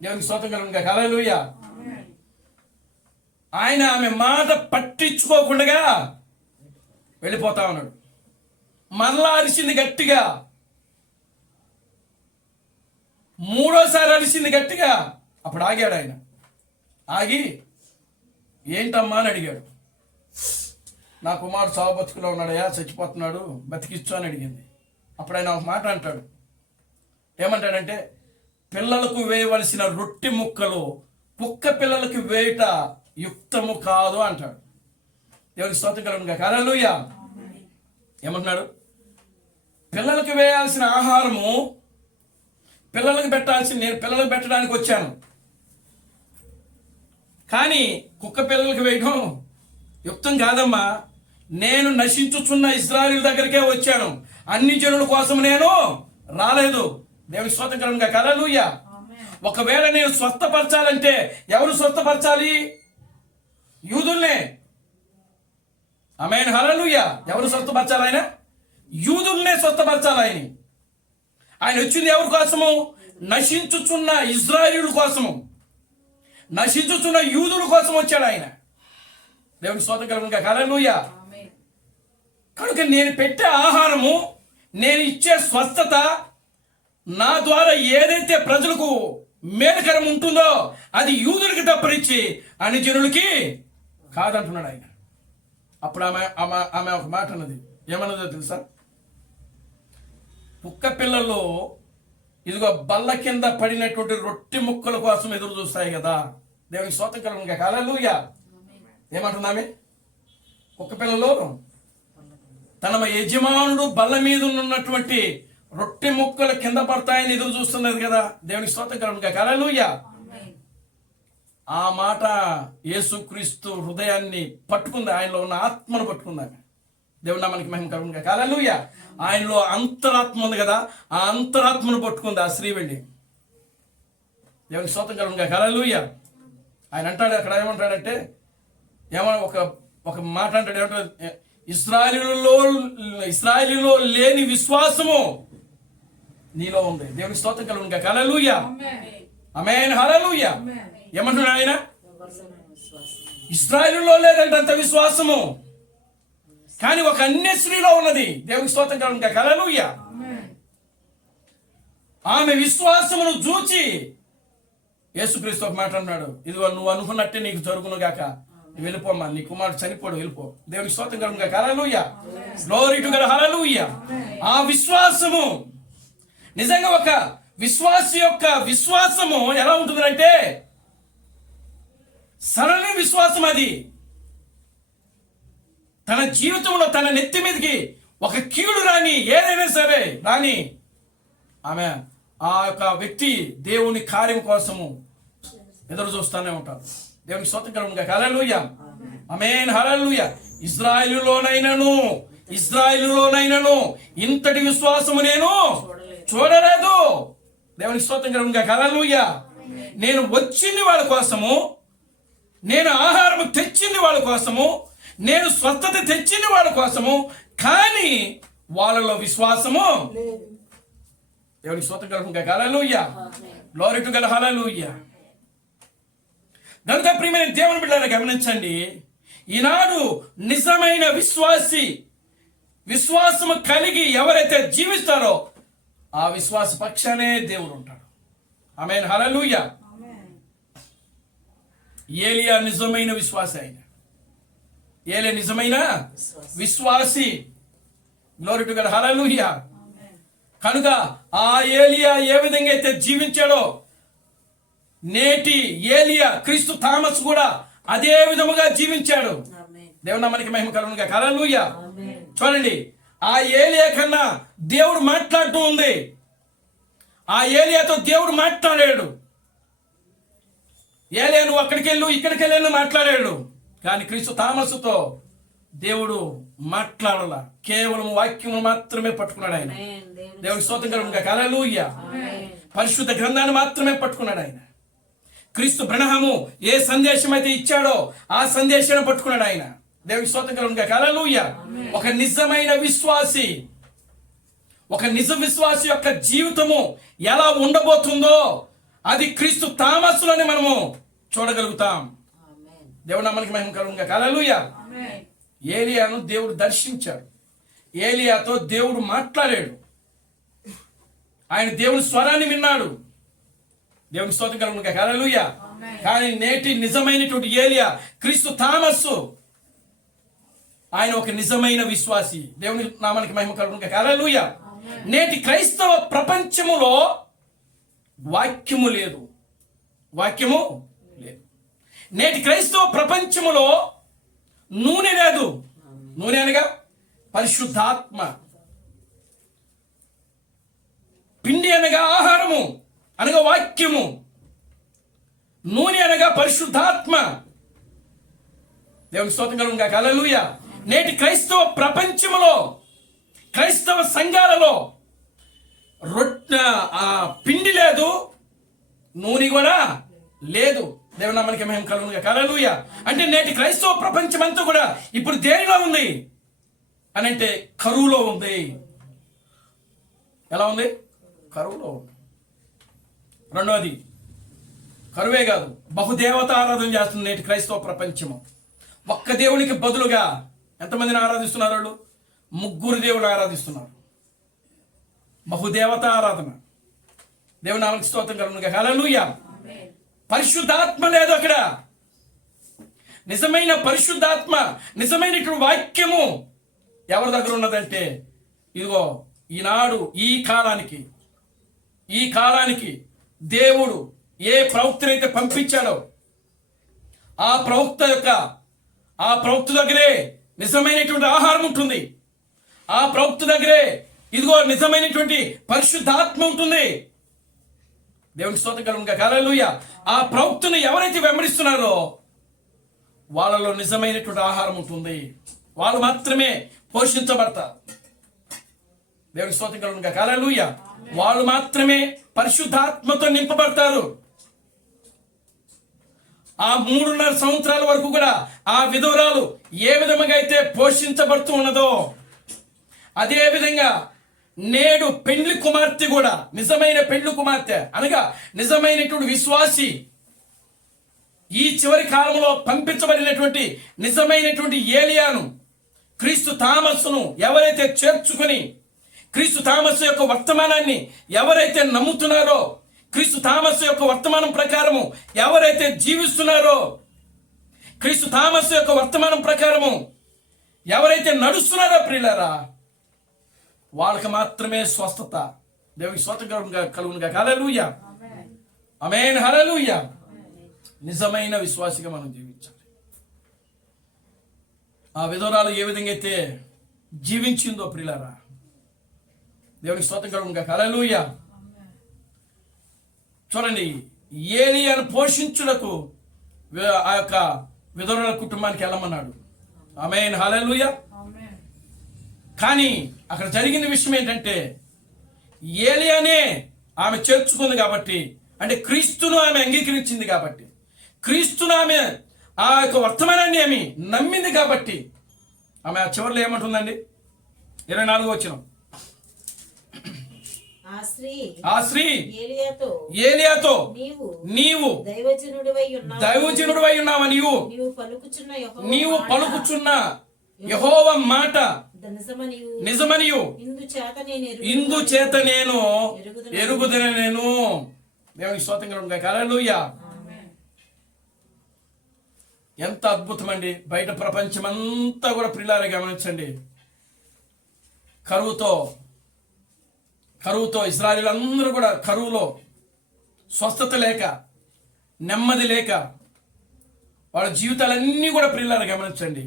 దేవునికి స్తోత్రం కలుగును గాక. హల్లెలూయా. ఆయన ఆమె మాట పట్టించుకోకుండా వెళ్ళిపోతా ఉన్నాడు. మరలా అరిచింది గట్టిగా, మూడోసారి అరిచింది గట్టిగా. అప్పుడు ఆగాడు ఆయన. ఆగి ఏంటమ్మా అని అడిగాడు. నా కుమారుడు సావు బతుకులో ఉన్నాడయ్యా, చచ్చిపోతున్నాడు, బతికిచ్చు అని అడిగింది. అప్పుడు ఆయన ఒక మాట అంటాడు. ఏమంటాడంటే, పిల్లలకు వేయవలసిన రొట్టె ముక్కలు కుక్క పిల్లలకు వేయట యుక్తము కాదు అంటాడు. దేవునికి స్తోత్రం కలుగును గాక. హల్లెలూయా. ఏమంటున్నాడు? పిల్లలకు వేయాల్సిన ఆహారము పిల్లలకు పెట్టాల్సింది నేను పిల్లలకు పెట్టడానికి వచ్చాను, కానీ కుక్క పిల్లలకు వేయడం యుక్తం కాదమ్మా. నేను నశించుచున్న ఇశ్రాయేలు దగ్గరికే వచ్చాను, అన్ని జనుల కోసం నేను రాలేదు. దేవునికి స్తోత్రం కలుగును గాక. హల్లెలూయా. ఒకవేళ నేను స్వస్థపరచాలంటే ఎవరు స్వస్థపరచాలి? యూదుల్నే. ఆమేన్, హల్లెలూయా. ఎవరు స్వస్థపరచాలి? ఆయన యూదుల్నే స్వస్థపరచాలి. ఆయన వచ్చింది ఎవరి కోసము? నశించుచున్న ఇజ్రాయేలీయుల కోసము, నశించుచున్న యూదుల కోసం వచ్చాడు ఆయన. దేవుని స్తోత్రం కలుగును గాక. హల్లెలూయా. కనుక నేను పెట్టే ఆహారము, నేను ఇచ్చే స్వస్థత, నా ద్వారా ఏదైతే ప్రజలకు మేలుకరం ఉంటుందో అది యూదులకి తప్పనిచ్చి అన్ని జనులకి కాదంటున్నాడు ఆయన. అప్పుడు ఆమె ఒక మాట అన్నది. ఏమన్నదో తెలుసా? కుక్క పిల్లలు ఇదిగో బల్ల కింద పడినటువంటి రొట్టె ముక్కల కోసం ఎదురు చూస్తాయి కదా. దేవునికి స్తోత్రం కలుగును గాక. హల్లెలూయా. ఏమంటున్నామే? కుక్క పిల్లలు తన యజమానుడు బల్ల మీద ఉన్నటువంటి రొట్టె ముక్కలు కింద పడతాయని ఎదురు చూస్తున్నది కదా. దేవునికి స్తోత్రం కలుగును గాక. హల్లెలూయా. ఆ మాట యేసుక్రీస్తు హృదయాన్ని పట్టుకుంది, ఆయనలో ఉన్న ఆత్మను పట్టుకుంది. దేవుడు నామానికి మహిమ కలుగును గాక. హల్లెలూయా. ఆయనలో అంతరాత్మ ఉంది కదా, ఆ అంతరాత్మను పట్టుకుంది ఆ స్త్రీ వెళ్ళి. దేవునికి స్తోత్రం కలుగును గాక. హల్లెలూయా. ఆయన అంటాడు అక్కడ, ఏమంటాడంటే, ఏమన్నా ఒక మాట అంటాడు, ఏమంటాడు? ఇశ్రాయేలులో లేని విశ్వాసము నీలో ఉంది. దేవునికి స్తోత్రం కలుగును గాక. హల్లెలూయా. ఆమేన్, హల్లెలూయా. ఏమంటున్నాడు ఆయన? ఇశ్రాయేలులో లేదంటే అంత విశ్వాసము, కానీ ఒక అన్య స్త్రీలో ఉన్నది. దేవునికి స్తోత్రం కలుగును గాక. హల్లెలూయా. ఆమె విశ్వాసమును చూచి యేసుక్రీస్తు ఒక మాట అన్నాడు, ఇదిగో నువ్వు అనుకున్నట్టే నీకు జరుగును గాక, వెళ్ళిపోమ్మా, నీ కుమారుడు చనిపోడు, వెళ్ళిపో. దేవునికి స్తోత్రం కలుగును గాక. హల్లెలూయా. Glory to God. హల్లెలూయా. ఆ విశ్వాసము నిజంగా ఒక విశ్వాసి యొక్క విశ్వాసము ఎలా ఉంటుందంటే సరళ విశ్వాసం. అది తన జీవితంలో తన నెత్తి మీదకి ఒక కీడు రాని, ఏదైనా సరే రాని, ఆమె ఆ యొక్క వ్యక్తి దేవుని కార్యం కోసము ఎదురు చూస్తూనే ఉంటారు. దేవునికి స్తోత్రం కలుగును గాక. హల్లెలూయా. ఆమేన్, హల్లెలూయా. ఇజ్రాయేలులోనైనను ఇంతటి విశ్వాసము నేను చూడలేదు. దేవునికి స్తోత్రం కలుగును గాక. హల్లెలూయా. నేను వచ్చింది వాళ్ళ కోసము, నేను ఆహారం తెచ్చింది వాళ్ళ కోసము, నేను స్వస్థత తెచ్చింది వాళ్ళ కోసము, కానీ వాళ్ళలో విశ్వాసము దేవునికి స్తోత్రం కలుగును గాక. హల్లెలూయా. Glory to God. హల్లెలూయా. కనుక ప్రియమైన దేవుని బిడ్డలారా గమనించండి, ఈనాడు నిజమైన విశ్వాసము కలిగి ఎవరైతే జీవిస్తారో ఆ విశ్వాస పక్షానే దేవుడు ఉంటాడు. ఆమేన్, హల్లెలూయా. ఏలియా నిజమైన విశ్వాసి. ఆయన ఏలియా నిజమైన విశ్వాసి. Glory to God. హల్లెలూయా. కనుక ఆ ఏలియా ఏ విధంగా అయితే జీవించాడో నేటి ఏలియా క్రీస్తు థామస్ కూడా అదే విధముగా జీవించాడు. దేవుని నామానికి మహిమ కలుగును గాక. హల్లెలూయా. చూడండి, ఆ ఏలియా కన్నా దేవుడు మాట్లాడుతూ ఉంది. ఆ ఏలియాతో దేవుడు మాట్లాడాడు. ఏలియా నువ్వు అక్కడికి వెళ్ళు, ఇక్కడికి వెళ్ళి మాట్లాడాడు. కానీ క్రీస్తు థామస్తో దేవుడు మాట్లాడాల, కేవలం వాక్యము మాత్రమే పట్టుకున్నాడు ఆయన. దేవుడి స్తోత్రం కలుగును గాక. హల్లెలూయా. పరిశుద్ధ గ్రంథాన్ని మాత్రమే పట్టుకున్నాడు ఆయన. క్రీస్తు బ్రహ్మము ఏ సందేశం అయితే ఇచ్చాడో ఆ సందేశాన్ని పట్టుకున్నాడు ఆయన. దేవుడి స్తోత్రం కలుగును గాక. హల్లెలూయా. ఒక నిజమైన విశ్వాసి, ఒక నిజ విశ్వాసి యొక్క జీవితము ఎలా ఉండబోతుందో అది క్రీస్తు థామస్లోనే మనము చూడగలుగుతాం. దేవుడి నామానికి మహిమ కలుగును గాక. హల్లెలూయా. ఏలియాను దేవుడు దర్శించాడు, ఏలియాతో దేవుడు మాట్లాడాడు, ఆయన దేవుని స్వరాన్ని విన్నాడు. దేవుని స్తోత్రం కలుగును గాక. హల్లెలూయా. కానీ నేటి నిజమైనటువంటి ఏలియా క్రీస్తు థామస్ ఆయన ఒక నిజమైన విశ్వాసి. దేవుని నామానికి మహిమ కలుగును గాక. హల్లెలూయా. నేటి క్రైస్తవ ప్రపంచములో వాక్యము లేదు. నేటి క్రైస్తవ ప్రపంచములో నూనె లేదు. నూనె అనగా పరిశుద్ధాత్మ, పిండి అనగా ఆహారము అనగా వాక్యము, నూనె అనగా పరిశుద్ధాత్మ. దేవుని స్తోత్రం కలుగును గాక. హల్లెలూయా. నేటి క్రైస్తవ ప్రపంచములో, క్రైస్తవ సంఘాలలో పిండి లేదు, నూనె కూడా లేదు. దేవుని నామానికి మహిమ కలుగునుగాక. హల్లెలూయా. అంటే నేటి క్రైస్తవ ప్రపంచం అంతా కూడా ఇప్పుడు దేనిలో ఉంది అని అంటే కరువులో ఉంది. ఎలా ఉంది? కరువులో ఉంది. రెండవది కరువే కాదు, బహుదేవత ఆరాధన చేస్తుంది నేటి క్రైస్తవ ప్రపంచము. ఒక్క దేవునికి బదులుగా ఎంతమందిని ఆరాధిస్తున్నారు? వాళ్ళు 3 దేవుడు ఆరాధిస్తున్నారు. బహుదేవత ఆరాధన. దేవుని నామమునకు స్తోత్రం కలుగునుగాక. హల్లెలూయా. పరిశుద్ధాత్మ లేదు అక్కడ. నిజమైన పరిశుద్ధాత్మ, నిజమైనటువంటి వాక్యము ఎవరి దగ్గర ఉన్నదంటే, ఇదిగో ఈనాడు ఈ కాలానికి దేవుడు ఏ ప్రవక్తనైతే పంపించాడో ఆ ప్రవక్త దగ్గరే నిజమైనటువంటి ఆహారం ఉంటుంది. ఆ ప్రవక్త దగ్గరే ఇదిగో నిజమైనటువంటి పరిశుద్ధాత్మ ఉంటుంది. దేవునికి స్తోత్రం కలుగునుగాక. హల్లెలూయా. ఆ ప్రవక్తను ఎవరైతే వెంబడిస్తున్నారో వాళ్ళలో నిజమైనటువంటి ఆహారం ఉంటుంది. వాళ్ళు మాత్రమే పోషించబడతారు. దేవునికి స్తోత్రం కలుగునుగాక. హల్లెలూయా. వాళ్ళు మాత్రమే పరిశుద్ధాత్మతో నింపబడతారు. ఆ 3.5 సంవత్సరాల వరకు కూడా ఆ విధవరాలు ఏ విధంగా అయితే పోషించబడుతూ ఉన్నదో అదే విధంగా నేడు పెండ్లి కుమార్తె కూడా, నిజమైన పెండ్లి కుమార్తె అనగా నిజమైనటువంటి విశ్వాసి, ఈ చివరి కాలంలో పంపించబడినటువంటి నిజమైనటువంటి ఏలియాను, క్రీస్తు థామస్సును ఎవరైతే చేర్చుకొని క్రీస్తు థామస్సు యొక్క వర్తమానాన్ని ఎవరైతే నమ్ముతున్నారో, క్రీస్తు థామస్సు యొక్క వర్తమానం ప్రకారము ఎవరైతే జీవిస్తున్నారో, క్రీస్తు థామస్సు యొక్క వర్తమానం ప్రకారము ఎవరైతే నడుస్తున్నారో ప్రియులారా, వాళ్ళకి మాత్రమే స్వస్థత. దేవునికి స్తోత్రం కలుగునుగాక. హల్లెలూయా. ఆమేన్. హల్లెలూయా. నిజమైన విశ్వాసిగా మనం జీవించాలి. ఆ విధవరాలు ఏ విధంగా అయితే జీవించిందో ప్రియులారా, దేవునికి స్తోత్రం కలుగునుగాక. హల్లెలూయా. చూడండి, ఏలియాను పోషించుటకు ఆ యొక్క విధవరాల కుటుంబానికి వెళ్ళమన్నాడు. ఆమేన్. హల్లెలూయా. కానీ అక్కడ జరిగిన విషయం ఏంటంటే, ఏలియానే ఆమె చేర్చుకుంది కాబట్టి, అంటే క్రీస్తును ఆమె అంగీకరించింది కాబట్టి, క్రీస్తును ఆమె ఆ యొక్క వర్తమానాన్ని ఆమె నమ్మింది కాబట్టి, ఆమె ఆ చివరిలో ఏమంటుందండి? 24వ వచనం. ఆ స్త్రీ ఏలియాతో నీవు దైవజనుడివై ఉన్నావా, నీవు పలుకుచున్న యెహోవా మాట నిజమనియు ఇందుచేత నేను ఎరుగుదనని నేను. దేవునికి స్తోత్రం కలుగునుగాక. హల్లెలూయా. ఎంత అద్భుతం అండి. బయట ప్రపంచం అంతా కూడా ప్రియులారా గమనించండి, కరువుతో ఇశ్రాయేలీయులందరూ కూడా కరువులో, స్వస్థత లేక, నెమ్మది లేక, వాళ్ళ జీవితాలన్నీ కూడా ప్రియులారా గమనించండి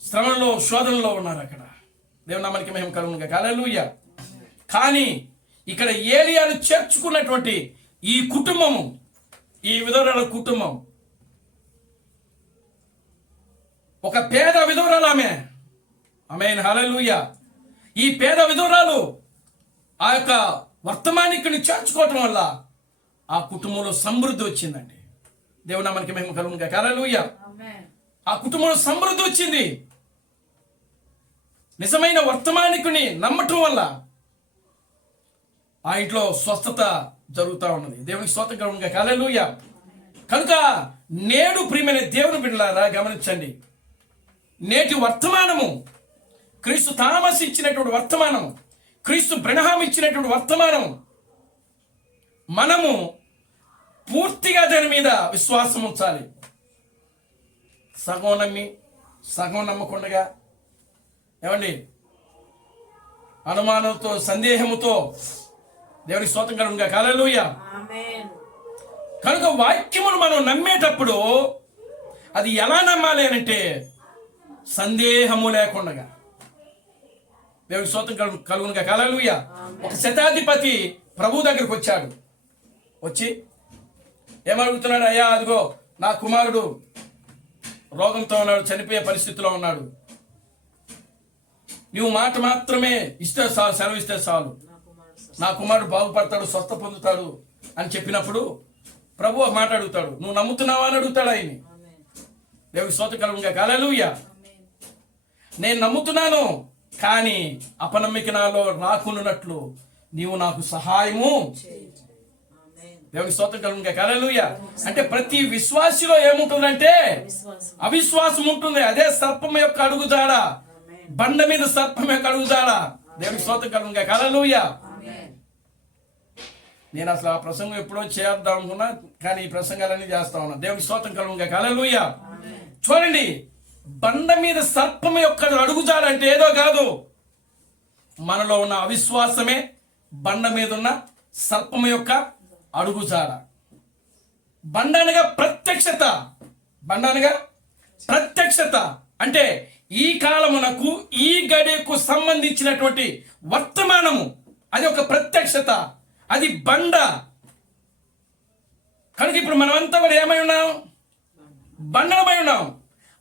శ్రమలో, శోధనలో ఉన్నారు అక్కడ. దేవుని నామానికి మహిమ కలుగునుగాక. హల్లెలూయా. కానీ ఇక్కడ ఏలియాను చేర్చుకున్నటువంటి ఈ కుటుంబము, ఈ విధవరాల కుటుంబం, ఒక పేద విధవరాలు ఆమె. ఆమేన్. హల్లెలూయా. ఈ పేద విధవరాలు ఆ యొక్క వర్తమానికుని చేర్చుకోవటం వల్ల ఆ కుటుంబంలో సమృద్ధి వచ్చిందండి. దేవుని నామానికి మహిమ కలుగునుగాక. హల్లెలూయా. ఆ కుటుంబంలో సమృద్ధి వచ్చింది. నిజమైన వర్తమానికుని నమ్మటం వల్ల ఆ ఇంట్లో స్వస్థత జరుగుతూ ఉన్నది. దేవునికి స్తోత్రం కలుగునుగాక. హల్లెలూయా. కనుక నేడు ప్రియమైన దేవుని బిడ్డలారా గమనించండి, నేటి వర్తమానము, క్రీస్తు థామస్ ఇచ్చినటువంటి వర్తమానం, క్రీస్తు బ్రెనహాం ఇచ్చినటువంటి వర్తమానం, మనము పూర్తిగా దాని మీద విశ్వాసం ఉంచాలి. సగం నమ్మి సగం నమ్మకుండగా, ఏమండి, అనుమానంతో, సందేహముతో, దేవునికి స్తోత్రం కలుగునుగాక. హల్లెలూయా. కనుక వాక్యమును మనం నమ్మేటప్పుడు అది ఎలా నమ్మాలి అంటే సందేహము లేకుండా. దేవునికి స్తోత్రం కలుగునుగాక. హల్లెలూయా. ఒక శతాధిపతి ప్రభు దగ్గరికి వచ్చాడు. వచ్చి ఏమడుగుతున్నాడు? అయ్యా, అదిగో నా కుమారుడు రోగంతో ఉన్నాడు, చనిపోయే పరిస్థితిలో ఉన్నాడు, నువ్వు మాట మాత్రమే ఇస్తే చాలు, సెలవు ఇస్తే చాలు, నా కుమారుడు బాగుపడతాడు, స్వస్థ పొందుతాడు అని చెప్పినప్పుడు ప్రభు ఒక మాట అడుగుతాడు, నువ్వు నమ్ముతున్నావా అని అడుగుతాడు ఆయన్ని. దేవునికి స్తోత్రం కలుగునుగాక. హల్లెలూయా. నేను నమ్ముతున్నాను, కానీ అపనమ్మిక నాలో రాకున్నట్లు నీవు నాకు సహాయము. దేవునికి స్తోత్రం కలుగునుగాక. హల్లెలూయా. అంటే ప్రతి విశ్వాసిలో ఏముంటుందంటే అవిశ్వాసం ఉంటుంది. అదే సర్పం యొక్క అడుగుజాడ, బండ మీద సర్పం యొక్క అడుగుజాడ. దేవునికి స్తోత్రం కలుగునుగాక. హల్లెలూయా. నేను అసలు ఆ ప్రసంగం ఎప్పుడో చేద్దాం అనుకున్నా, కానీ ఈ ప్రసంగాలన్నీ చేస్తా ఉన్నా. దేవునికి స్తోత్రం కలుగునుగాక. హల్లెలూయా. చూడండి, బండ మీద సర్పం యొక్క అడుగుజాడ అంటే ఏదో కాదు, మనలో ఉన్న అవిశ్వాసమే బండ మీద ఉన్న సర్పం యొక్క అడుగుజాడ. బండ అనగా ప్రత్యక్షత, బండ అనగా ప్రత్యక్షత అంటే ఈ కాలమునకు, ఈ గడియకు సంబంధించినటువంటి వర్తమానము. అది ఒక ప్రత్యక్షత, అది బండ. కనుక ఇప్పుడు మనమంతా కూడా ఏమై ఉన్నాం? బండలమై ఉన్నాం.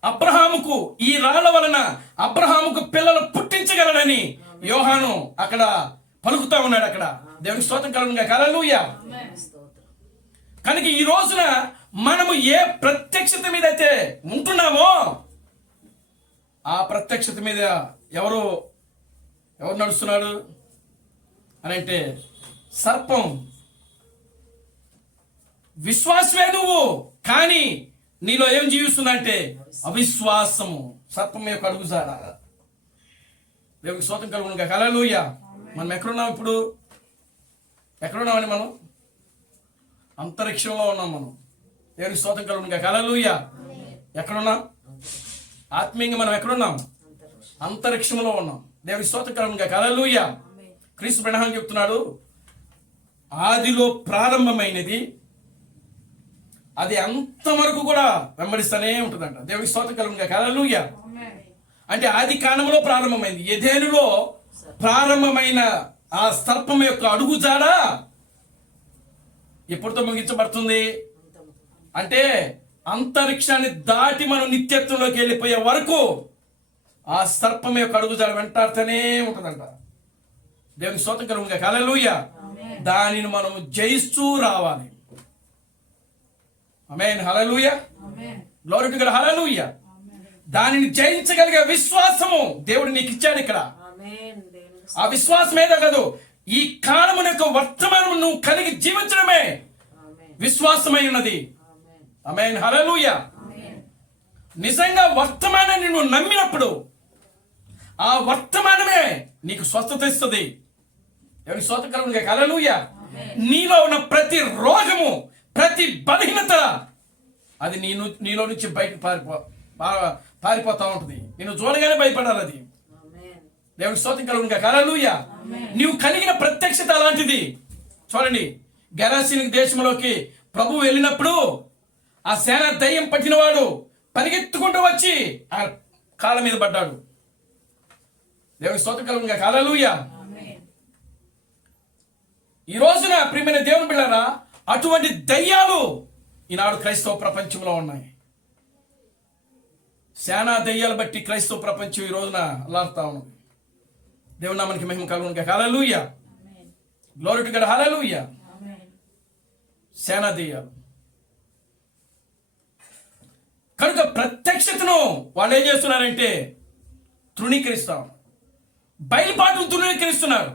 అబ్రహాముకు ఈ రాళ్ల వలన అబ్రహాముకు పిల్లలు పుట్టించగలనని యోహాను అక్కడ పలుకుతా ఉన్నాడు. అక్కడ దేవునికి స్తోత్రం కలుగునుగాక. హల్లెలూయా. కనుక ఈ రోజున మనము ఏ ప్రత్యక్షత మీద అయితే ఉంటున్నామో ఆ ప్రత్యక్షత మీద ఎవరు నడుస్తున్నాడు అని అంటే సర్పం. విశ్వాసమే నువ్వు, కానీ నీలో ఏం జీవిస్తుందంటే అవిశ్వాసము, సర్పం యొక్క అడుగుజాడ. దేవునికి స్తోత్రం కలుగునుగాక. హల్లెలూయా. మనం ఎక్కడున్నాం ఇప్పుడు? ఎక్కడున్నామని మనం అంతరిక్షంలో ఉన్నాం. మనం దేవునికి స్తోత్రం కలుగునుగాక. హల్లెలూయా. ఎక్కడున్నాం? ఆత్మీయంగా మనం ఎక్కడున్నాం? అంతరిక్షంలో ఉన్నాం. దేవునికి స్తోత్రం కలుగునుగాక. హల్లెలూయా. క్రీస్తు బ్రహ్మం చెప్తున్నాడు, ఆదిలో ప్రారంభమైనది అది అంతవరకు కూడా వెంబడిస్తూనే ఉంటుందంట. దేవునికి స్తోత్రం కలుగునుగాక. హల్లెలూయా. అంటే ఆది కాండములో ప్రారంభమైంది, ఎదెనులో ప్రారంభమైన ఆ సర్పం యొక్క అడుగుజాడ ఎప్పుడుతో ముగించబడుతుంది అంటే అంతరిక్షాన్ని దాటి మనం నిత్యత్వంలోకి వెళ్ళిపోయే వరకు ఆ సర్పం యొక్క అడుగుజాడ వెంటాడుతూనే ఉంటుందంట. దేవునికి స్తోత్రం కలుగునుగాక. హల్లెలూయా. దానిని మనం జయిస్తూ రావాలి. ఆమేన్. హల్లెలూయా. Glory to God. హల్లెలూయా. దానిని జయించగలిగే విశ్వాసము దేవుడు నీకు ఇచ్చాడు ఇక్కడ. ఆ విశ్వాసం ఏదో కాదు, ఈ కాలము యొక్క వర్తమానం నువ్వు కలిగి జీవించడమే విశ్వాసమై ఉన్నది. ఆమేన్. హల్లెలూయా. నిజంగా వర్తమానాన్ని నువ్వు నమ్మినప్పుడు ఆ వర్తమానమే నీకు స్వస్థత ఇస్తుంది. ఎవరికి స్తోత్రం కలుగునుగాక. హల్లెలూయా. నీలో ఉన్న ప్రతి రోగము, ప్రతి బలహీనత అది నీలో నుంచి బయటకు పారిపోతా ఉంటుంది. నేను చూడగానే భయపడాలి అది. దేవునికి స్తోత్రం కలుగునుగాక. హల్లెలూయా. నీవు కలిగిన ప్రత్యక్షత అలాంటిది. చూడండి, గెరాసీని దేశంలోకి ప్రభు వెళ్ళినప్పుడు ఆ సేన దయ్యం పట్టినవాడు పరిగెత్తుకుంటూ వచ్చి ఆ కాళ్ళ మీద పడ్డాడు. దేవునికి స్తోత్రం కలుగునుగాక. హల్లెలూయా. ఈ రోజున ప్రియమైన దేవుని బిడ్డలారా, అటువంటి దయ్యాలు ఈనాడు క్రైస్తవ ప్రపంచంలో ఉన్నాయి. సేనా దయ్యాలు బట్టి క్రైస్తవ ప్రపంచం ఈ రోజున అల్లాడుతా ఉన్నది. దేవుని నామానికి మహిమ కలుగునుగాక. హల్లెలూయా. Glory to God. హల్లెలూయా. సేనా దయ్యాలు కనుక ప్రత్యక్షతను వాళ్ళు ఏం చేస్తున్నారంటే తృణీకరిస్తాం, బయలుపాటును తృణీకరిస్తున్నారు.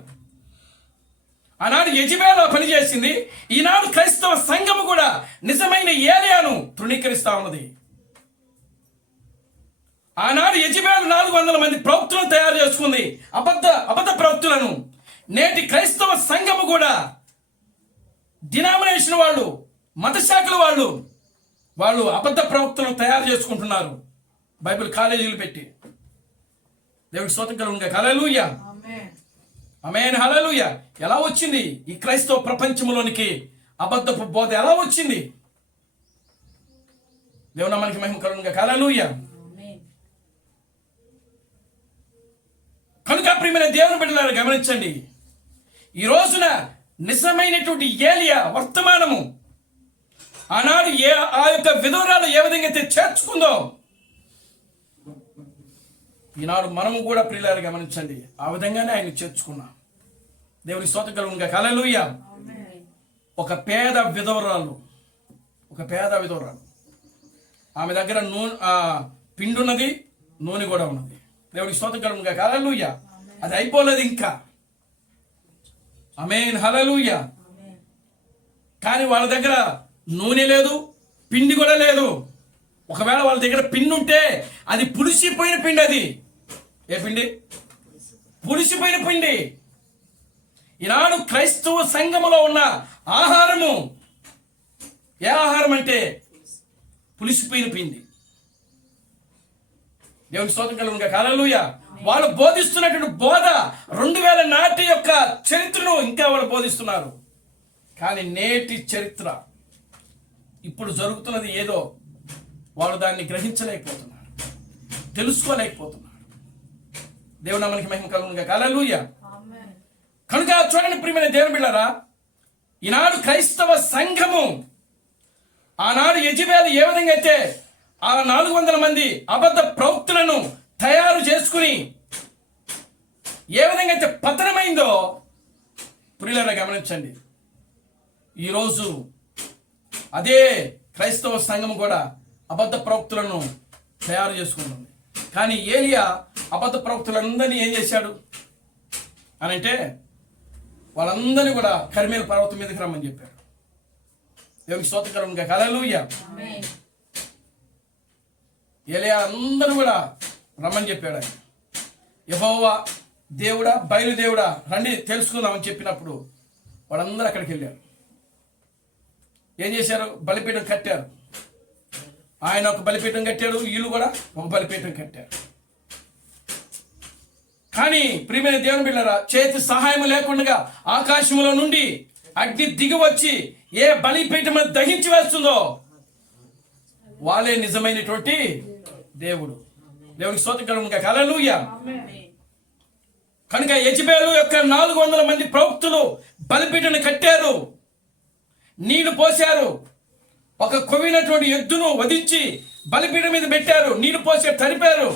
ఆనాడు యెజబెల్ పనిచేసింది, ఈనాడు క్రైస్తవ సంఘము కూడా నిజమైన ఏలియాను తృణీకరిస్తా ఉన్నది. ఆనాడు యెజబెల్ 400 మంది ప్రవక్తలను తయారు చేసుకుంది, అబద్ధ ప్రవక్తులను. నేటి క్రైస్తవ సంఘము కూడా డినామినేషన్ వాళ్ళు, మత శాఖల వాళ్ళు అబద్ధ ప్రవక్తలను తయారు చేసుకుంటున్నారు, బైబిల్ కాలేజీలు పెట్టి. దేవునికి స్తోత్రం కలుగునుగాక. హల్లెలూయా. ఆమేన్. హల్లెలూయా. ఎలా వచ్చింది ఈ క్రైస్తవ ప్రపంచంలోనికి అబద్ధపు బోధ? ఎలా వచ్చింది? దేవుని నామానికి మహిమ కలుగునుగాక. హల్లెలూయా. కనుక ప్రియమైన దేవుని బిడ్డలారా గమనించండి, ఈ రోజున నిజమైనటువంటి ఏలియా వర్తమానము ఆనాడు ఆ యొక్క విధవరాలు ఏ విధంగా అయితే చేర్చుకుందో, ఈనాడు మనము కూడా ప్రియులారా గమనించండి, ఆ విధంగానే ఆయన చేర్చుకున్నాం. దేవుని స్తోత్రం కలుగునుగా. హల్లెలూయా. ఒక పేద విధవరాలు ఆమె దగ్గర పిండి ఉన్నది, నూనె కూడా ఉన్నది. దేవునికి స్తోత్రం కలుగునుగా. హల్లెలూయా. అది అయిపోలేదు ఇంకా. ఆమేన్. హల్లెలూయా. కానీ వాళ్ళ దగ్గర నూనె లేదు, పిండి కూడా లేదు. ఒకవేళ వాళ్ళ దగ్గర పిండి ఉంటే అది పులిసిపోయిన పిండి. అది ఏ పిండి? పులిసిపోయిన పిండి. ఈనాడు క్రైస్తవ సంఘములో ఉన్న ఆహారము ఏ ఆహారం అంటే పులిసిపోయిన పిండి. దేవుని స్తోత్రం కలుగునుగా. హల్లెలూయా. వాళ్ళు బోధిస్తున్నటువంటి బోధ 2000 నాటి యొక్క చరిత్రను ఇంకా వాళ్ళు బోధిస్తున్నారు. కానీ నేటి చరిత్ర ఇప్పుడు జరుగుతున్నది ఏదో వాళ్ళు దాన్ని గ్రహించలేకపోతున్నారు, తెలుసుకోలేకపోతున్నారు. దేవుని నామానికి మహిమ కలుగునుగా. హల్లెలూయా. కనుక చూడండి ప్రియమైన దేవుని బిడ్డలారా, ఈనాడు క్రైస్తవ సంఘము ఆనాడు యెజబెలు ఏ విధంగా అయితే ఆ 400 మంది అబద్ధ ప్రవక్తలను తయారు చేసుకుని ఏ విధంగా అయితే పతనమైందో ప్రియులారా గమనించండి. ఈరోజు అదే క్రైస్తవ సంఘం కూడా అబద్ధ ప్రవక్తలను తయారు చేసుకుంటుంది. కానీ ఏలియా అబద్ధ ప్రవక్తలందరినీ ఏం చేశాడు అనంటే వాళ్ళందరినీ కూడా కర్మేలు పర్వతం మీదకి రమ్మని చెప్పాడు. దేవునికి స్తోత్రం కలుగునుగా. హల్లెలూయా. ఏలియా అందరూ కూడా రమ్మని చెప్పాడు. ఆయన యెహోవా దేవుడా, బయలుదేవుడా, రండి తెలుసుకుందామని చెప్పినప్పుడు వాళ్ళందరూ అక్కడికి వెళ్ళారు. ఏం చేశారు? బలిపీఠం కట్టారు. ఆయన ఒక బలిపీఠం కట్టాడు, వీళ్ళు కూడా ఒక బలిపీఠం కట్టారు. కానీ ప్రియమైన దేవుని బిడ్డలారా, చేతి సహాయం లేకుండా ఆకాశంలో నుండి అగ్ని దిగి వచ్చి ఏ బలిపీఠం దహించి వేస్తుందో వాళ్ళే నిజమైనటువంటి దేవుడు. దేవునికి స్తోత్రం కలుగునుగా. హల్లెలూయా. కనుక యెజబెలు యొక్క 400 మంది ప్రవక్తలు బలిపీఠను కట్టారు, నీళ్లు పోశారు, ఒక కొవ్వినటువంటి ఎద్దును వధించి బలిపీఠం మీద పెట్టారు, నీళ్లు పోసి తరిపారు.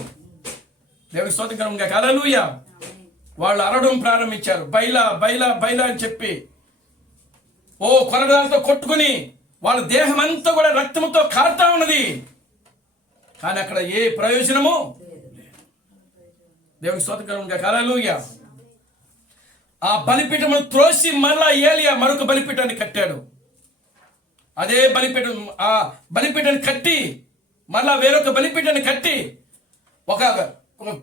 దేవునికి స్తోత్రం కలుగునుగా. హల్లెలూయా. వాళ్ళు అరవడం ప్రారంభించారు. బైలా బైలా బైలా అని చెప్పి కొరడాలతో కొట్టుకుని వాళ్ళ దేహం అంతా కూడా రక్తంతో కారుతా ఉన్నది. కానీ అక్కడ ఏ ప్రయోజనము? దేవునికి స్తోత్రం కలుగునుగా. హల్లెలూయా. ఆ బలిపీఠమును త్రోసి మళ్ళా ఏలియా మరొక బలిపీఠాన్ని కట్టాడు. అదే బలిపీఠం, ఆ బలిపీఠాన్ని కట్టి మళ్ళా వేరొక బలిపీఠాన్ని కట్టి ఒక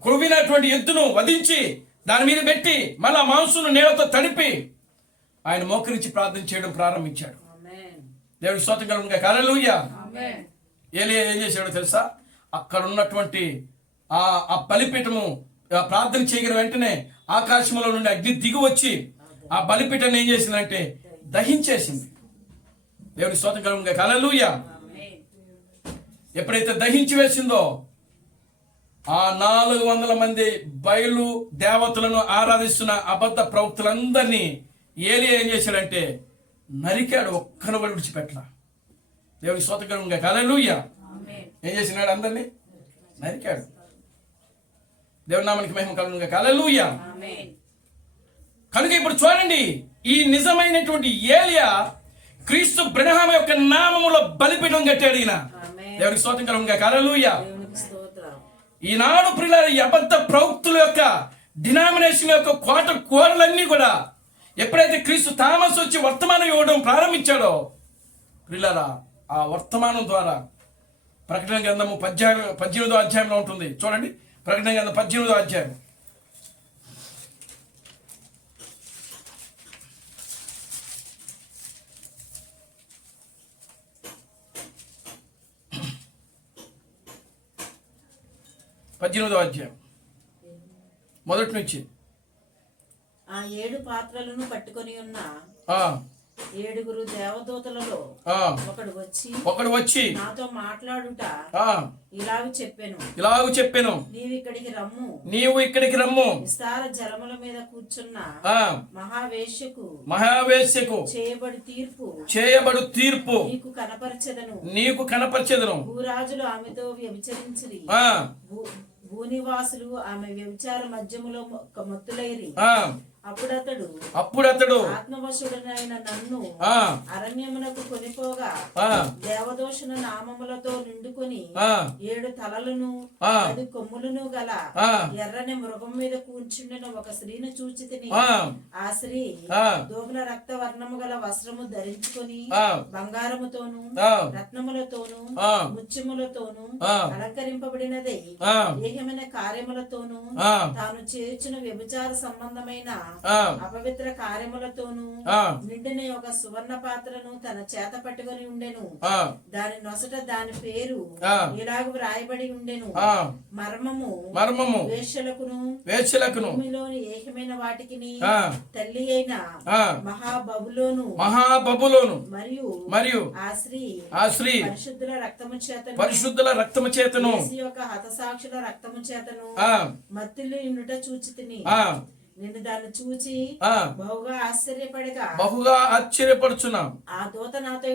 కొవ్వినటువంటి ఎద్దును వధించి దాని మీద పెట్టి మళ్ళా మాంసును నీళ్లతో తడిపి ఆయన మోకరించి ప్రార్థన చేయడం ప్రారంభించాడు. దేవుడి స్తోత్రం కలుగునుగా. హల్లెలూయా. ఏలియా ఏం చేశాడో తెలుసా? అక్కడ ఉన్నటువంటి ఆ బలిపీఠము ప్రార్థన చేయగిన వెంటనే ఆకాశంలో నుండి అగ్ని దిగి వచ్చి ఆ బలిపీఠాన్ని ఏం చేసిందంటే దహించేసింది. దేవుడి స్తోత్రం కలుగునుగా. హల్లెలూయా. ఎప్పుడైతే దహించి వేసిందో ఆ 400 మంది బయలు దేవతలను ఆరాధిస్తున్న అబద్ధ ప్రవక్తలందరినీ ఏలియా ఏం చేశాడంటే నరికాడు. ఒక్కను కూడా విడిచిపెట్టలా. దేవునికి స్తోత్రం కలుగునుగా. హల్లెలూయా. ఏం చేసినాడు? అందరినీ నరికాడు. దేవుని నామానికి మహిమ కలుగునుగా. హల్లెలూయా. కనుక ఇప్పుడు చూడండి, ఈ నిజమైనటువంటి ఏలియా క్రీస్తు బ్రహ్మ యొక్క నామములో బలిపీఠం కట్టాడు. ఈయన దేవునికి స్తోత్రం కలుగునుగా. హల్లెలూయా. ఈనాడు ప్రియులారా, ఈ అబద్ధ ప్రవక్తుల యొక్క డినామినేషన్ యొక్క కోటలన్నీ కూడా ఎప్పుడైతే క్రీస్తు థామస్ వచ్చి వర్తమానం ఇవ్వడం ప్రారంభించాడో ప్రియులారా, ఆ వర్తమానం ద్వారా ప్రకటన గ్రంథము 18వ అధ్యాయంలో ఉంటుంది. చూడండి, ప్రకటన గ్రంథం 18వ అధ్యాయం. మొదటి నుంచి ఆ 7 పాత్రలను పట్టుకొని ఉన్న 7 దేవదూతలలో ఒకడు వచ్చి నాతో మాట్లాడుట ఇలాగు చెప్పెను, నీవు ఇక్కడికి రమ్ము, విస్తార జలముల మీద కూర్చున్న మహావేశ్యకు చేయబడు తీర్పు నీకు కనపరచెదను. భూరాజులు ఆమెతో వ్యభిచరించిరి, భూనివాసులు ఆమె వ్యభిచార మధ్యములో మత్తులైరి. అప్పుడు అతడు ఆత్మవశుడనైన నన్ను ఆ అరణ్యమునకు కొనిపోగా ఆ దేవదోషణ నామములతో నిండుకొని ఆ 7 తలలను ఆ 10 కొమ్ములను గల ఆ ఎర్రని మృగం మీద కూర్చుండిన ఒక స్త్రీని చూచితిని. ఆ ఆ స్త్రీ ఆ దోగుల రక్త వర్ణము గల వస్త్రము ధరించుకొని ఆ బంగారముతోను ఆ రత్నములతోను ఆ ముత్యములతోను ఆ అలంకరింపబడినదై ఆ ఏహమైన కార్యములతోను ఆ తాను చేర్చిన వ్యభిచార సంబంధమైన ఆ అపవిత్ర కార్యములతోను ఆ నిండిన ఒక సువర్ణ పాత్రను తన చేత పట్టుకొని ఉండెను. ఆ దాని నొసట దాని పేరు ఆ ఇలాగ వ్రాయబడి ఉండెను, ఆ మర్మము వేశ్యలకును భూమిలోని ఏకమైన వాటికిని ఆ తల్లి అయిన ఆ మహాబబులోను మరియు ఆ స్త్రీ పరిశుద్ధుల రక్తము చేతను యేసు యొక్క హతసాక్షుల రక్తము చేతను మత్తులు ఇండుట చూచితిని. నేను దాన్ని చూచి బహుగా ఆశ్చర్యపడుచున్నాం. ఆ దూత నాతో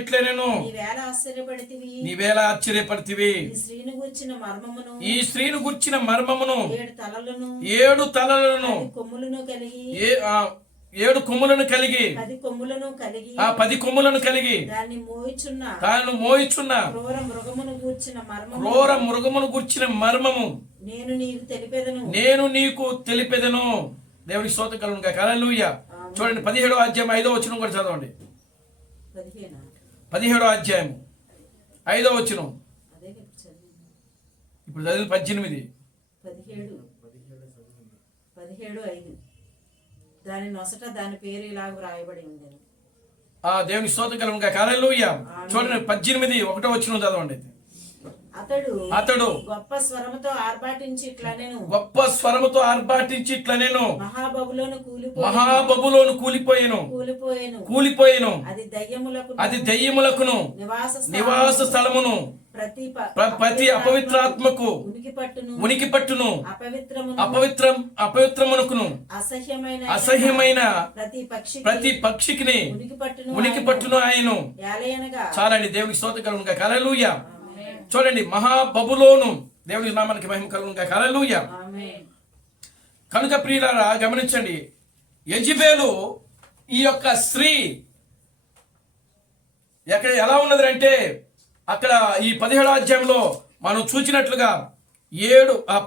ఇట్లా నేను నీవేళ ఆశ్చర్యపడితివి. ఈ స్త్రీని గుర్చిన మర్మమును 7 తలలను కొమ్ములను కలిగి 7 కొమ్ములను కలిగి 10 కొమ్ములను కలిగి దాన్ని మోయిచున్న క్రూర మృగమును గూర్చిన మర్మము నేను నీకు తెలిపెదను. దేవునికి స్తోత్రం కలుగును గాక. హల్లెలూయా. చూడండి 17వ అధ్యాయం 5వ వచనం కూడా చదవండి. 17వ అధ్యాయం 5వ వచనం. ఇప్పుడు చదివి 18. 17:5 దాని నొసట దాని పేరు ఇలాగ వ్రాయబడి ఉండెను. దేవునికి స్తోత్రం కలుగును గాక. హల్లెలూయా. చూడండి 18 1వ వచనం చదవండి. అతడు గొప్ప స్వరముతో ఆర్భాటించి ఇట్లా నేను మహాబబులోను కూలిపోయేను అది దయ్యములకును నివాస స్థలమును ప్రతి అపవిత్రాత్మకు ఉనికి పట్టును అపవిత్రమునకును అసహ్యమైన ప్రతి పక్షికి ఉనికి పట్టును ఆయన. చాలండి. దేవునికి స్తోత్రం కలుగును గాక. హల్లెలూయా. చూడండి మహాబబులోను. దేవుని నామానికి మహిమ కలుగును గాక. హల్లెలూయా. కనుక ప్రియులారా గమనించండి, యెజబెలు ఈ యొక్క స్త్రీ ఎక్కడ ఎలా ఉన్నది అంటే అక్కడ ఈ 17వ అధ్యాయంలో మనం చూచినట్లుగా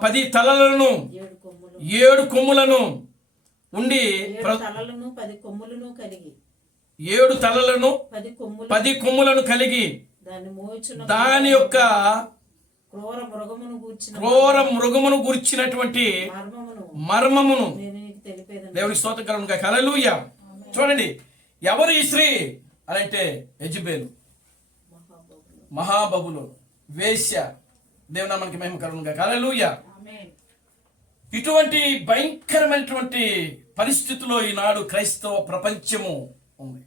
10 తలలను 7 కొమ్ములను ఉండి 7 తలలను 10 కొమ్ములను కలిగి దాని యొక్క క్రూర మృగమును గూర్చినటువంటి మర్మమును దేవుని స్తోత్రం కలుగును గాక. హల్లెలూయా. చూడండి ఎవరు ఈ స్త్రీ అంటే యెజబెలు, మహాబబులు, వేశ్య. దేవుని నామానికి మహిమ కలుగును గాక. హల్లెలూయా. ఇటువంటి భయంకరమైనటువంటి పరిస్థితుల్లో ఈనాడు క్రైస్తవ ప్రపంచము ఉంది.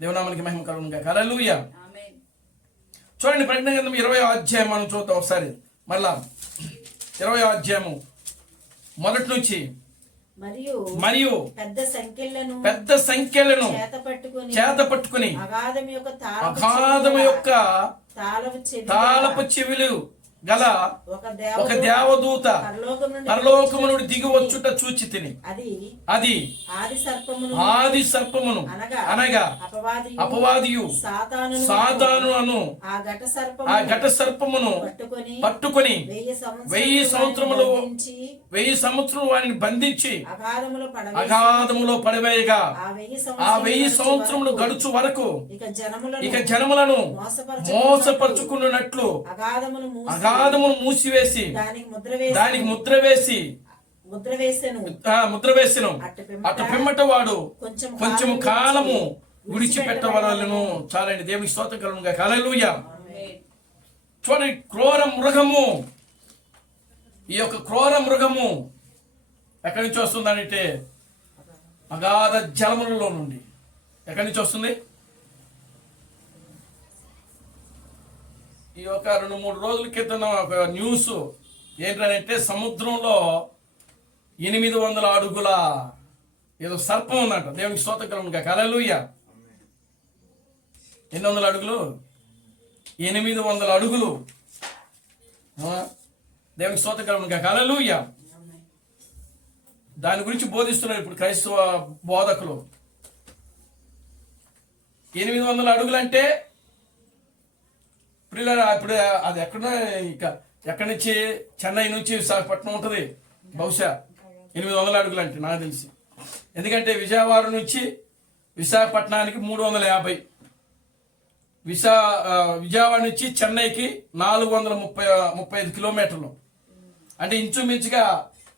దేవుని నామానికి మహిమ కలుగును గాక. హల్లెలూయా. చూడండి ప్రకటన గ్రంథం 20వ అధ్యాయం మనం చూద్దాం ఒకసారి. మళ్ళా 20వ అధ్యాయము మొదటి నుంచి. మరియు పెద్ద సంఖ్యలను చేత పట్టుకుని అగాధము యొక్క తాళపు చెవులు గల ఒక దేవదూత పరలోకము నుండి దిగి వచ్చుట చూచితిని. అది ఆది సర్పమును అనగా అపవాదియు సాతాను అను ఆ ఘట సర్పమును పట్టుకొని 1000 సంవత్సరములు వారిని బంధించి అగాధములో పడవేయగా ఆ 1000 సంవత్సరములు గడుచు వరకు ఇక జనములను మోసపరుచుకున్నట్లు అగాధమును మూసివేసి దానికి ముద్ర వేసెను. అటు పిమ్మట వాడు కొంచెము కాలము విడిచిపెట్టవలెను. చాలండి. దేవుని స్తోత్రం కలుగును గాక. హల్లెలూయా. చూడండి క్రూర మృగము. ఈ యొక్క క్రూర మృగము ఎక్కడి నుంచి వస్తుందంటే అగాధ జలములలో నుండి. ఎక్కడి నుంచి వస్తుంది? ఈ ఒక 2-3 రోజుల క్రితం ఒక న్యూస్ ఏంటంటే సముద్రంలో 800 అడుగుల ఏదో సర్పం ఉందంట. దేవునికి స్తోత్రం కలుగును గాక. హల్లెలూయా. 800 అడుగులు 800 అడుగులు. దేవునికి స్తోత్రం కలుగును గాక. హల్లెలూయా. దాని గురించి బోధిస్తున్నారు ఇప్పుడు క్రైస్తవ బోధకులు. 800 అడుగులు అంటే ఇప్పుడు అది ఎక్కడ, ఇక ఎక్కడి నుంచి, చెన్నై నుంచి విశాఖపట్నం ఉంటుంది బహుశా 800 అడుగులు అంటే నాకు తెలిసి. ఎందుకంటే విజయవాడ నుంచి విశాఖపట్నానికి 350, విజయవాడ నుంచి చెన్నైకి 435 కిలోమీటర్లు. అంటే ఇంచుమించుగా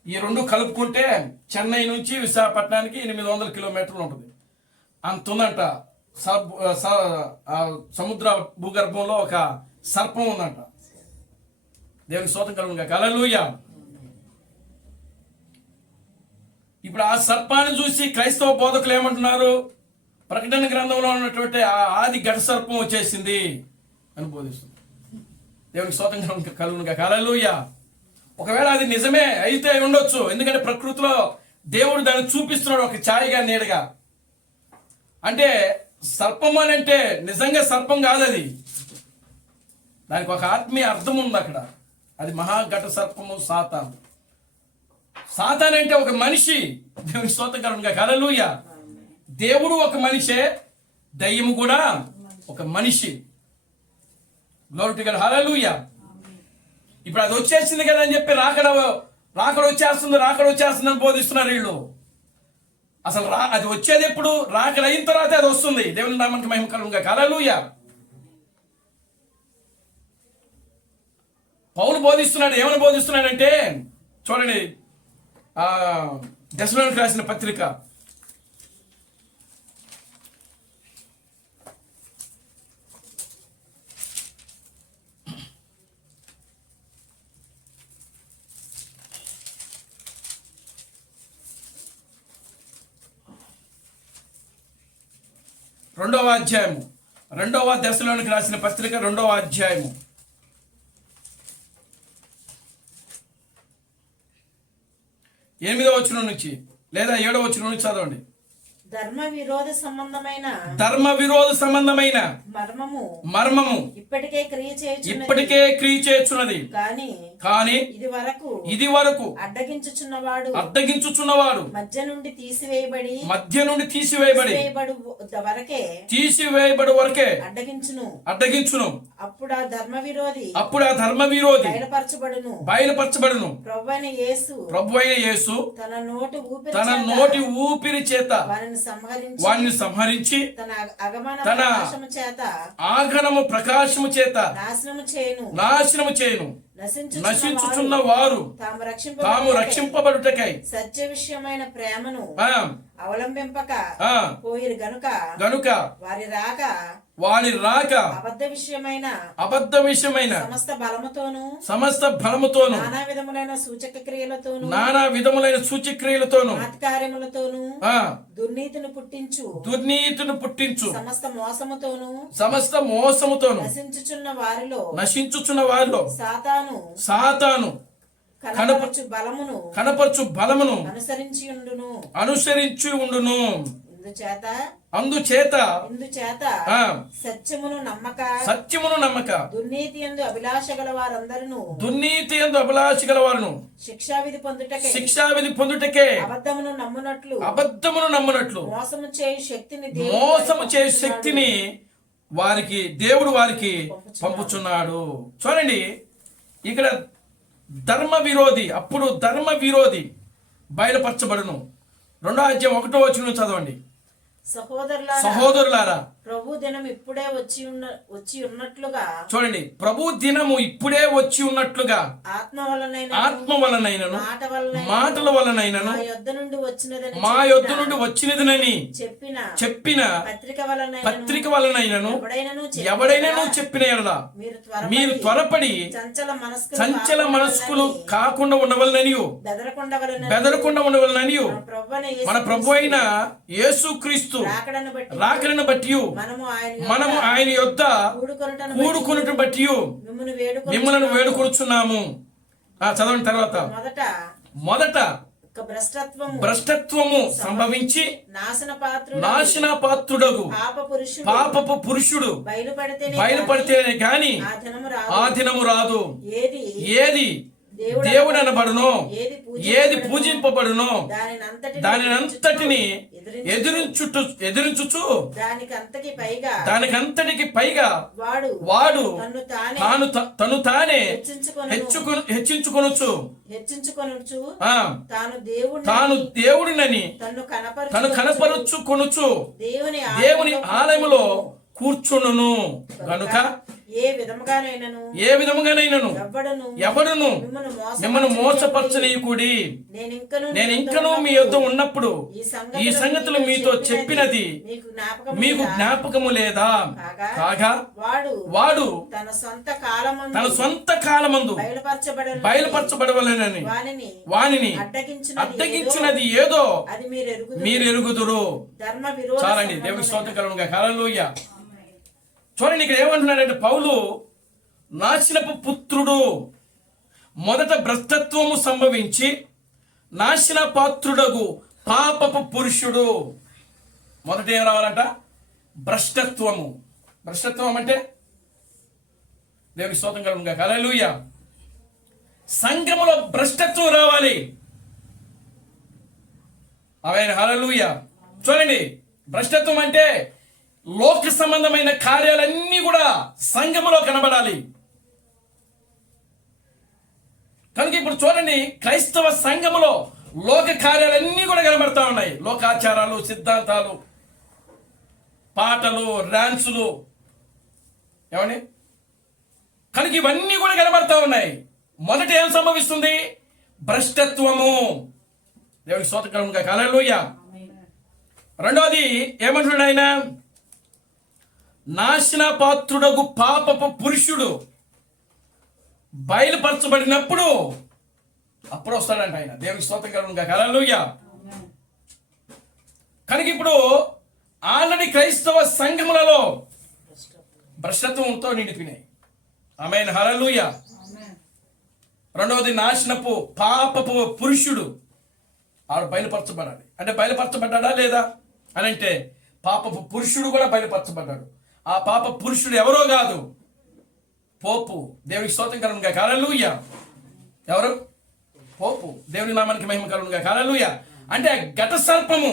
ఈ రెండు కలుపుకుంటే చెన్నై నుంచి విశాఖపట్నానికి 800 కిలోమీటర్లు ఉంటుంది. అంత ఉందంట. సముద్ర భూగర్భంలో ఒక సర్పం ఉందంట. దేవుని స్తోత్రం కలుగునుగాక. హల్లెలూయా. ఇప్పుడు ఆ సర్పాన్ని చూసి క్రైస్తవ బోధకులు ఏమంటున్నారు? ప్రకటన గ్రంథంలో ఉన్నటువంటి ఆ ఆది ఘట సర్పం వచ్చేసింది అని బోధిస్తుంది. దేవునికి స్తోత్రం కలుగునుగాక. హల్లెలూయా. ఒకవేళ అది నిజమే అయితే ఉండొచ్చు. ఎందుకంటే ప్రకృతిలో దేవుడు దాన్ని చూపిస్తున్నాడు ఒక ఛాయగా, నీడగా. అంటే సర్పం అని అంటే నిజంగా సర్పం కాదు అది, దానికి ఒక ఆత్మీయ అర్థం ఉంది అక్కడ. అది మహాఘట సర్పము సాతాను. సాతాన్ అంటే ఒక మనిషి. దేవుని స్తోత్రం కలుగునుగాక. హల్లెలూయా. దేవుడు ఒక మనిషే, దయ్యము కూడా ఒక మనిషి. Glory to God. హల్లెలూయా. ఇప్పుడు అది వచ్చేసింది కదా అని చెప్పి రాకడ వచ్చేస్తుంది అని బోధిస్తున్నారు వీళ్ళు. అసలు అది వచ్చేది ఎప్పుడు? రాకడ అయిన తర్వాత అది వస్తుంది. దేవుని నామానికి మహిమ కలుగునుగాక. హల్లెలూయా. పౌలు బోధిస్తున్నాడు. ఏమని బోధిస్తున్నాడంటే చూడండి, దశలోనికి రాసిన పత్రిక 2వ అధ్యాయము, 2వ దశలోనికి రాసిన పత్రిక 2వ అధ్యాయము 8వ వచనం నుంచి లేదా 7వ వచనం నుంచి చదవండి. ధర్మ విరోధ సంబంధమైన మర్మము ఇప్పటికే క్రియ చేయుచున్నది. కానీ ఇది వరకు అడ్డగించుచున్నవాడు మధ్య నుండి తీసివేయబడి వరకే అడ్డగించును. అప్పుడు ఆ ధర్మ విరోధి బయలుపరచబడును. ప్రభువైన యేసు తన నోటి ఊపిరి చేత వారిని సంహరించి తన ఆగమన ప్రకాశము చేత నాశనము చేయును. నశించుచున్న వారు తాము రక్షింపబడుటకై సత్య విషయమైన ప్రేమను అవలంబింపక పోయిరు గనుక వారి రాక అబద్ధ విషయమైన సమస్త బలముతోను నానా విధములైన సూచక క్రియలతోను దుర్నీతిని పుట్టించు సమస్త మోసముతోను నశించుచున్న వారిలో సాతాను కనపరచు బలమును అనుసరించి ఉండును. అందుచేత సత్యమును నమ్మక దుర్నీతి యందు అభిలాష గల వారును శిక్షావిధి పొందుటకే అబద్ధమును నమ్మునట్లు మోసము చేయు శక్తిని దేవుడు వారికి పంపుచున్నాడు. చూడండి, ఇక్కడ ధర్మ విరోధి బయలుపరచబడును. 2వ అధ్యాయం 1వ వచనం చదవండి. సహోదరులారా, ప్రభు దినం ఇప్పుడే వచ్చి ఉన్నట్లుగా చూడండి, ప్రభు దినము ఇప్పుడే వచ్చి ఉన్నట్లుగా ఆత్మ వలనైనను మాటల వలనైనను మా యొద్ద నుండి వచ్చినదని చెప్పిన పత్రిక వలనైనను ఎవడైనను చెప్పిన ఎడల మీరు త్వరపడి చంచల మనస్కులు కాకుండా ఉండవలననియు బెదరకుండా ఉండవలననియు మన ప్రభు అయిన యేసుక్రీస్తు రాకడను బట్టి మనము ఆయన యొద్ద కూడుకొనుట బట్టి మిమ్మల్ని వేడుకొనుచున్నాము. చదవండి. తర్వాత మొదట భ్రష్టత్వము సంభవించి నాశన పాత్రుడగు పాపపు పురుషుడు బయలుపడితేనే గాని ఆ దినము రాదు. ఏది దేవుడు అనబడును, ఏది పూజింపబడును దానినంతటిని ఎదిరించుచు దానికంతటికి పైగా వాడు తను తానే హెచ్చించుకొనొచ్చు తాను దేవుడినని తను కనపరుచుకొనుచు దేవుని ఆలయములో కూర్చును గనుక ఏ విధముగానైనను ఎవడును మిమ్మల్ని మోసపరచనీయకుడి. నేను ఇంకనూ మీ యొద్ద ఉన్నప్పుడు ఈ సంగతులు మీతో చెప్పినది మీకు జ్ఞాపకము లేదా? కాగా వాడు తన సొంత కాలమందు బయలుపరచబడవలెనని వానిని అడ్డగించున్నది ఏదో మీరు ఎరుగుదురు. చాలండి, దేవుని స్తోత్రం కలుగునుగాక. హల్లెలూయా. చూడండి, ఇక్కడ ఏమంటున్నాడంటే పౌలు నాశనపు పుత్రుడు, మొదట భ్రష్టత్వము సంభవించి నాశన పాత్రుడగు పాపపు పురుషుడు. మొదట ఏం రావాలంట? భ్రష్టత్వము. భ్రష్టత్వం అంటే దేవుని స్తోత్రం కలుగునుగాక. హల్లెలూయా. సంఘములో భ్రష్టత్వం రావాలి. ఆమేన్. హల్లెలూయా. చూడండి, భ్రష్టత్వం అంటే లోక సంబంధమైన కార్యాలన్నీ కూడా సంఘములో కనబడాలి. కనుక ఇప్పుడు చూడండి, క్రైస్తవ సంఘములో లోక కార్యాలన్నీ కూడా కనబడతా ఉన్నాయి. లోకాచారాలు, సిద్ధాంతాలు, పాటలు, డాన్సులు, ఏమండి, కనుక ఇవన్నీ కూడా కనబడతా ఉన్నాయి. మొదట ఏం సంభవిస్తుంది? భ్రష్టత్వము. దేవుడికి స్తోత్రం కలుగునుగాక. హల్లెలూయా. రెండోది ఏమంటున్నాడు ఆయన? నాశన పాత్రుడగు పాపపు పురుషుడు బయలుపరచబడినప్పుడు అప్పుడు వస్తాడంట ఆయన. దేవునికి స్తోత్రం కలుగునుగాక. హల్లెలూయా. కనుక ఇప్పుడు ఆల్రెడీ క్రైస్తవ సంఘములలో భ్రష్టత్వంతో నిండిపోయినాయి. ఆమేన్. హల్లెలూయా. రెండవది నాశనపు పాపపు పురుషుడు ఆడు బయలుపరచబడాలి. అంటే బయలుపరచబడ్డా లేదా అని అంటే పాపపు పురుషుడు కూడా బయలుపరచబడ్డాడు. ఆ పాప పురుషుడు ఎవరో కాదు, పోపు. దేవునికి స్తోత్రం కలుగునుగాక. హల్లెలూయా. ఎవరు? పోపు. దేవుని నామానికి మహిమ కలుగునుగాక. హల్లెలూయా. అంటే ఘట సర్పము,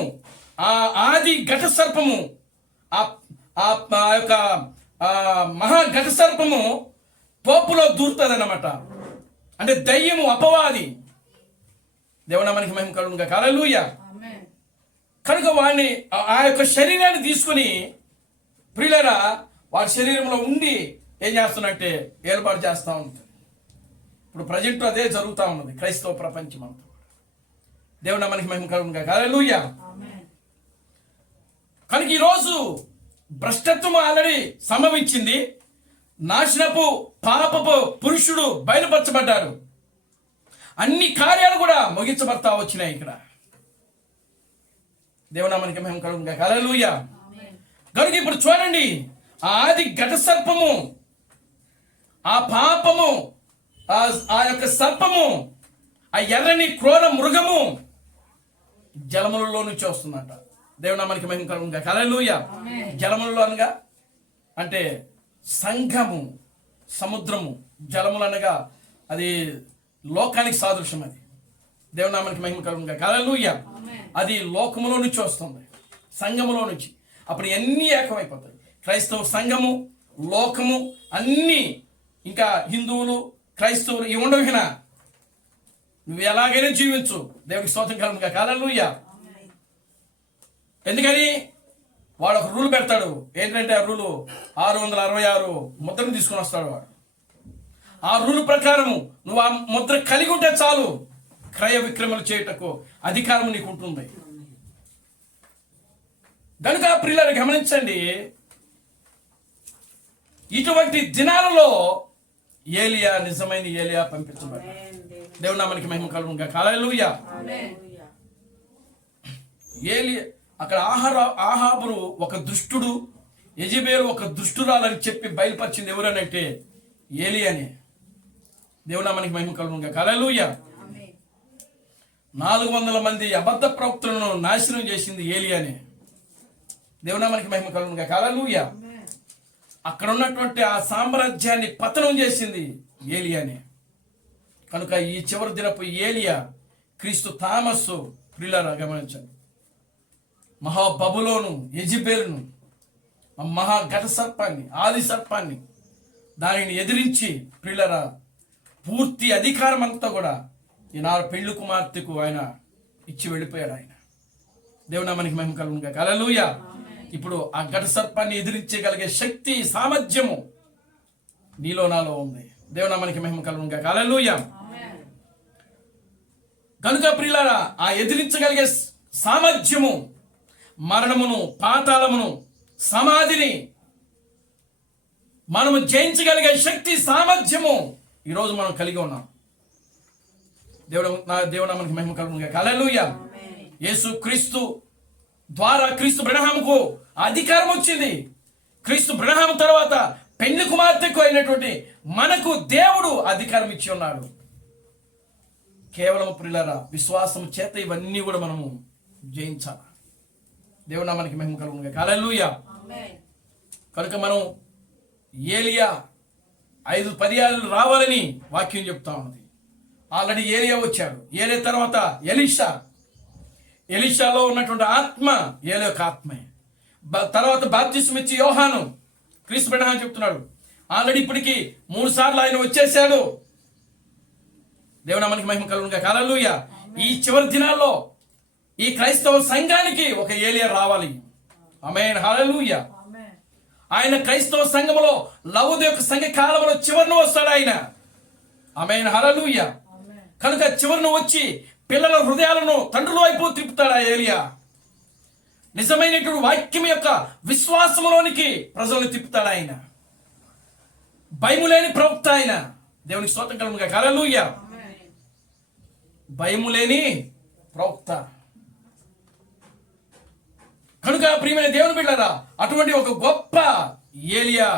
ఆ ఆది ఘట సర్పము, ఆ యొక్క మహా ఘట సర్పము పోపులో దూరుతుంది అన్నమాట. అంటే దయ్యము, అపవాది. దేవుని నామానికి మహిమ కలుగునుగాక. హల్లెలూయా. కనుక వాడిని, ఆ యొక్క శరీరాన్ని తీసుకుని ప్రియులారా వాడి శరీరంలో ఉండి ఏం చేస్తున్నట్టే ఏర్పాటు చేస్తూ ఉంటుంది. ఇప్పుడు ప్రజెంట్ అదే జరుగుతూ ఉన్నది క్రైస్తవ ప్రపంచం అంతా. దేవుని నామానికి మహిమ కలుగునుగాక. హల్లెలూయా. కనుక ఈరోజు భ్రష్టత్వం ఆల్రెడీ సంభవించింది. నాశనపు పాపపు పురుషుడు బయలుపరచబడ్డాడు. అన్ని కార్యాలు కూడా ముగించబడతా వచ్చినాయి ఇక్కడ. దేవుని నామానికి మహిమ కలుగునుగాక. హల్లెలూయా. కనుక ఇప్పుడు చూడండి, ఆది ఘట సర్పము, ఆ పాపము, ఆ యొక్క సర్పము, ఆ ఎర్రని క్రూర మృగము జలములలో నుంచి వస్తుందంట. దేవుని నామానికి మహిమ కలుగునుగాక. హల్లెలూయా. జలములలో అనగా అంటే సంఘము, సముద్రము. జలములు అనగా అది లోకానికి సాదృశ్యం. అది దేవుని నామానికి మహిమ కలుగునుగాక. హల్లెలూయా. అది లోకములో నుంచి వస్తుంది, సంఘములో నుంచి. అప్పుడు అన్నీ ఏకమైపోతాయి. క్రైస్తవ సంఘము, లోకము అన్నీ, ఇంకా హిందువులు, క్రైస్తవులు ఇవి ఉండవినా నువ్వు ఎలాగైనా జీవించు. దేవునికి స్తోత్రం కలుగునుగాక. హల్లెలూయా. ఎందుకని? వాడు ఒక రూల్ పెడతాడు. ఏంటంటే ఆ రూలు 666 ముద్రను తీసుకుని వస్తాడు వాడు. ఆ రూల్ ప్రకారము నువ్వు ఆ ముద్ర కలిగి ఉంటే చాలు, క్రయ విక్రమలు చేయుటకు అధికారం నీకు ఉంటుంది. కనుక ప్రియులను గమనించండి, ఇటువంటి దినాలలో ఏలియా, నిజమైన ఏలియా పంపించబడ్డాడు. దేవుని నామానికి మహిమ కలుగునుగాక. హల్లెలూయా. ఏలియా అక్కడ ఆహాబురు ఒక దుష్టుడు, యెజెబెలు ఒక దుష్టురాలని చెప్పి బయలుపరిచింది ఎవరనంటే ఏలియానే. దేవుని నామానికి మహిమ కలుగునుగాక. హల్లెలూయా. 400 మంది అబద్ధ ప్రవక్తలను నాశనం చేసింది ఏలియానే. దేవుని నామానికి మహిమ కలుగునుగాక. హల్లెలూయా. అక్కడ ఉన్నటువంటి ఆ సామ్రాజ్యాన్ని పతనం చేసింది ఏలియానే. కనుక ఈ చివరి దినపు ఏలియా క్రీస్తు థామస్సు ప్రియులారా గమనించండి. మహాబబులోను యెజెబెలును మహా ఘట సర్పాన్ని ఆది సర్పాన్ని దానిని ఎదిరించి ప్రియులారా పూర్తి అధికారం అంతా కూడా ఈనాడు పెళ్లి కుమార్తెకు ఆయన ఇచ్చి వెళ్ళిపోయాడు. ఆయన దేవుని మనకి మహిమ కలుగును గాక. హల్లెలూయా. ఇప్పుడు ఆ ఘట సర్పాన్ని ఎదిరించగలిగే శక్తి సామర్థ్యము నీలో నాలో ఉంది. దేవుని మనకి మహిమ కలుగును గాక. హల్లెలూయా. కనుక ప్రియులారా ఆ ఎదిరించగలిగే సామర్థ్యము మరణమును పాతాళమును సమాధిని మనము జయించగలిగే శక్తి సామర్థ్యము ఈరోజు మనం కలిగి ఉన్నాం. దేవుడు మనకి మహిమ కలుగును గాక. హల్లెలూయా. యేసు క్రీస్తు ద్వారా క్రీస్తు బ్రహ్మకు అధికారం వచ్చింది. క్రీస్తు బ్రహ్మ తర్వాత పెళ్లి కుమార్తెకు అయినటువంటి మనకు దేవుడు అధికారం ఇచ్చి ఉన్నాడు. కేవలం ప్రియులారా విశ్వాసం చేత ఇవన్నీ కూడా మనము జయించాలి. దేవుడు మనకి మహిమ కలుగును గాక. హల్లెలూయా. కనుక మనం ఏలియా 5 పర్యాయాలు రావాలని వాక్యం చెప్తా ఉన్నది. ఆల్రెడీ ఏలియా వచ్చాడు. ఏలియా తర్వాత ఎలీషాలో ఉన్నటువంటి ఆత్మ ఏలియా యొక్క ఆత్మే. తర్వాత బాప్తిస్మం ఇచ్చి యోహాను క్రీస్తు బిడ్డ అని చెప్తున్నాడు. ఆల్రెడీ ఇప్పటికి 3 సార్లు ఆయన వచ్చేసాడు. దేవుని మనకి మహిమ కలుగును గాక. హల్లెలూయా. ఈ చివరి దినాల్లో ఈ క్రైస్తవ సంఘానికి ఒక ఏలియా రావాలి. ఆమేన్. హల్లెలూయా. ఆయన క్రైస్తవ సంఘములో లవోదికయ సంఘ కాలంలో చివరిన వస్తాడు ఆయన. ఆమేన్. హల్లెలూయా. కనుక చివరిన వచ్చి పిల్లల హృదయాలను తండ్రుల వైపు తిప్పుతాడు ఆ ఏలియా. నిజమైనటువంటి వాక్యం యొక్క విశ్వాసంలోనికి ప్రజలను తిప్పుతాడు ఆయన. భయము లేని ప్రవక్త ఆయన. దేవునికి స్తోత్రం కలుగును గాక. హల్లెలూయా. భయము లేని ప్రవక్త. కనుక ప్రియమైన దేవుని బిడ్డలారా అటువంటి ఒక గొప్ప ఏలియా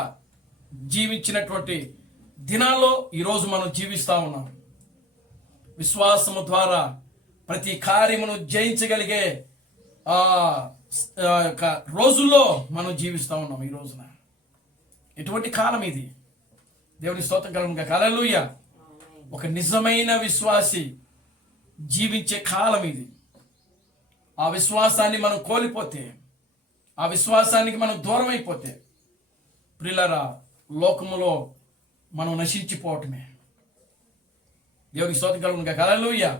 జీవించినటువంటి దినాల్లో ఈరోజు మనం జీవిస్తా ఉన్నాం. విశ్వాసము ద్వారా ప్రతి కార్యమును జయించగలిగే రోజుల్లో మనం జీవిస్తా ఉన్నాం. ఈ రోజున ఎటువంటి కాలం ఇది. దేవుని స్తోత్రం కలుగును గాక. హల్లెలూయా. ఒక నిజమైన విశ్వాసి జీవించే కాలం ఇది. ఆ విశ్వాసాన్ని మనం కోల్పోతే, ఆ విశ్వాసానికి మనం దూరం అయిపోతే ప్రియులారా లోకములో మనం నశించిపోవటమే. దేవునికి స్తోత్రం కలుగును గాక. హల్లెలూయా.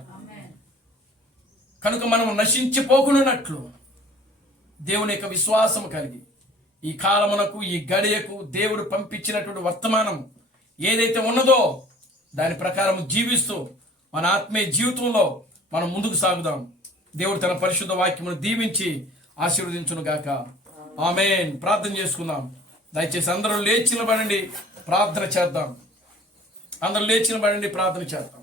కనుక మనం నశించిపోకున్నట్లు దేవుని యొక్క విశ్వాసం కలిగి ఈ కాలమునకు ఈ గడియకు దేవుడు పంపించినటువంటి వర్తమానం ఏదైతే ఉన్నదో దాని ప్రకారం జీవిస్తూ మన ఆత్మీయ జీవితంలో మనం ముందుకు సాగుదాం. దేవుడు తన పరిశుద్ధ వాక్యమును దీవించి ఆశీర్వదించును గాక. ఆమేన్. ప్రార్థన చేసుకుందాం. దయచేసి అందరూ లేచి నిలబడండి, ప్రార్థన చేద్దాం. అందరూ లేచి నిలబడండి, ప్రార్థన చేద్దాం.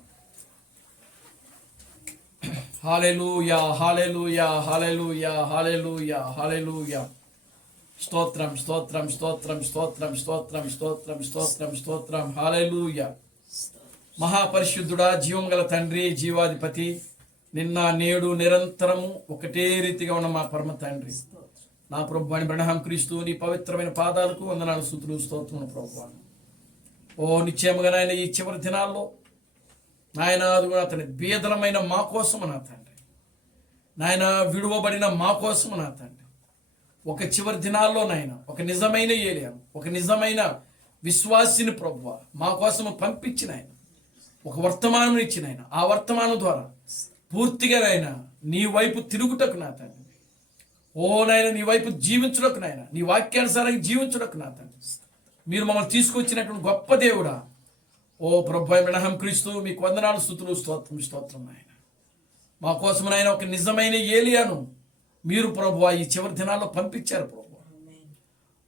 హల్లెలూయా, హల్లెలూయా, హల్లెలూయా, హల్లెలూయా, హల్లెలూయా. స్తోత్రం, స్తోత్రం, స్తోత్రం, స్తోత్రం, స్తోత్రం, స్తోత్రం, స్తోత్రం, స్తోత్రం. హల్లెలూయా. మహాపరిశుద్ధుడా, జీవం గల తండ్రి, జీవాధిపతి, నిన్న నేడు నిరంతరము ఒకటే రీతిగా ఉన్న మా పరమ తండ్రి, నా ప్రభు అని బ్రహ్మ క్రీస్తు నీ పవిత్రమైన పాదాలకు వందనాలు, స్తుతులు, స్తోత్రములు ప్రభు. ఓ నిశ్చయముగా నాయన ఈ చివరి దినాల్లో నాయన అతని బీదలమైన మా కోసము నా తండ్రి, నాయన విడువబడిన మా కోసము నా తండ్రి, ఒక చివరి దినాల్లో నాయన ఒక నిజమైన ఏలియా, ఒక నిజమైన విశ్వాసిని ప్రభు మా కోసము పంపించిన ఆయన, ఒక వర్తమానం ఇచ్చిన ఆయన, ఆ వర్తమానం ద్వారా పూర్తిగా నాయన నీ వైపు తిరుగుటకు నా తండ్రి, ఓ నాయన నీ వైపు జీవించుటకు నాయన, నీ వాక్యానుసారంగా జీవించుటకు నా తండ్రి మీరు మమ్మల్ని తీసుకొచ్చినటువంటి గొప్ప దేవుడా, ఓ ప్రభు బ్రహ్మ క్రీస్తు మీకు వందనాలు, స్తుతులు, స్తోత్రం, స్తోత్రం నాయన. మా కోసం నాయన ఒక నిజమైన ఏలియాను మీరు ప్రభు ఈ చివరి దినాల్లో పంపించారు ప్రభు.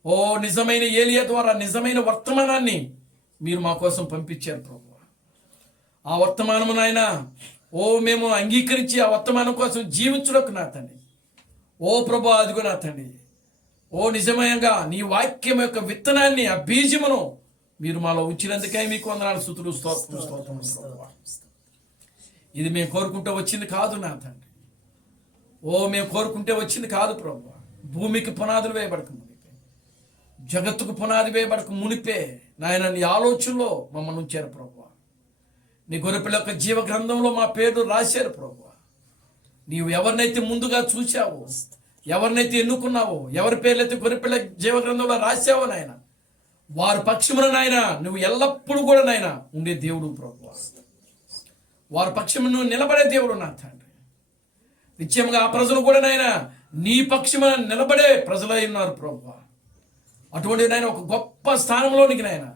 ఓ నిజమైన ఏలియా ద్వారా నిజమైన వర్తమానాన్ని మీరు మా కోసం పంపించారు ప్రభు. ఆ వర్తమానము నాయన ఓ మేము అంగీకరించి ఆ వర్తమానం కోసం జీవించుటకు నా తండ్రి, ఓ ప్రభు అదిగో నా తండ్రి, ఓ నిజమయంగా నీ వాక్యం యొక్క విత్తనాన్ని, ఆ బీజమును మీరు మాలో ఉంచినందుకే మీకు వందనాలు, స్తుతులు, స్తోత్రం, స్తోత్రం ప్రభు. ఇది మేము కోరుకుంటూ వచ్చింది కాదు నా తండ్రి, ఓ మేము కోరుకుంటే వచ్చింది కాదు ప్రభు. భూమికి పునాదులు వేయబడక మునిపే, జగత్తుకు పునాది వేయబడక మునిపే నాయన నీ ఆలోచనలో మమ్మల్ని ఉంచారు ప్రభు. నీ గొర్రెపిల్ల యొక్క జీవ గ్రంథంలో మా పేర్లు రాశారు ప్రభువా. నీవు ఎవరినైతే ముందుగా చూశావో, ఎవరినైతే ఎన్నుకున్నావో, ఎవరి పేర్లైతే గొర్రెపిల్ల జీవ గ్రంథంలో రాశావో నాయన, వారి పక్షమున నాయన నువ్వు ఎల్లప్పుడూ కూడా నాయన ఉండే దేవుడు ప్రభువా. వారి పక్షమున నువ్వు నిలబడే దేవుడు నా తండ్రి. నిత్యంగా ఆ ప్రజలు కూడా నాయన నీ పక్షమున నిలబడే ప్రజలై ఉన్నారు ప్రభువా. అటువంటి నాయన ఒక గొప్ప స్థానంలోనికి నాయన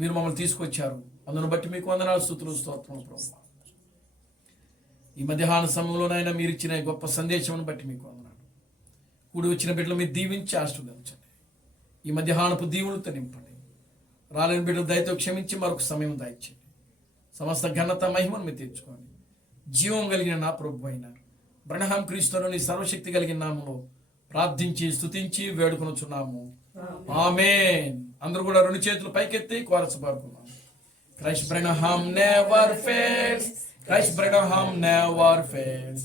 మీరు మమ్మల్ని తీసుకొచ్చారు. అందును బట్టి మీకు వందనాలు, స్తుతులు, స్తోత్రములు ప్రభువా. ఈ మధ్యాహ్న సమయంలో నాయన మీరు ఇచ్చిన ఈ గొప్ప సందేశమును బట్టి మీకు వందనాలు. కూడి వచ్చిన బిడ్డలు మీరు దీవించి ఆశీర్వదించండి. ఈ మధ్యాహ్నపు దీవులతో నింపండి. రాలేని బిడ్డలు దయతో క్షమించి మరొక సమయం దయచేయండి. సమస్త ఘనత మహిమను మీరు తెచ్చుకోండి. జీవం కలిగిన నా ప్రభు అయిన బ్రహ్మ క్రీస్తులోని సర్వశక్తి కలిగిన నామములో ప్రార్థించి స్తుతించి వేడుకొనుచున్నాము. ఆమేన్. అందరూ కూడా రెండు చేతులు పైకెత్తి chorus పాడుకున్నాం. Christ Branham never fails. Christ Branham never fails.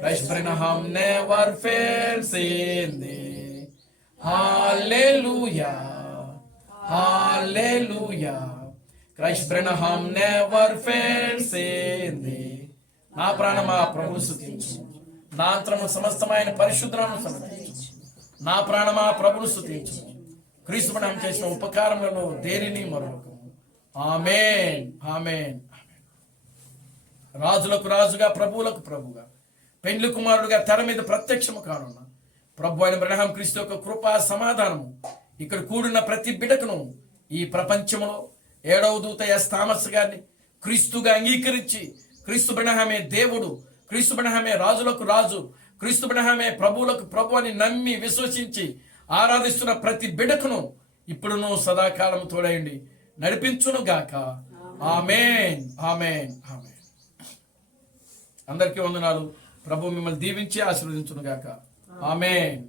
Christ Branham never fails in thee. Hallelujah. Hallelujah. Christ Branham never fails in thee. నా ప్రాణమా ప్రభువు స్తుతించు. నా అంతరము సమస్తమైన పరిశుద్ధనామమును సమర్పించు. నా ప్రాణమా ప్రభువును స్తుతించు. క్రీస్తు బ్రహ్మ చేసిన ఉపకారములను దేనిని మరొకము. ఆమేన్. ఆమేన్. రాజులకు రాజుగా, ప్రభువులకు ప్రభుగా, పెండ్లి కుమారుడుగా తెర మీద ప్రత్యక్షము కానున్న ప్రభు అయిన బ్రహ్మ క్రీస్తు యొక్క కృపా సమాధానము ఇక్కడ కూడిన ప్రతి బిడకును ఈ ప్రపంచంలో 7వ దూత ఎస్ థామస్ గారిని క్రీస్తుగా అంగీకరించి, క్రీస్తు బ్రహ్మే దేవుడు, క్రీస్తు బ్రహ్మే రాజులకు రాజు, క్రీస్తు బ్రహ్మే ప్రభువులకు ప్రభు అని నమ్మి విశ్వసించి ఆరాధిస్తున్న ప్రతి బిడకును ఇప్పుడును సదాకాలం తోడయండి నడిపించును గాక. ఆమేన్. ఆమేన్. ఆమేన్. అందరికీ వందనాలు. ప్రభు మిమ్మల్ని దీవించి ఆశీర్వదించును గాక. ఆమేన్.